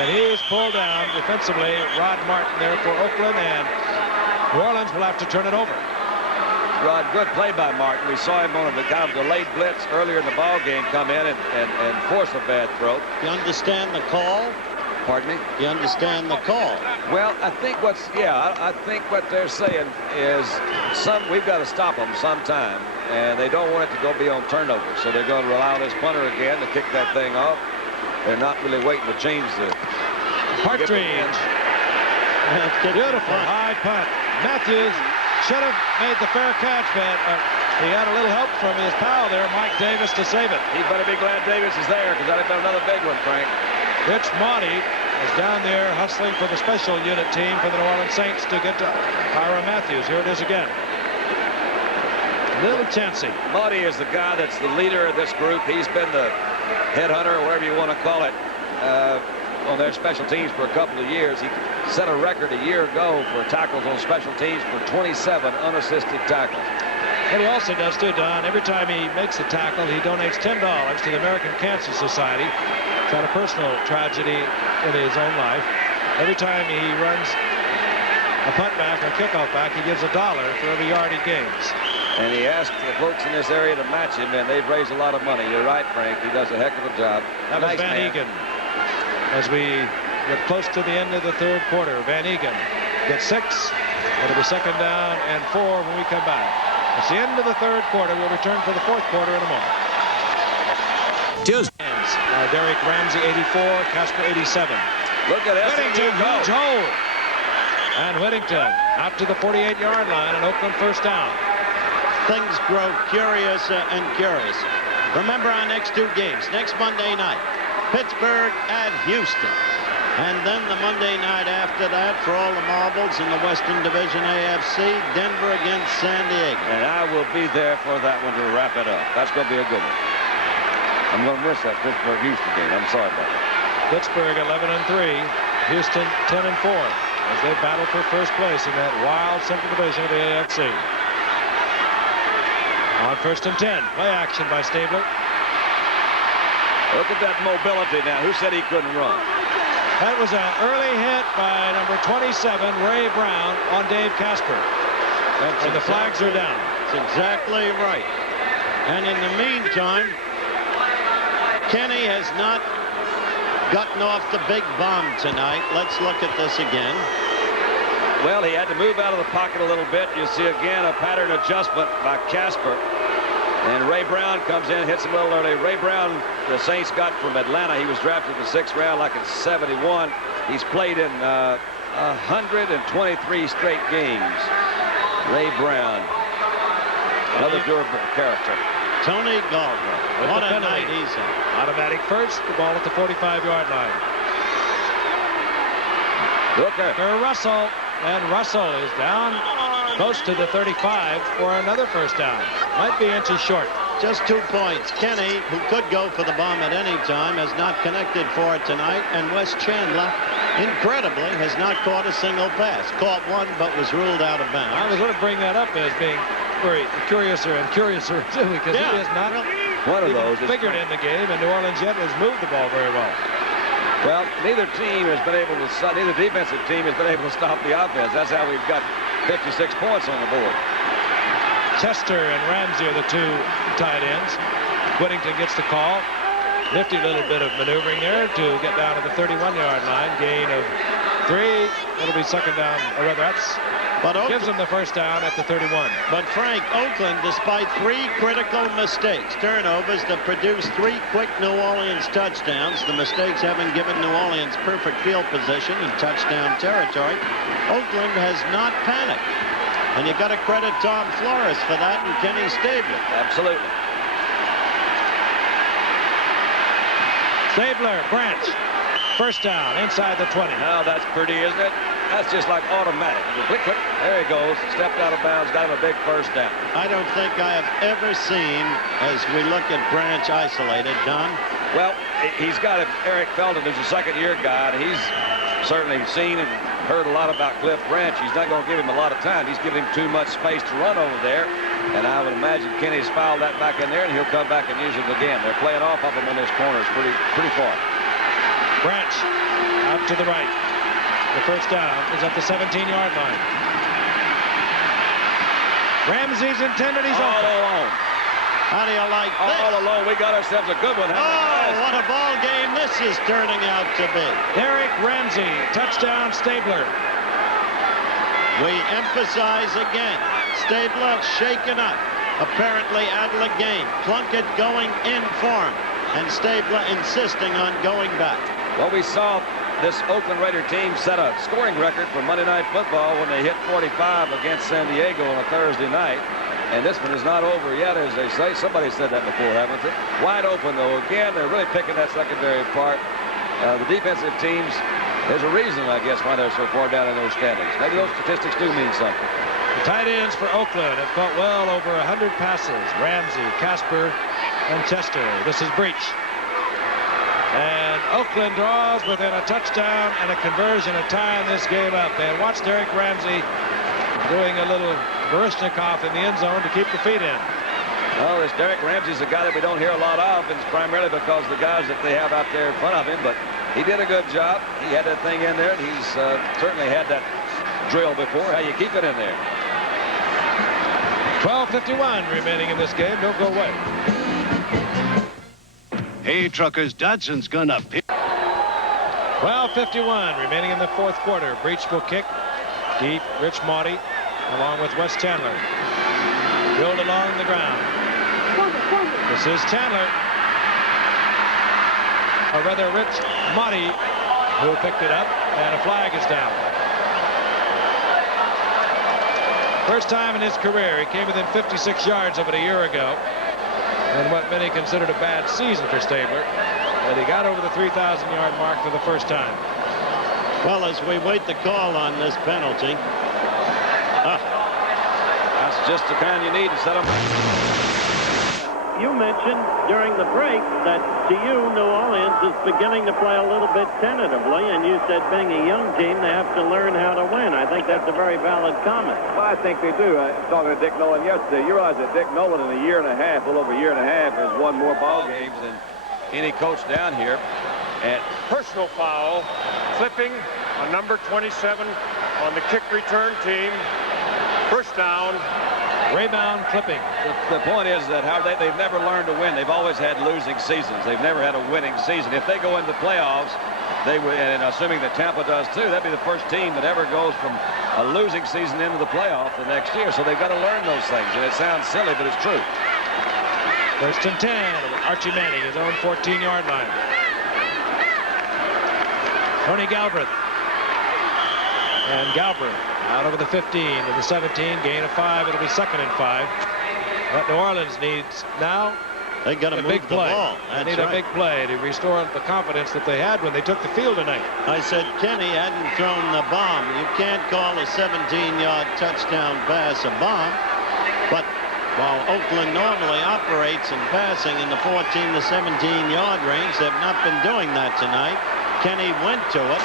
And he is pulled down defensively. Rod Martin there for Oakland, and New Orleans will have to turn it over. Rod, good play by Martin. We saw him on a kind of delayed blitz earlier in the ball game come in and force a bad throw. You understand the call? Pardon me? You understand the call? Well, I think I think what they're saying is we've got to stop them sometime, and they don't want it to go beyond turnover, so they're going to rely on this punter again to kick that thing off. They're not really waiting to change the Partridge. Beautiful high punt. Matthews should have made the fair catch, but he had a little help from his pal there, Mike Davis, to save it. He better be glad Davis is there, because that'd have been another big one, Frank. Rich Monty is down there hustling for the special unit team for the New Orleans Saints to get to Tyrann Mathieu. Here it is again. Little chancy. Monty is the guy that's the leader of this group. He's been the headhunter, or whatever you want to call it, on their special teams for a couple of years. He set a record a year ago for tackles on special teams for 27 unassisted tackles. What he also does too, Don, every time he makes a tackle, he donates $10 to the American Cancer Society. He's had a personal tragedy in his own life. Every time he runs a punt back or kickoff back, he gives $1 for every yard he gains. And he asked the folks in this area to match him, and they've raised a lot of money. You're right, Frank. He does a heck of a job. That was Van Egan. As we get close to the end of the 3rd quarter, Van Egan gets 6. It'll be 2nd down and 4 when we come back. It's the end of the 3rd quarter. We'll return for the 4th quarter in a moment. Tuesday. Derek Ramsey 84, Casper 87. Look at Whittington, SMU go. huge hole. And Whittington out to the 48-yard line, and Oakland first down. Things grow curious and curious. Remember our next two games. Next Monday night, Pittsburgh at Houston. And then the Monday night after that, for all the marbles in the Western Division AFC, Denver against San Diego. And I will be there for that one to wrap it up. That's going to be a good one. I'm going to miss that Pittsburgh-Houston game. I'm sorry about that. Pittsburgh 11-3, Houston 10-4, as they battle for first place in that wild Central Division of the AFC. On 1st and 10, play action by Stabler. Look at that mobility now. Who said he couldn't run? That was an early hit by number 27, Ray Brown, on Dave Casper. And the flags are down. That's exactly right. And in the meantime, Kenny has not gotten off the big bomb tonight. Let's look at this again. Well, he had to move out of the pocket a little bit. You see again a pattern adjustment by Casper. And Ray Brown comes in, hits him a little early. Ray Brown, the Saints got from Atlanta. He was drafted in the 6th round like in '71. He's played in 123 straight games. Ray Brown, another durable character. Tony Galbraith. What a night he's in. Automatic first, the ball at the 45-yard line. Booker. Russell, and Russell is down close to the 35 for another first down. Might be inches short. Just 2 points. Kenny, who could go for the bomb at any time, has not connected for it tonight. And Wes Chandler, incredibly, has not caught a single pass. Caught one, but was ruled out of bounds. I was going to bring that up as being very curiouser and curiouser, too, because he has not one of those figured in the game, and New Orleans yet has moved the ball very well. Well, neither team has been able to, neither defensive team has been able to stop the offense. That's how we've got 56 points on the board. Chester and Ramsey are the two tight ends. Whittington gets the call. Nifty little bit of maneuvering there to get down to the 31-yard line. Gain of 3. It'll be second down, or rather that's gives them the first down at the 31. But Frank, Oakland, despite 3 critical mistakes, turnovers that produced 3 quick New Orleans touchdowns, the mistakes having given New Orleans perfect field position in touchdown territory, Oakland has not panicked. And you got to credit Tom Flores for that and Kenny Stabler. Absolutely. Stabler, Branch, first down inside the 20. Now that's pretty, isn't it? That's just like automatic. Click, click. There he goes. Stepped out of bounds. Got him a big first down. I don't think I have ever seen, as we look at Branch isolated, Don. Well, he's got Eric Felton, who's a second-year guy, and he's certainly seen and heard a lot about Cliff Branch. He's not going to give him a lot of time. He's giving him too much space to run over there. And I would imagine Kenny's fouled that back in there, and he'll come back and use it again. They're playing off of him in this corner. It's pretty far. Branch out to the right. The first down is at the 17-yard line. Ramsey's intended. He's all alone. How do you like this? All alone. We got ourselves a good one. What a ball game this is turning out to be. Derek Ramsey, touchdown Stabler. We emphasize again, Stabler shaken up, apparently out of the game. Plunkett going in for him, and Stabler insisting on going back. Well, we saw this Oakland Raider team set a scoring record for Monday Night Football when they hit 45 against San Diego on a Thursday night. And this one is not over yet, as they say. Somebody said that before, haven't they? Wide open, though. Again, they're really picking that secondary apart. The defensive teams, there's a reason, I guess, why they're so far down in those standings. Maybe those statistics do mean something. The tight ends for Oakland have caught well over 100 passes. Ramsey, Casper, and Chester. This is Breach. And Oakland draws within a touchdown and a conversion of tying this game up. And watch Derek Ramsey doing a little Baryshnikov in the end zone to keep the feet in. Well, this Derek Ramsey's a guy that we don't hear a lot of, and it's primarily because of the guys that they have out there in front of him. But he did a good job. He had that thing in there, and he's certainly had that drill before. How you keep it in there. 12:51 remaining in this game. Don't go away. Hey, truckers, Dodson's gonna pick. 12:51 remaining in the fourth quarter. Breach will kick deep. Rich Maudie along with Wes Chandler. Drilled along the ground. This is Chandler. or rather Rich Motti, who picked it up, and a flag is down. First time in his career, he came within 56 yards of it a year ago, and what many considered a bad season for Stabler, but he got over the 3,000-yard mark for the first time. Well, as we wait the call on this penalty. That's just the kind you need to set them. You mentioned during the break that to you, New Orleans is beginning to play a little bit tentatively, and you said being a young team, they have to learn how to win. I think that's a very valid comment. Well, I think they do. I was talking to Dick Nolan yesterday. You realize that Dick Nolan in a year and a half, a little over a year and a half, has won more ball games than any coach down here. And personal foul, clipping on number 27 on the kick return team. First down. Rebound clipping. The point is that they've never learned to win. They've always had losing seasons. They've never had a winning season. If they go into the playoffs, they would, and assuming that Tampa does too, that'd be the first team that ever goes from a losing season into the playoff the next year. So they've got to learn those things. And it sounds silly, but it's true. First and 10. Archie Manning, his own 14-yard line. Tony Galbraith. And Galbraith out over the 15 to the 17, gain of 5. It'll be 2nd and 5. What New Orleans needs now, they got to move big the play. ball. They need a big play to restore the confidence that they had when they took the field tonight. I said Kenny hadn't thrown the bomb. You can't call a 17-yard touchdown pass a bomb. But while Oakland normally operates in passing in the 14 to 17-yard range, they've not been doing that tonight. Kenny went to it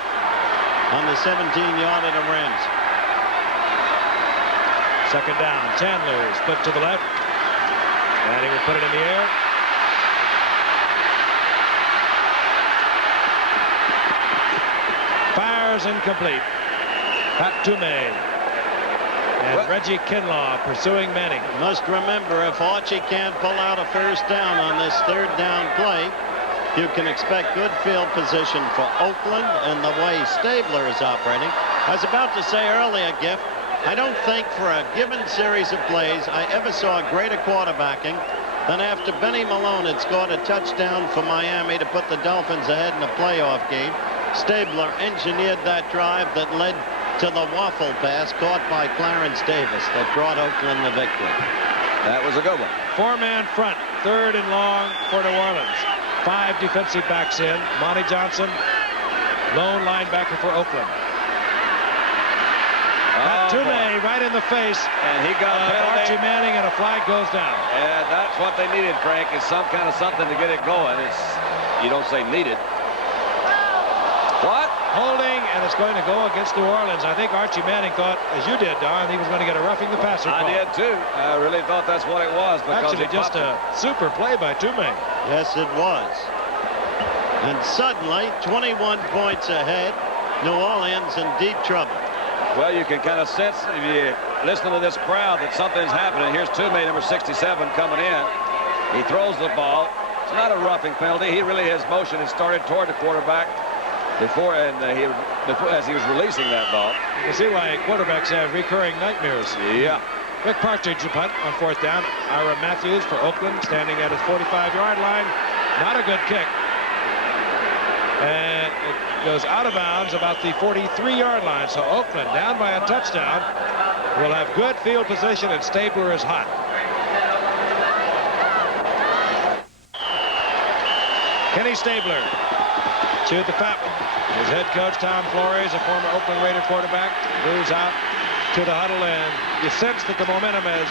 on the 17-yard of the Rams. Second down. Chandler split to the left. And he will put it in the air. Fires incomplete. Pat Toomey. And Reggie Kinlaw pursuing Manning. Must remember, if Archie can't pull out a first down on this third down play, you can expect good field position for Oakland and the way Stabler is operating. I was about to say earlier, Giff, I don't think for a given series of plays I ever saw greater quarterbacking than after Benny Malone had scored a touchdown for Miami to put the Dolphins ahead in a playoff game. Stabler engineered that drive that led to the waffle pass caught by Clarence Davis that brought Oakland the victory. That was a good one. 4-man front, 3rd and long for New Orleans. 5 defensive backs in. Monty Johnson, lone linebacker for Oakland. Toomey right in the face. And he got Archie Manning, and a flag goes down. And that's what they needed, Frank, is some kind of something to get it going. You don't say needed. What? Holding, and it's going to go against New Orleans. I think Archie Manning thought, as you did, Don, he was going to get a roughing the passer call. I did, too. I really thought that's what it was. Actually, just a super play by Toomey. Yes, it was. And suddenly, 21 points ahead, New Orleans in deep trouble. Well, you can kind of sense, if you listen to this crowd, that something's happening. Here's Toomey, number 67, coming in. He throws the ball. It's not a roughing penalty. He really, his motion has started toward the quarterback before, and as he was releasing that ball. You can see why quarterbacks have recurring nightmares. Yeah. Rick Partridge to punt on 4th down. Ira Matthews for Oakland, standing at his 45-yard line. Not a good kick. And it goes out of bounds about the 43-yard line. So Oakland, down by a touchdown, will have good field position, and Stabler is hot. Kenny Stabler to the fat one. His head coach, Tom Flores, a former Oakland Raider quarterback, moves out to the huddle, and you sense that the momentum has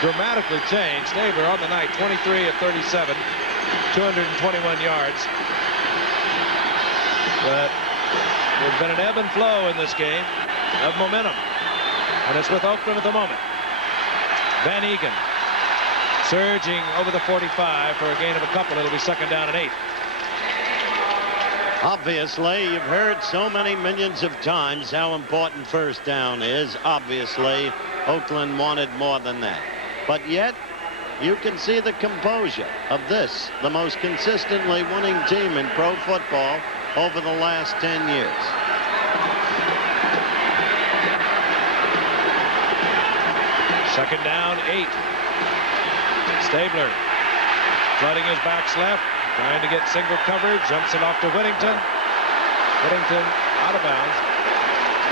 dramatically changed. Stabler on the night, 23 of 37, 221 yards. But there's been an ebb and flow in this game of momentum, and it's with Oakland at the moment. Van Egan surging over the 45 for a gain of a couple. It'll be 2nd down and 8. Obviously, you've heard so many millions of times how important first down is. Obviously, Oakland wanted more than that. But yet, you can see the composure of this, the most consistently winning team in pro football over the last 10 years. Second down, 8. Stabler flooding his backs left. trying to get single coverage, jumps it off to Whittington. Whittington out of bounds.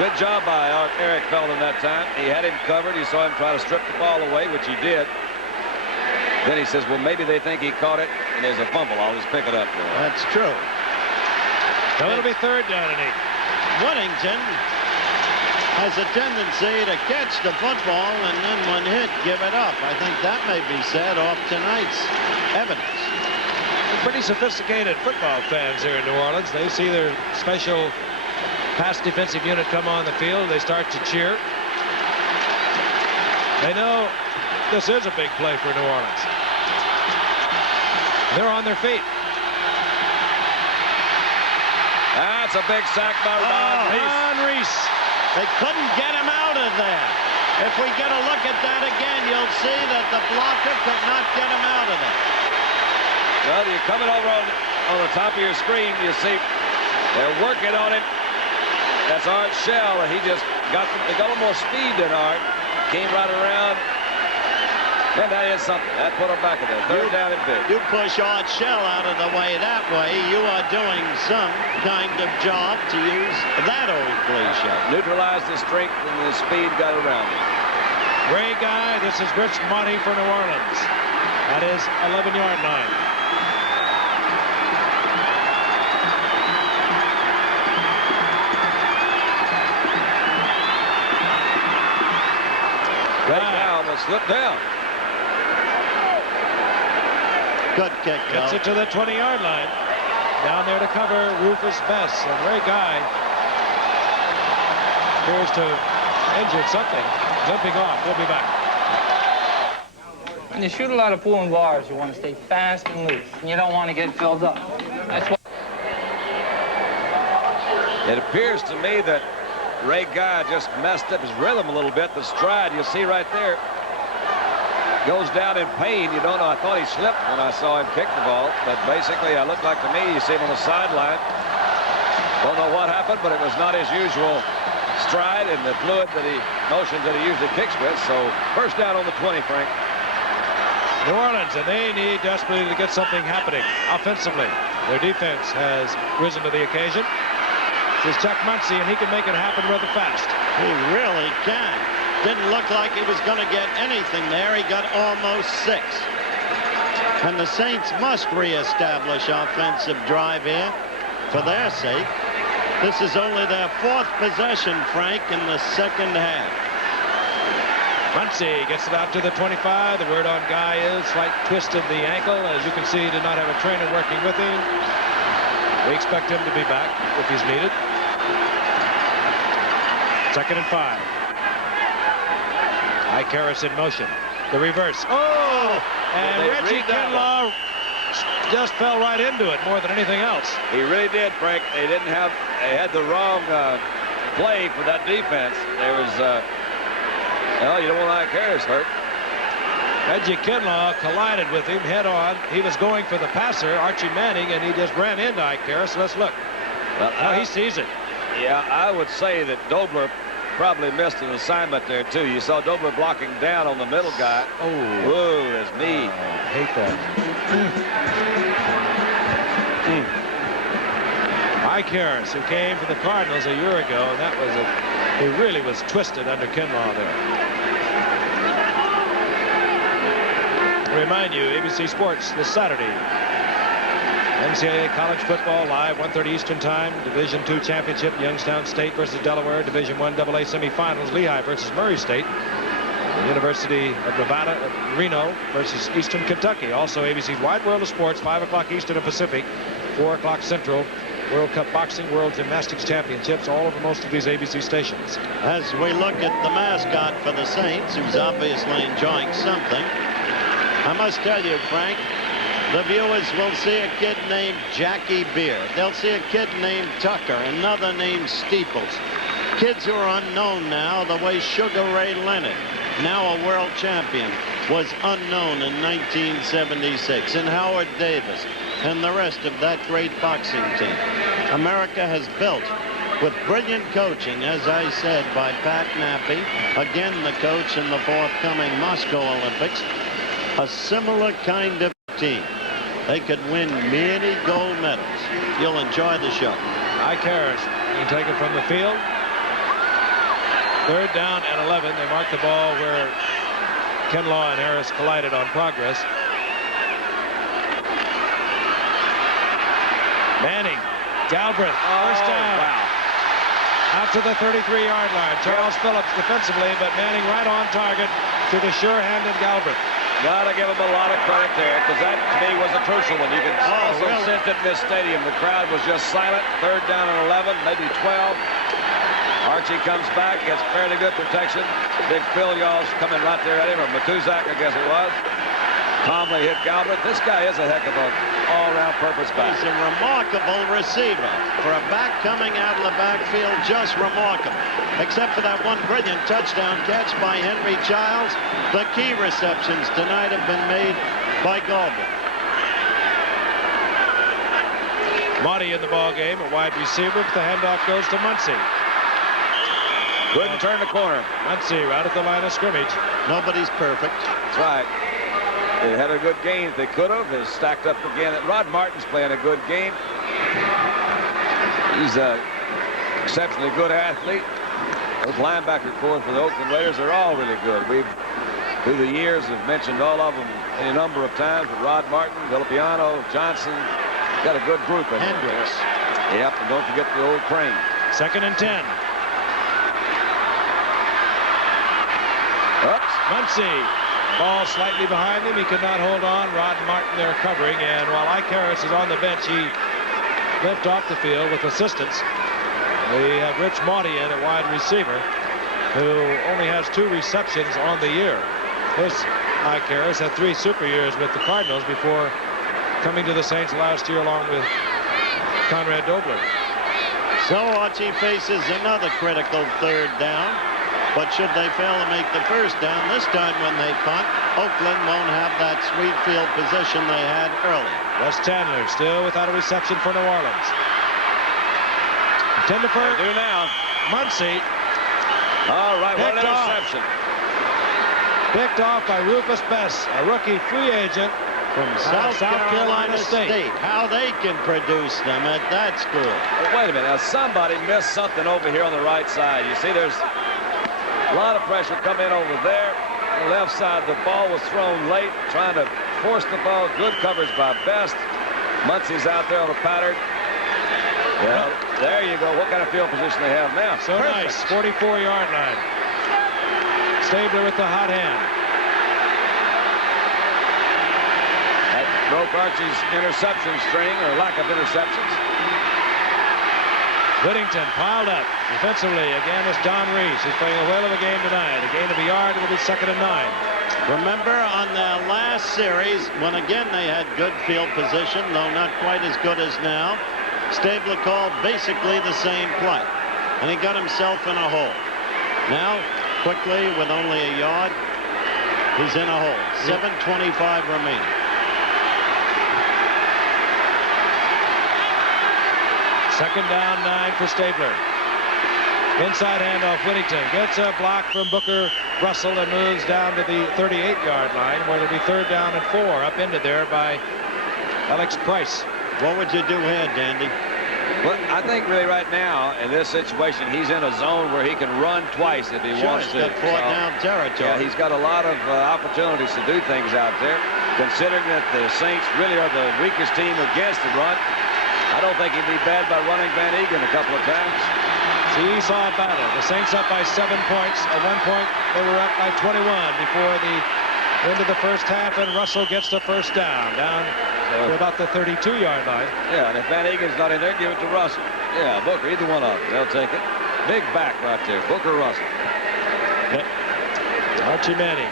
Good job by Eric Feldman that time. He had him covered. You saw him try to strip the ball away, which he did. Then he says, well, maybe they think he caught it, and there's a fumble. I'll just pick it up. That's true. So it'll be 3rd down and 8. Whittington has a tendency to catch the football and then when hit, give it up. I think that may be said off tonight's evidence. Pretty sophisticated football fans here in New Orleans. They see their special pass defensive unit come on the field. They start to cheer. They know this is a big play for New Orleans. They're on their feet. That's a big sack by Ron Reese. Ron Reese. They couldn't get him out of there. If we get a look at that again, you'll see that the blocker could not get him out of there. Well, you're coming over on the top of your screen. You see they're working on it. That's Art Shell. He just got a little more speed than Art. Came right around. And that is something. That put him back in there. 3rd down and big. You push Art Shell out of the way that way, you are doing some kind of job, to use that old cliche. Neutralized the strength and the speed got around him. Ray Guy, this is Rich Monty for New Orleans. That is 11-yard line. Ray Guy almost slipped down. Good kick, Gets it to the 20-yard line. Down there to cover Rufus Bess. And Ray Guy appears to have injured something. Jumping off. We'll be back. When you shoot a lot of pool and bars, you want to stay fast and loose. And you don't want to get filled up. That's what. It appears to me that Ray Guy just messed up his rhythm a little bit. The stride, you see right there, goes down in pain. You don't know. I thought he slipped when I saw him kick the ball, but basically, it looked like to me, you see him on the sideline. Don't know what happened, but it was not his usual stride and the fluid that he motions that he usually kicks with. So 1st down on the 20, Frank. New Orleans, and they need desperately to get something happening offensively. Their defense has risen to the occasion. This is Chuck Muncie, and he can make it happen rather fast. He really can. Didn't look like he was going to get anything there. He got almost 6. And the Saints must reestablish offensive drive here for their sake. This is only their 4th possession, Frank, in the 2nd half. Muncie gets it out to the 25. The word on Guy is slight twist of the ankle. As you can see, he did not have a trainer working with him. We expect him to be back if he's needed. 2nd and 5. Ike Harris in motion. The reverse. Oh! And Reggie Kinlaw just fell right into it more than anything else. He really did, Frank. They had the wrong play for that defense. There was, well, you don't want Ike Harris hurt. Reggie Kinlaw collided with him head on. He was going for the passer, Archie Manning, and he just ran into Ike Harris. Let's look. Well, he sees it. Yeah, I would say that Dobler probably missed an assignment there, too. You saw Dobler blocking down on the middle guy. Oh. Whoa, that's knee. I hate that. Ike Harris, who came for the Cardinals a year ago, and that was he really was twisted under Kinlaw there. Remind you, ABC Sports this Saturday. NCAA college football live, 1:30 Eastern Time. Division II championship, Youngstown State versus Delaware. Division I AA semifinals, Lehigh versus Murray State. The University of Nevada, Reno versus Eastern Kentucky. Also ABC's Wide World of Sports, 5 o'clock Eastern and Pacific, 4 o'clock Central. World Cup Boxing, World Gymnastics Championships, all over most of these ABC stations. As we look at the mascot for the Saints, who's obviously enjoying something, I must tell you, Frank, the viewers will see a kid named Jackie Beer. They'll see a kid named Tucker, another named Steeples. Kids who are unknown now, the way Sugar Ray Leonard, now a world champion, was unknown in 1976. And Howard Davis and the rest of that great boxing team. America has built, with brilliant coaching, as I said, by Pat Nappy, again the coach in the forthcoming Moscow Olympics, a similar kind of team. They could win many gold medals. You'll enjoy the show. Ike Harris being taken from the field. 3rd down and 11. They marked the ball where Kinlaw and Harris collided on progress. Manning, Galbraith, first down. Wow. Out to the 33-yard line. Charles Phillips defensively, but Manning right on target to the sure-handed Galbraith. Got to give him a lot of credit there, because that, to me, was a crucial one. You can also sense it in this stadium. The crowd was just silent. 3rd down and 11, maybe 12. Archie comes back, gets fairly good protection. Big Phil Yaw's coming right there at him, or Matuzak, I guess it was. Calmly hit Galbraith. This guy is a heck of a all-around purpose back. He's a remarkable receiver. For a back coming out of the backfield, just remarkable. Except for that one brilliant touchdown catch by Henry Childs. The key receptions tonight have been made by Galbraith. Monty in the ball game, a wide receiver, but the handoff goes to Muncie. Couldn't turn the corner. Muncie right at the line of scrimmage. Nobody's perfect. That's right. They had a good game. They could have. They're stacked up again. Rod Martin's playing a good game. He's an exceptionally good athlete. Those linebacker corps for the Oakland Raiders are all really good. We've, through the years, have mentioned all of them any number of times. But Rod Martin, Villapiano, Johnson, got a good group in Hendricks. There. Yep, and don't forget the old Crane. 2nd and 10. Oops. Muncie. Ball slightly behind him. He could not hold on. Rod Martin there covering. And while Ike Harris is on the bench, he limped off the field with assistance. We have Rich Monty in at wide receiver, who only has 2 receptions on the year. This Ike Harris had 3 super years with the Cardinals before coming to the Saints last year along with Conrad Dobler. So Archie faces another critical 3rd down. But should they fail to make the first down this time when they punt, Oakland won't have that sweet field position they had early. Wes Chandler still without a reception for New Orleans. Intended for They do now. Muncie. All right, what an Picked interception. Picked off by Rufus Bess, a rookie free agent From South Carolina State. How they can produce them at that school. Well, wait a minute. Now, somebody missed something over here on the right side. You see, there's a lot of pressure come in over there. On the left side, the ball was thrown late, trying to force the ball. Good coverage by Best. Muncie's out there on a pattern. Well, there you go. What kind of field position they have now? So Perfect. nice. 44-yard line. Stabler with the hot hand. That broke Archie's interception string, or lack of interceptions. Whittington piled up defensively. Again, it's Don Reese. He's playing a whale of a game tonight. A gain of a yard. It'll be 2nd and 9. Remember on their last series, when again they had good field position, though not quite as good as now, Stabler called basically the same play, and he got himself in a hole. Now, quickly, with only a yard, he's in a hole. 7:25 remaining. Second down, 9 for Stabler. Inside handoff, Whittington gets a block from Booker Russell and moves down to the 38-yard line, where it'll be 3rd down and 4, upended there by Alex Price. What would you do here, Dandy? Well, I think really right now, in this situation, he's in a zone where he can run twice if he wants to. Got 4th down territory. Yeah, he's got a lot of opportunities to do things out there. Considering that the Saints really are the weakest team against the run, I don't think he'd be bad by running Van Egan a couple of times. Seesaw battle. The Saints up by 7 points. At one point, they were up by 21 before the end of the first half, and Russell gets the first down to about the 32-yard line. Yeah, and if Van Egan's not in there, give it to Russell. Yeah, Booker, either one of them. They'll take it. Big back right there, Booker Russell. Archie Manning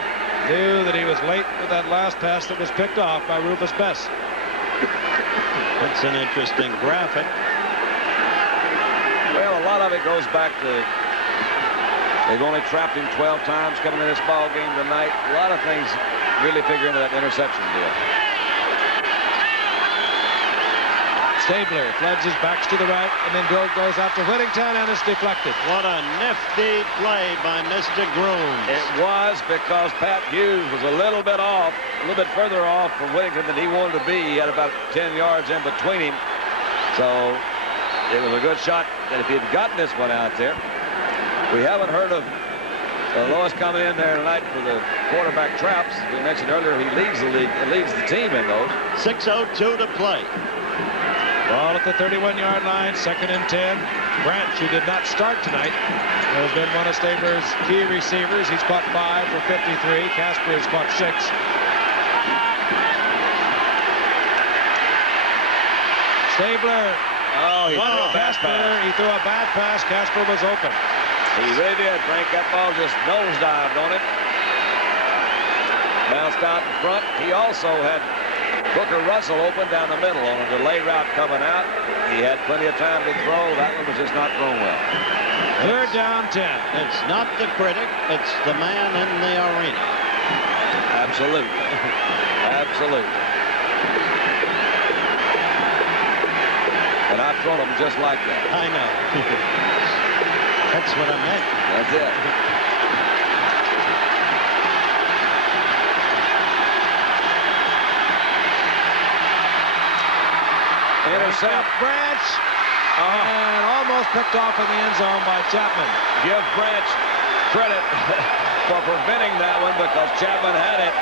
knew that he was late with that last pass that was picked off by Rufus Bess. That's an interesting graphic. Well, a lot of it goes back to they've only trapped him 12 times coming to this ball game tonight. A lot of things really figure into that interception deal. Stabler floods his backs to the right, and then goes out to Whittington, and it's deflected. What a nifty play by Mr. Grooms. It was, because Pat Hughes was a little bit off, a little bit further off from Whittington than he wanted to be. He had about 10 yards in between him. So it was a good shot. And if he had gotten this one out there, we haven't heard of Lois coming in there tonight for the quarterback traps. As we mentioned earlier, he leads the league, leads the team in those. 6:02 to play. Ball at the 31-yard line, 2nd and 10. Branch, who did not start tonight, has been one of Stabler's key receivers. He's caught 5 for 53. Casper has caught 6. Stabler. Oh, he threw a bad Casper, pass. he threw a bad pass. Casper was open. He really did, Frank. That ball just nosedived on it. Bounced out in front. He also had Booker Russell open down the middle on a delay route coming out. He had plenty of time to throw. That one was just not thrown well. 3rd down 10. It's not the critic, it's the man in the arena. Absolutely. Absolutely. And I've thrown them just like that. I know. That's what I meant. That's it. Intercept. Branch. And almost picked off in the end zone by Chapman. Give Branch credit for preventing that one, because Chapman had it.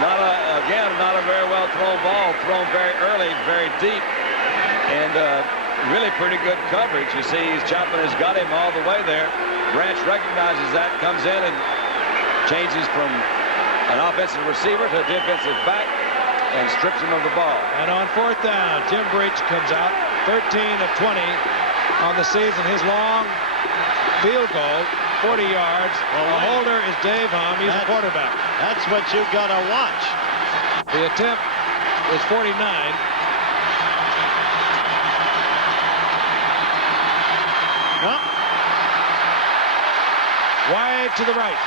Not a very well thrown ball, thrown very early, very deep, and really pretty good coverage. You see, Chapman has got him all the way there. Branch recognizes that, comes in and changes from an offensive receiver to a defensive back and strips him of the ball. And on 4th down, Jim Breach comes out, 13 of 20 on the season. His long field goal, 40 yards. The holder is Dave Hum. He's a quarterback. That's what you got to watch. The attempt is 49. Well, wide to the right.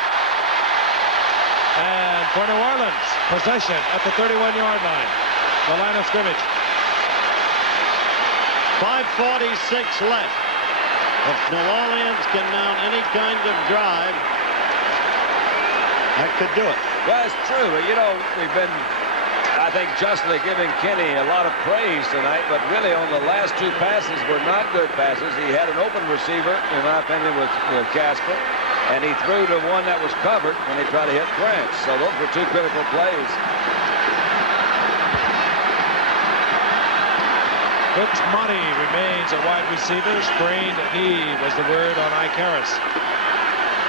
And for New Orleans, possession at the 31-yard line. The line of scrimmage. 5:46 left. If New Orleans can mount any kind of drive, that could do it. Well, it's true. You know, we've been, I think, justly giving Kenny a lot of praise tonight, but really on the last 2 passes were not good passes. He had an open receiver, in my opinion, with Casper, and he threw to one that was covered when he tried to hit Branch. So those were 2 critical plays. Brooks Monty remains a wide receiver. Sprained knee was the word on Icarus.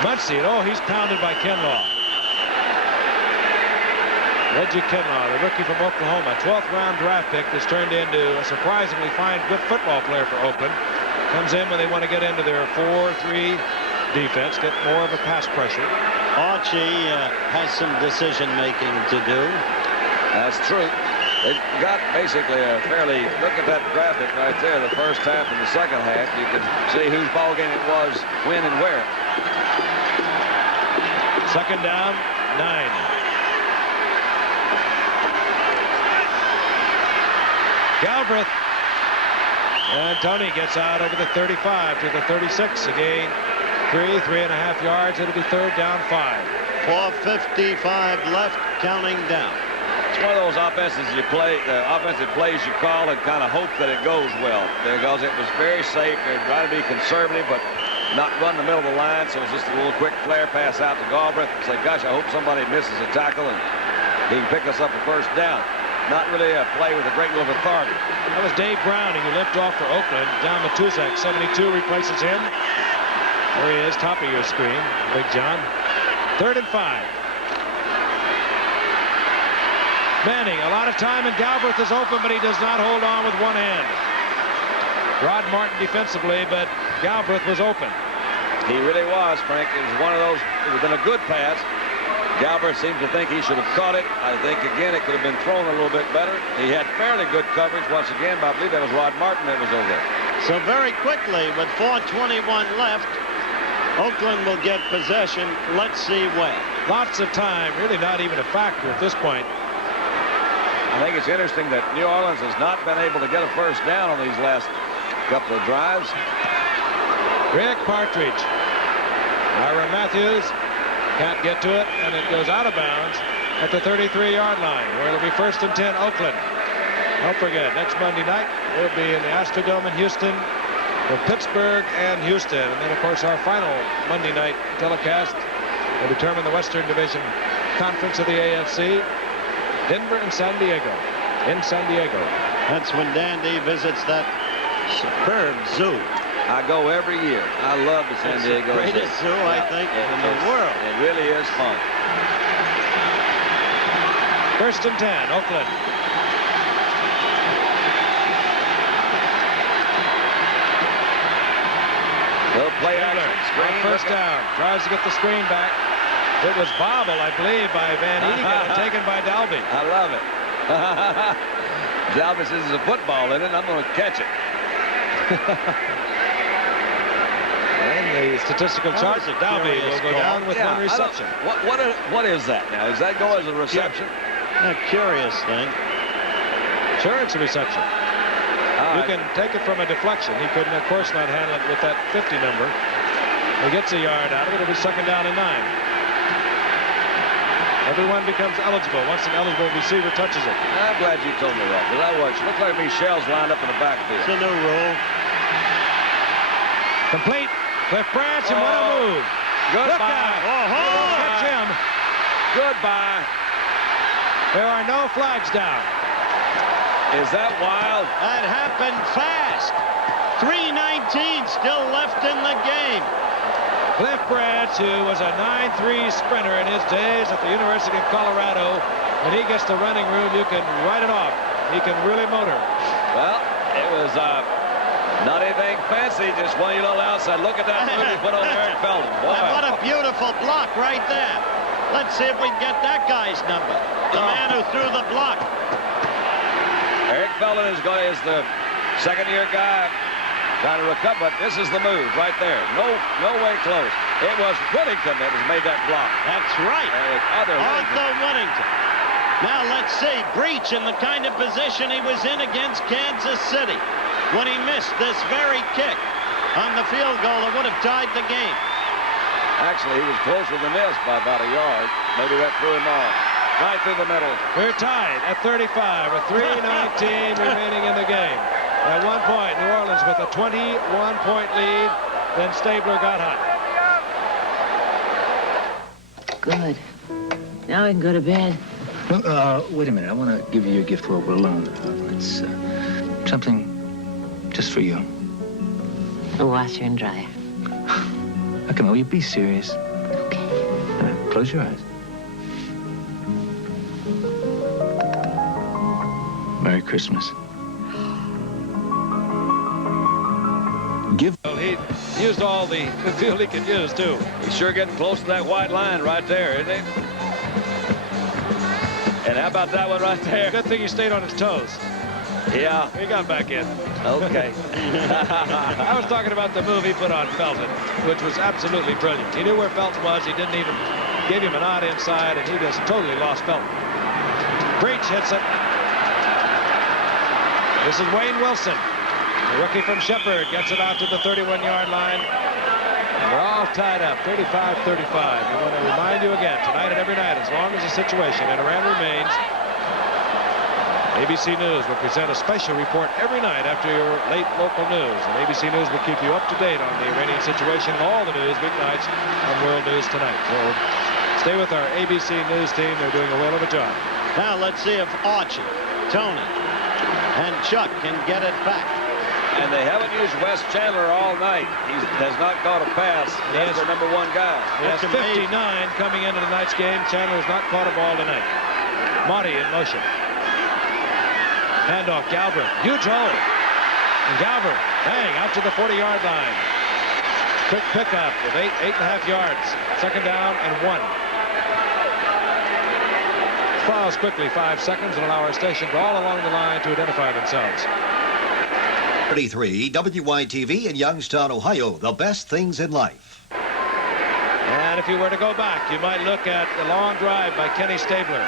Muncie, he's pounded by Kinlaw. Reggie Kinlaw, the rookie from Oklahoma, 12th round draft pick, that's turned into a surprisingly fine, good football player for Oakland. Comes in when they want to get into their 4-3 defense, get more of a pass pressure. Archie has some decision making to do. That's true. They've got basically a fairly, look at that graphic right there, the first half and the second half. You can see whose ball game it was, when and where. 2nd down, 9. Galbraith. And Tony gets out over the 35 to the 36. Again, 3.5 yards. It'll be 3rd down, 5. 4:55 left, counting down. It's one of those offensive plays you call and kind of hope that it goes well, because it was very safe. They try to be conservative, but not run the middle of the line. So it's just a little quick flare pass out to Galbraith. Say, gosh, I hope somebody misses a tackle and he can pick us up a 1st down. Not really a play with a great deal of authority. That was Dave Browning, who limped off for Oakland. John Matuzak, 72, replaces him. There he is, top of your screen, Big John. 3rd and 5. Manning, a lot of time, and Galbraith is open, but he does not hold on with one hand. Rod Martin defensively, but Galbraith was open. He really was, Frank. It was one of those, it would have been a good pass. Galbraith seems to think he should have caught it. I think, again, it could have been thrown a little bit better. He had fairly good coverage once again, but I believe that was Rod Martin that was over there. So very quickly, with 4:21 left, Oakland will get possession. Let's see when. Lots of time, really not even a factor at this point. I think it's interesting that New Orleans has not been able to get a first down on these last couple of drives. Rick Partridge. Myron Matthews can't get to it, and it goes out of bounds at the 33-yard line, where it'll be 1st and 10, Oakland. Don't forget, next Monday night, we'll be in the Astrodome in Houston with Pittsburgh and Houston. And then, of course, our final Monday night telecast will determine the Western Division Conference of the AFC. Denver and San Diego. In San Diego. That's when Dandy visits that superb zoo. I go every year. I love the San Diego Zoo. Greatest zoo, I think, in the world. It really is fun. 1st and 10, Oakland. Little play action. Screen. First down. Tries to get the screen back. It was bobbled, I believe, by Van Eeghen and taken by Dalby. I love it. Dalby says there's a football in it. I'm going to catch it. And the statistical chart that Dalby will go down with one reception. What is that now? Does that go as a reception? A curious thing. Sure, it's a reception. You can take it from a deflection. He couldn't, of course, not handle it with that 50 number. He gets a yard out of it. It'll be 2nd down and 9. Everyone becomes eligible once an eligible receiver touches it. I'm glad you told me that, because I watched. It looked like Michelle's lined up in the backfield. It's a new rule. Complete. Cliff Branch, and what a move. Goodbye. Look out. Catch him. Goodbye. There are no flags down. Is that wild? That happened fast. 3:19 still left in the game. Cliff Branch, who was a 9.3 sprinter in his days at the University of Colorado, when he gets the running room, you can write it off. He can really motor. Well, it was not anything fancy, just one little outside. Look at that move he put on Eric Felton. Boy. And what a beautiful block right there. Let's see if we can get that guy's number. The man who threw the block. Eric Felton is the second-year guy trying to recover, but this is the move right there. No way close. It was Whittington that has made that block. That's right. Arthur Whittington. Now let's see. Breach in the kind of position he was in against Kansas City when he missed this very kick on the field goal that would have tied the game. Actually, he was closer than this by about a yard. Maybe that threw him off. Right through the middle. We're tied at 35 with 3:19 remaining in the game. At one point, New Orleans with a 21-point lead. Then Stabler got hot. Good. Now we can go to bed. Wait a minute. I want to give you your gift while we're alone. It's something just for you. A washer and dryer. Now, come on, will you be serious? Okay. Close your eyes. Merry Christmas. Well, he used all the field he could use, too. He's sure getting close to that white line right there, isn't he? And how about that one right there? Good thing he stayed on his toes. Yeah. He got back in. Okay. I was talking about the move he put on Felton, which was absolutely brilliant. He knew where Felton was. He didn't even give him an odd inside, and he just totally lost Felton. Breach hits it. This is Wayne Wilson. The rookie from Shepherd gets it out to the 31-yard line. And we're all tied up, 35-35. We want to remind you again, tonight and every night, as long as the situation in Iran remains, ABC News will present a special report every night after your late local news. And ABC News will keep you up to date on the Iranian situation and all the news weeknights on World News Tonight. So stay with our ABC News team. They're doing a whale of a job. Now let's see if Archie, Tony, and Chuck can get it back. And they haven't used Wes Chandler all night. He has not caught a pass. That's their number one guy. He has 59 coming into tonight's game. Chandler has not caught a ball tonight. Monty in motion. Handoff, Galbraith. Huge hole. And Galbraith, bang, out to the 40-yard line. Quick pickup with 8.5 yards. 2nd down and 1. Fouls quickly, 5 seconds, and allow our station all along the line to identify themselves. 33 WYTV in Youngstown, Ohio. The best things in life. And if you were to go back, you might look at the long drive by Kenny Stabler.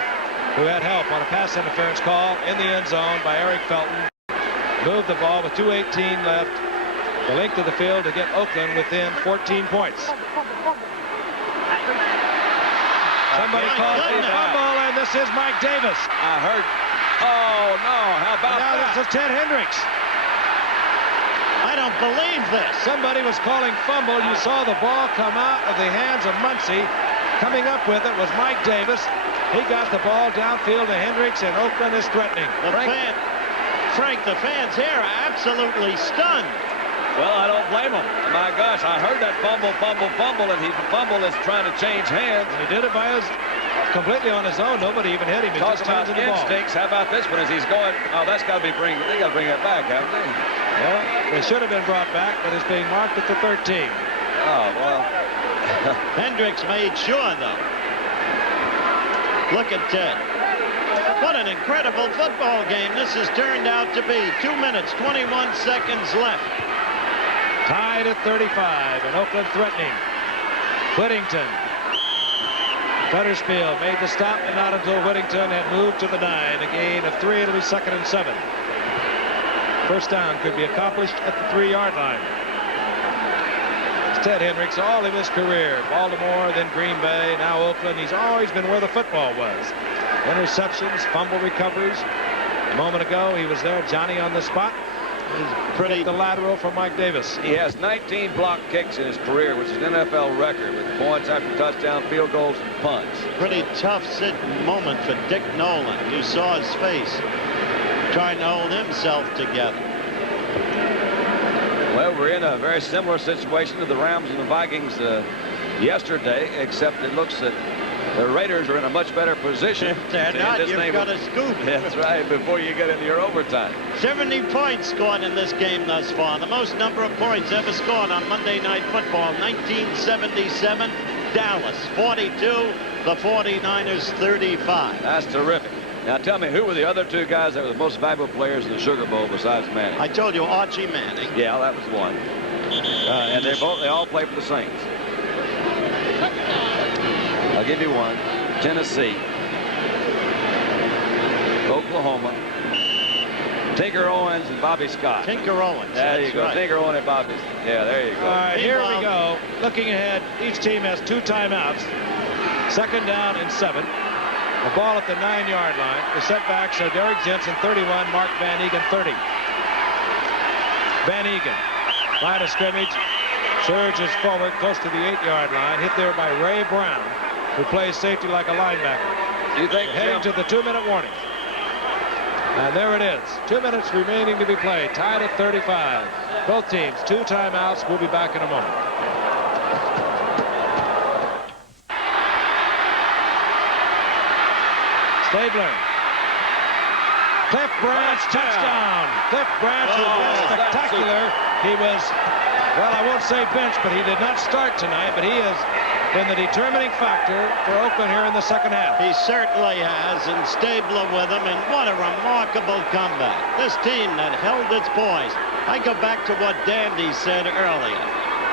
who had help on a pass interference call in the end zone by Eric Felton, moved the ball with 2:18 left, the length of the field to get Oakland within 14 points. Somebody called a fumble, and this is Mike Davis. I heard. Oh, no. How about now that? This is Ted Hendricks. I don't believe this. Somebody was calling fumble. You saw the ball come out of the hands of Muncie. Coming up with it was Mike Davis. He got the ball downfield to Hendricks, and Oakland is threatening. Frank, the fans here are absolutely stunned. Well, I don't blame him. My gosh, I heard that fumble, and he fumbled is trying to change hands. And he did it completely on his own. Nobody even hit him. He Talk just about instincts. How about this one as he's going? Oh, that's got to be they got to bring that back, haven't they? Well, they should have been brought back, but it's being marked at the 13. Oh, well. Hendricks made sure, though. Look at Ted. What an incredible football game this has turned out to be. 2 minutes, 21 seconds left. Tied at 35, and Oakland threatening. Whittington. Butterfield made the stop, and not until Whittington had moved to the 9. A gain of 3. It'll be 2nd and 7. First down could be accomplished at the 3-yard line. It's Ted Hendricks all of his career. Baltimore, then Green Bay, now Oakland. He's always been where the football was. Interceptions, fumble recoveries. A moment ago, he was there, Johnny on the spot. Pretty the lateral from Mike Davis. He has 19 block kicks in his career, which is an NFL record with points after touchdown, field goals, and punts. Pretty tough moment for Dick Nolan. You saw his face trying to hold himself together. Well, we're in a very similar situation to the Rams and the Vikings yesterday, except it looks that the Raiders are in a much better position. If they're not, you've got a scoop. That's right, before you get into your overtime. 70 points scored in this game thus far. The most number of points ever scored on Monday Night Football. 1977, Dallas 42, the 49ers 35. That's terrific. Now tell me, who were the other two guys that were the most valuable players in the Sugar Bowl besides Manning? I told you Archie Manning. Yeah, that was one. And they all play for the Saints. I'll give you one. Tennessee. Oklahoma. Tinker Owens and Bobby Scott. Tinker Owens. There you go. Right. Tinker Owens and Bobby. Yeah, there you go. All right, here we go. Looking ahead, each team has 2 timeouts. 2nd down and 7. The ball at the 9-yard line. The setbacks are Derek Jensen, 31, Mark Van Egan, 30. Van Egan, line of scrimmage, surges forward close to the 8-yard line, hit there by Ray Brown, who plays safety like a linebacker. You think heading to the 2-minute warning. And there it is. 2 minutes remaining to be played. Tied at 35. Both teams, 2 timeouts. We'll be back in a moment. Stabler. Cliff Branch, touchdown. Cliff Branch has been spectacular. He was, well, I won't say bench, but he did not start tonight, but he has been the determining factor for Oakland here in the second half. He certainly has, and Stabler with him, and what a remarkable comeback. This team that held its poise. I go back to what Dandy said earlier.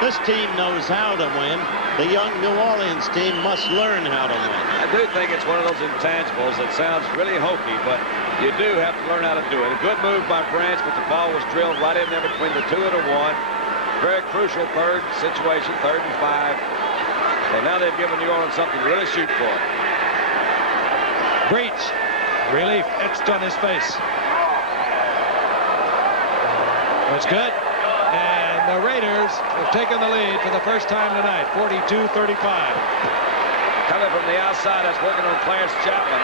This team knows how to win. The young New Orleans team must learn how to win. I do think it's one of those intangibles that sounds really hokey, but you do have to learn how to do it. A good move by Branch, but the ball was drilled right in there between the 2 and the 1. Very crucial third situation, 3rd and 5. So now they've given New Orleans something to really shoot for. Breach. Relief etched on his face. That's good. And the Raiders have taken the lead for the first time tonight, 42-35. Coming from the outside, that's working on Clarence Chapman.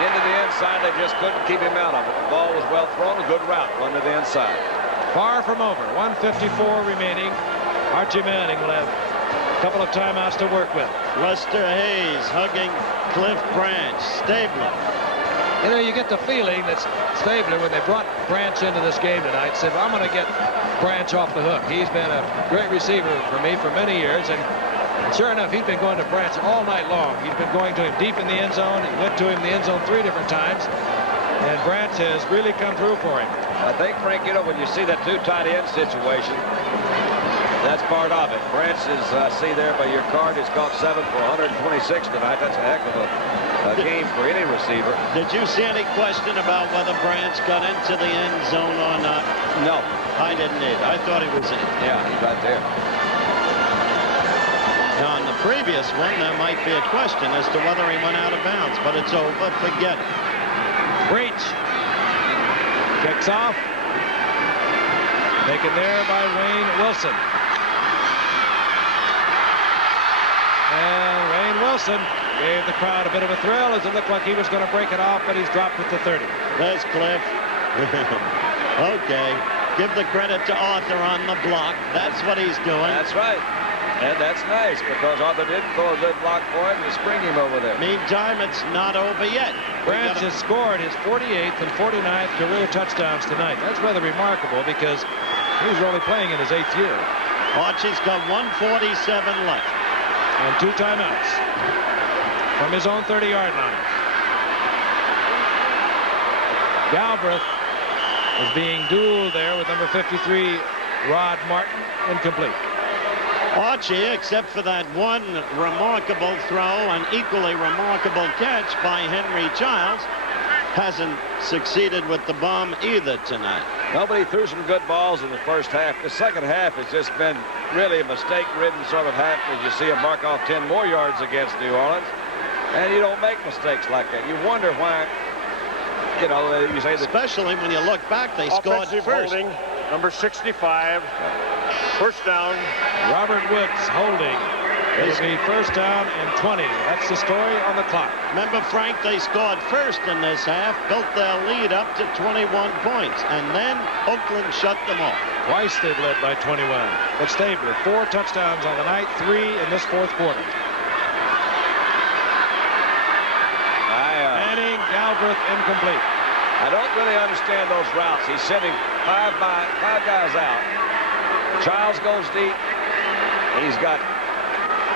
Into the inside, they just couldn't keep him out of it. The ball was well thrown, a good route run to the inside. Far from over, 1:54 remaining. Archie Manning will have a couple of timeouts to work with. Lester Hayes hugging Cliff Branch. Stabler. You know, you get the feeling that Stabler, when they brought Branch into this game tonight, said, well, I'm going to get Branch off the hook. He's been a great receiver for me for many years, and sure enough, he's been going to Branch all night long. He's been going to him deep in the end zone. He went to him in the end zone 3 different times, and Branch has really come through for him. I think, Frank, you know, when you see that 2 tight end situation, That's part of it. Branch is, see there by your card, has caught 7 for 126 tonight. That's a heck of a game for any receiver. Did you see any question about whether Branch got into the end zone or not? No. I didn't either. I thought he was in. Yeah, he's right there. Now, on the previous one, there might be a question as to whether he went out of bounds, but it's over. Forget it. Breach. Kicks off. Taken there by Wayne Wilson. And Wayne Wilson gave the crowd a bit of a thrill as it looked like he was going to break it off, but he's dropped it to 30. There's Cliff. Okay. Give the credit to Arthur on the block. That's what he's doing. That's right. And that's nice because Arthur didn't throw a good block for him to spring him over there. Meantime, it's not over yet. Branch has scored his 48th and 49th career touchdowns tonight. That's rather remarkable because he's only playing in his 8th year. Archie's got 147 left. And 2 timeouts from his own 30-yard line. Galbraith is being dueled there with number 53, Rod Martin, incomplete. Archie, except for that one remarkable throw and equally remarkable catch by Henry Childs, hasn't succeeded with the bomb either tonight. Nobody threw some good balls in the first half. The second half has just been really a mistake-ridden sort of half as you see him mark off 10 more yards against New Orleans. And you don't make mistakes like that. You wonder why, you know, you say that. Especially when you look back, they scored first. Holding, number 65. First down. Robert Woods holding. It'll be first down and 20. That's the story on the clock. Remember, Frank, they scored first in this half, built their lead up to 21 points, and then Oakland shut them off. Twice they've led by 21. But Stabler, 4 touchdowns on the night, 3 in this fourth quarter. Manning, Galbraith, incomplete. I don't really understand those routes. He's sending five guys out. Childs goes deep. He's got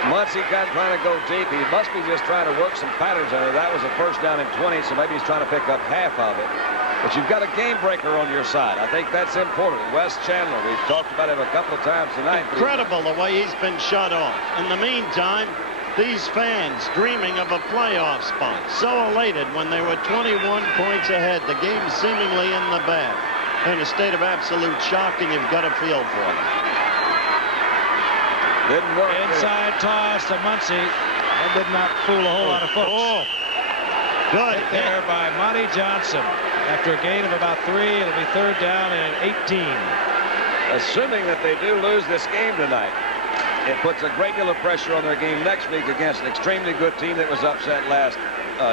Muncie kind of trying to go deep. He must be just trying to work some patterns in it. That was a first down and 20, so maybe he's trying to pick up half of it. But you've got a game breaker on your side. I think that's important. Wes Chandler, we've talked about him a couple of times tonight. Incredible the way he's been shut off. In the meantime, these fans dreaming of a playoff spot, so elated when they were 21 points ahead, the game seemingly in the bag. In a state of absolute shock, and you've got a feel for them. Didn't work. Inside toss to Muncie. That did not fool a whole lot of folks. Good hit there by Monty Johnson. After a gain of about 3, it'll be third down and 18. Assuming that they do lose this game tonight, it puts a great deal of pressure on their game next week against an extremely good team that was upset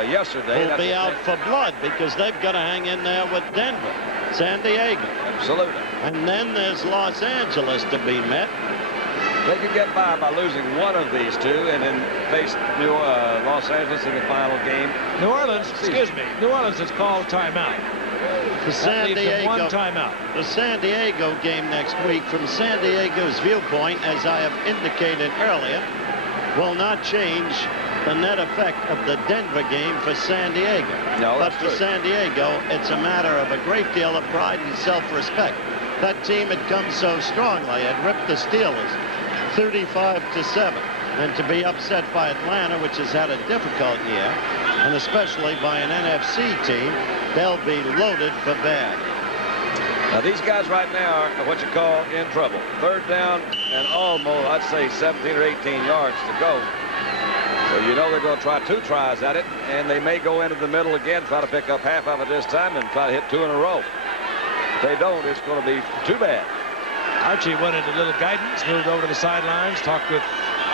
yesterday. They'll be out for blood because they've got to hang in there with Denver, San Diego. Absolutely. And then there's Los Angeles to be met. They could get by losing one of these two and then face Los Angeles in the final game. New Orleans has called timeout. The San Diego, one timeout. The San Diego game next week, from San Diego's viewpoint, as I have indicated earlier, will not change the net effect of the Denver game for San Diego. No, but that's for true. San Diego, it's a matter of a great deal of pride and self-respect. That team had come so strongly, had ripped the Steelers 35-7, and to be upset by Atlanta, which has had a difficult year, and especially by an NFC team, they'll be loaded for bad. Now these guys right now are what you call in trouble. Third down and almost, I'd say 17 or 18 yards to go. So you know they're going to try 2 tries at it, and they may go into the middle again, try to pick up half of it this time and try to hit 2 in a row. If they don't, it's going to be too bad. Archie wanted a little guidance, moved over to the sidelines, talked with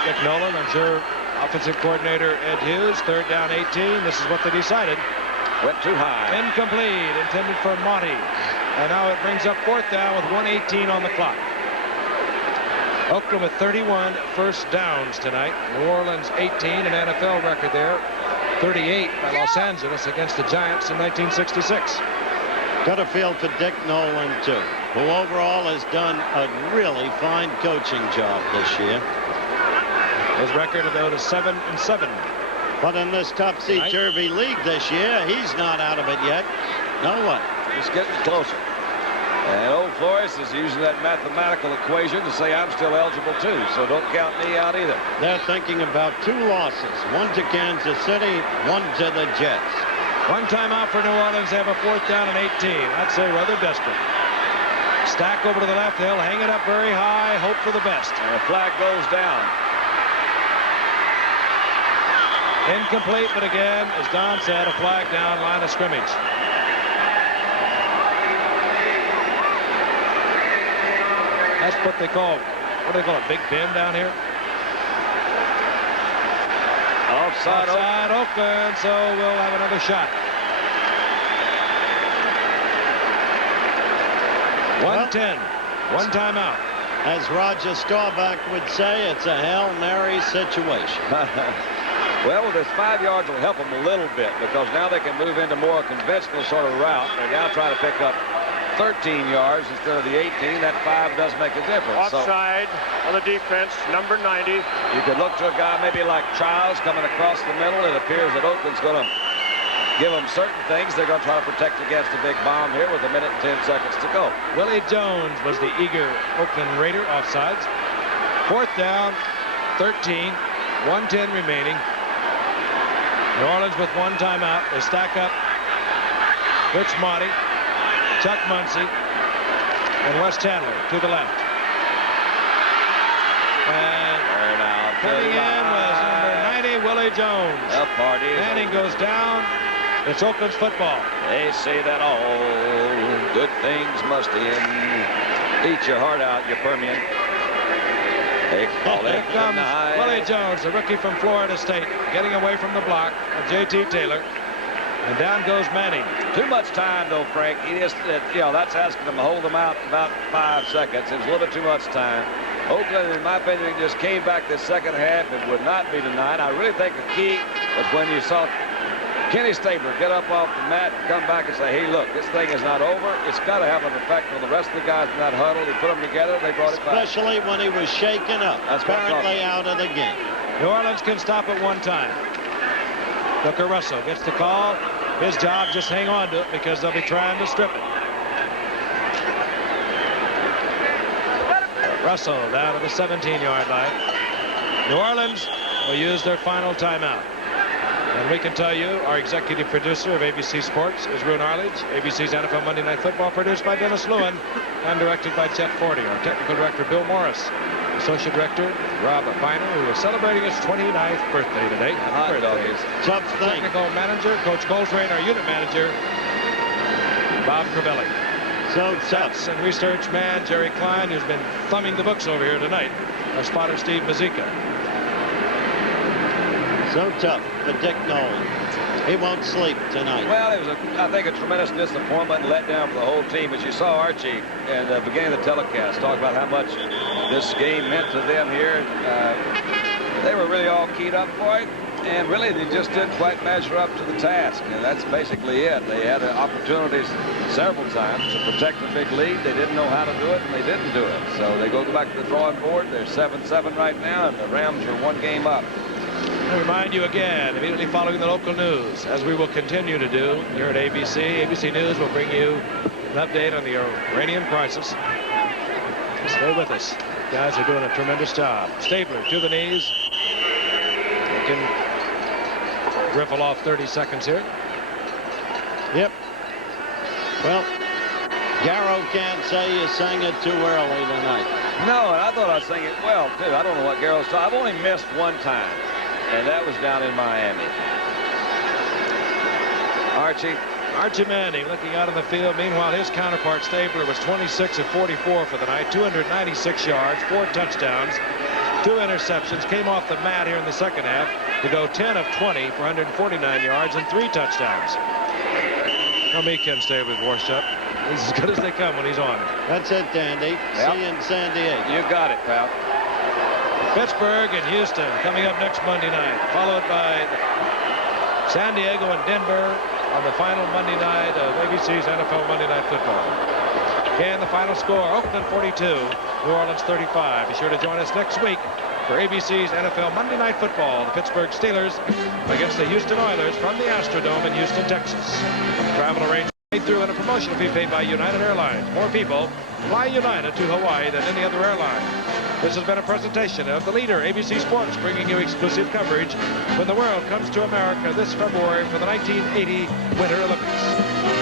Dick Nolan. I'm sure offensive coordinator Ed Hughes. Third down 18. This is what they decided. Went too high. Incomplete, intended for Monty. And now it brings up fourth down with 1:18 on the clock. Oakland with 31 first downs tonight. New Orleans 18, an NFL record there. 38 by Los Angeles against the Giants in 1966. Got a feel for Dick Nolan, too, who overall has done a really fine coaching job this year. His record, though, is 7-7. But in this topsy-turvy league this year, he's not out of it yet. No one. It's getting closer. And old Flores is using that mathematical equation to say I'm still eligible too, so don't count me out either. They're thinking about 2 losses, 1 to Kansas City, 1 to the Jets. 1 timeout for New Orleans. They have a 4th down and 18. I'd say rather desperate. Stack over to the left. They'll hang it up very high, hope for the best. And the flag goes down. Incomplete, but again, as Don said, a flag down, line of scrimmage. That's what they call, what do they call it, Big Ben down here? Offside Oakland, so we'll have another shot. 1:10, 1 timeout. As Roger Staubach would say, it's a Hail Mary situation. Well, with this 5 yards will help them a little bit because now they can move into more conventional sort of route. They're now trying to pick up 13 yards instead of the 18. That 5 does make a difference. Offside on the defense, number 90. You could look to a guy maybe like Childs coming across the middle. It appears that Oakland's going to give them certain things. They're going to try to protect against a big bomb here with 1 minute and 10 seconds to go. Willie Jones was the eager Oakland Raider, offsides. 4th down, 13, 1:10 remaining. New Orleans with 1 timeout. They stack up Rich Monty, Chuck Muncie, and Wes Chandler to the left. And coming in was number 90, Willie Jones. The party is Manning over. goes down. It's Oakland's football. They say that all good things must end. Eat your heart out, you Permian. They call it Here comes tonight. Willie Jones, the rookie from Florida State, getting away from the block of J.T. Taylor. And down goes Manning. Too much time, though, Frank. He just, that's asking them to hold them out about 5 seconds. It was a little bit too much time. Oakland, in my opinion, just came back this second half and would not be denied. I really think the key was when you saw Kenny Stabler get up off the mat and come back and say, hey, look, this thing is not over. It's got to have an effect on the rest of the guys in that huddle. He put them together. They brought it back. Especially when he was shaken up, apparently out of the game. New Orleans can stop at 1 time. Booker Russell gets the call. His job, just hang on to it because they'll be trying to strip it. Russell down to the 17-yard line. New Orleans will use their final timeout. And we can tell you, our executive producer of ABC Sports is Roone Arledge. ABC's NFL Monday Night Football produced by Dennis Lewin and directed by Chet Forty. Our technical director, Bill Morris. Associate director, Rob Finer, who is celebrating his 29th birthday today. Happy birthday. Technical manager, Coach Coltrane, our unit manager, Bob Crivelli. So Sets and research man, Jerry Klein, who's been thumbing the books over here tonight. Our spotter, Steve Mazika. So tough for Dick Nolan. He won't sleep tonight. Well, it was, I think, a tremendous disappointment and letdown for the whole team. As you saw Archie in the beginning of the telecast talk about how much this game meant to them here. They were really all keyed up for it, and really they just didn't quite measure up to the task. And that's basically it. They had opportunities several times to protect the big lead. They didn't know how to do it, and they didn't do it. So they go back to the drawing board. They're 7-7 right now, and the Rams are 1 game up. I remind you again, immediately following the local news, as we will continue to do here at ABC. ABC News will bring you an update on the Iranian crisis. Stay with us. The guys are doing a tremendous job. Stabler to the knees. They can riffle off 30 seconds here. Yep. Well, Garrow can't say you sang it too early tonight. No, and I thought I sang it well, too. I don't know what Garrow's talking. I've only missed 1 time. And that was down in Miami. Archie Manning looking out on the field. Meanwhile, his counterpart Stabler was 26 of 44 for the night, 296 yards, 4 touchdowns, 2 interceptions. Came off the mat here in the second half to go 10 of 20 for 149 yards and 3 touchdowns. Now me, Ken Stabler's washed up. He's as good as they come when he's on. That's it, Dandy. Yep. See you in San Diego. You got it, pal. Pittsburgh and Houston coming up next Monday night, followed by San Diego and Denver on the final Monday night of ABC's NFL Monday Night Football. Again, the final score, Oakland 42, New Orleans 35. Be sure to join us next week for ABC's NFL Monday Night Football. The Pittsburgh Steelers against the Houston Oilers from the Astrodome in Houston, Texas. Travel arrangements through and a promotional fee paid by United Airlines. More people fly United to Hawaii than any other airline. This has been a presentation of the leader, ABC Sports, bringing you exclusive coverage when the world comes to America this February for the 1980 Winter Olympics.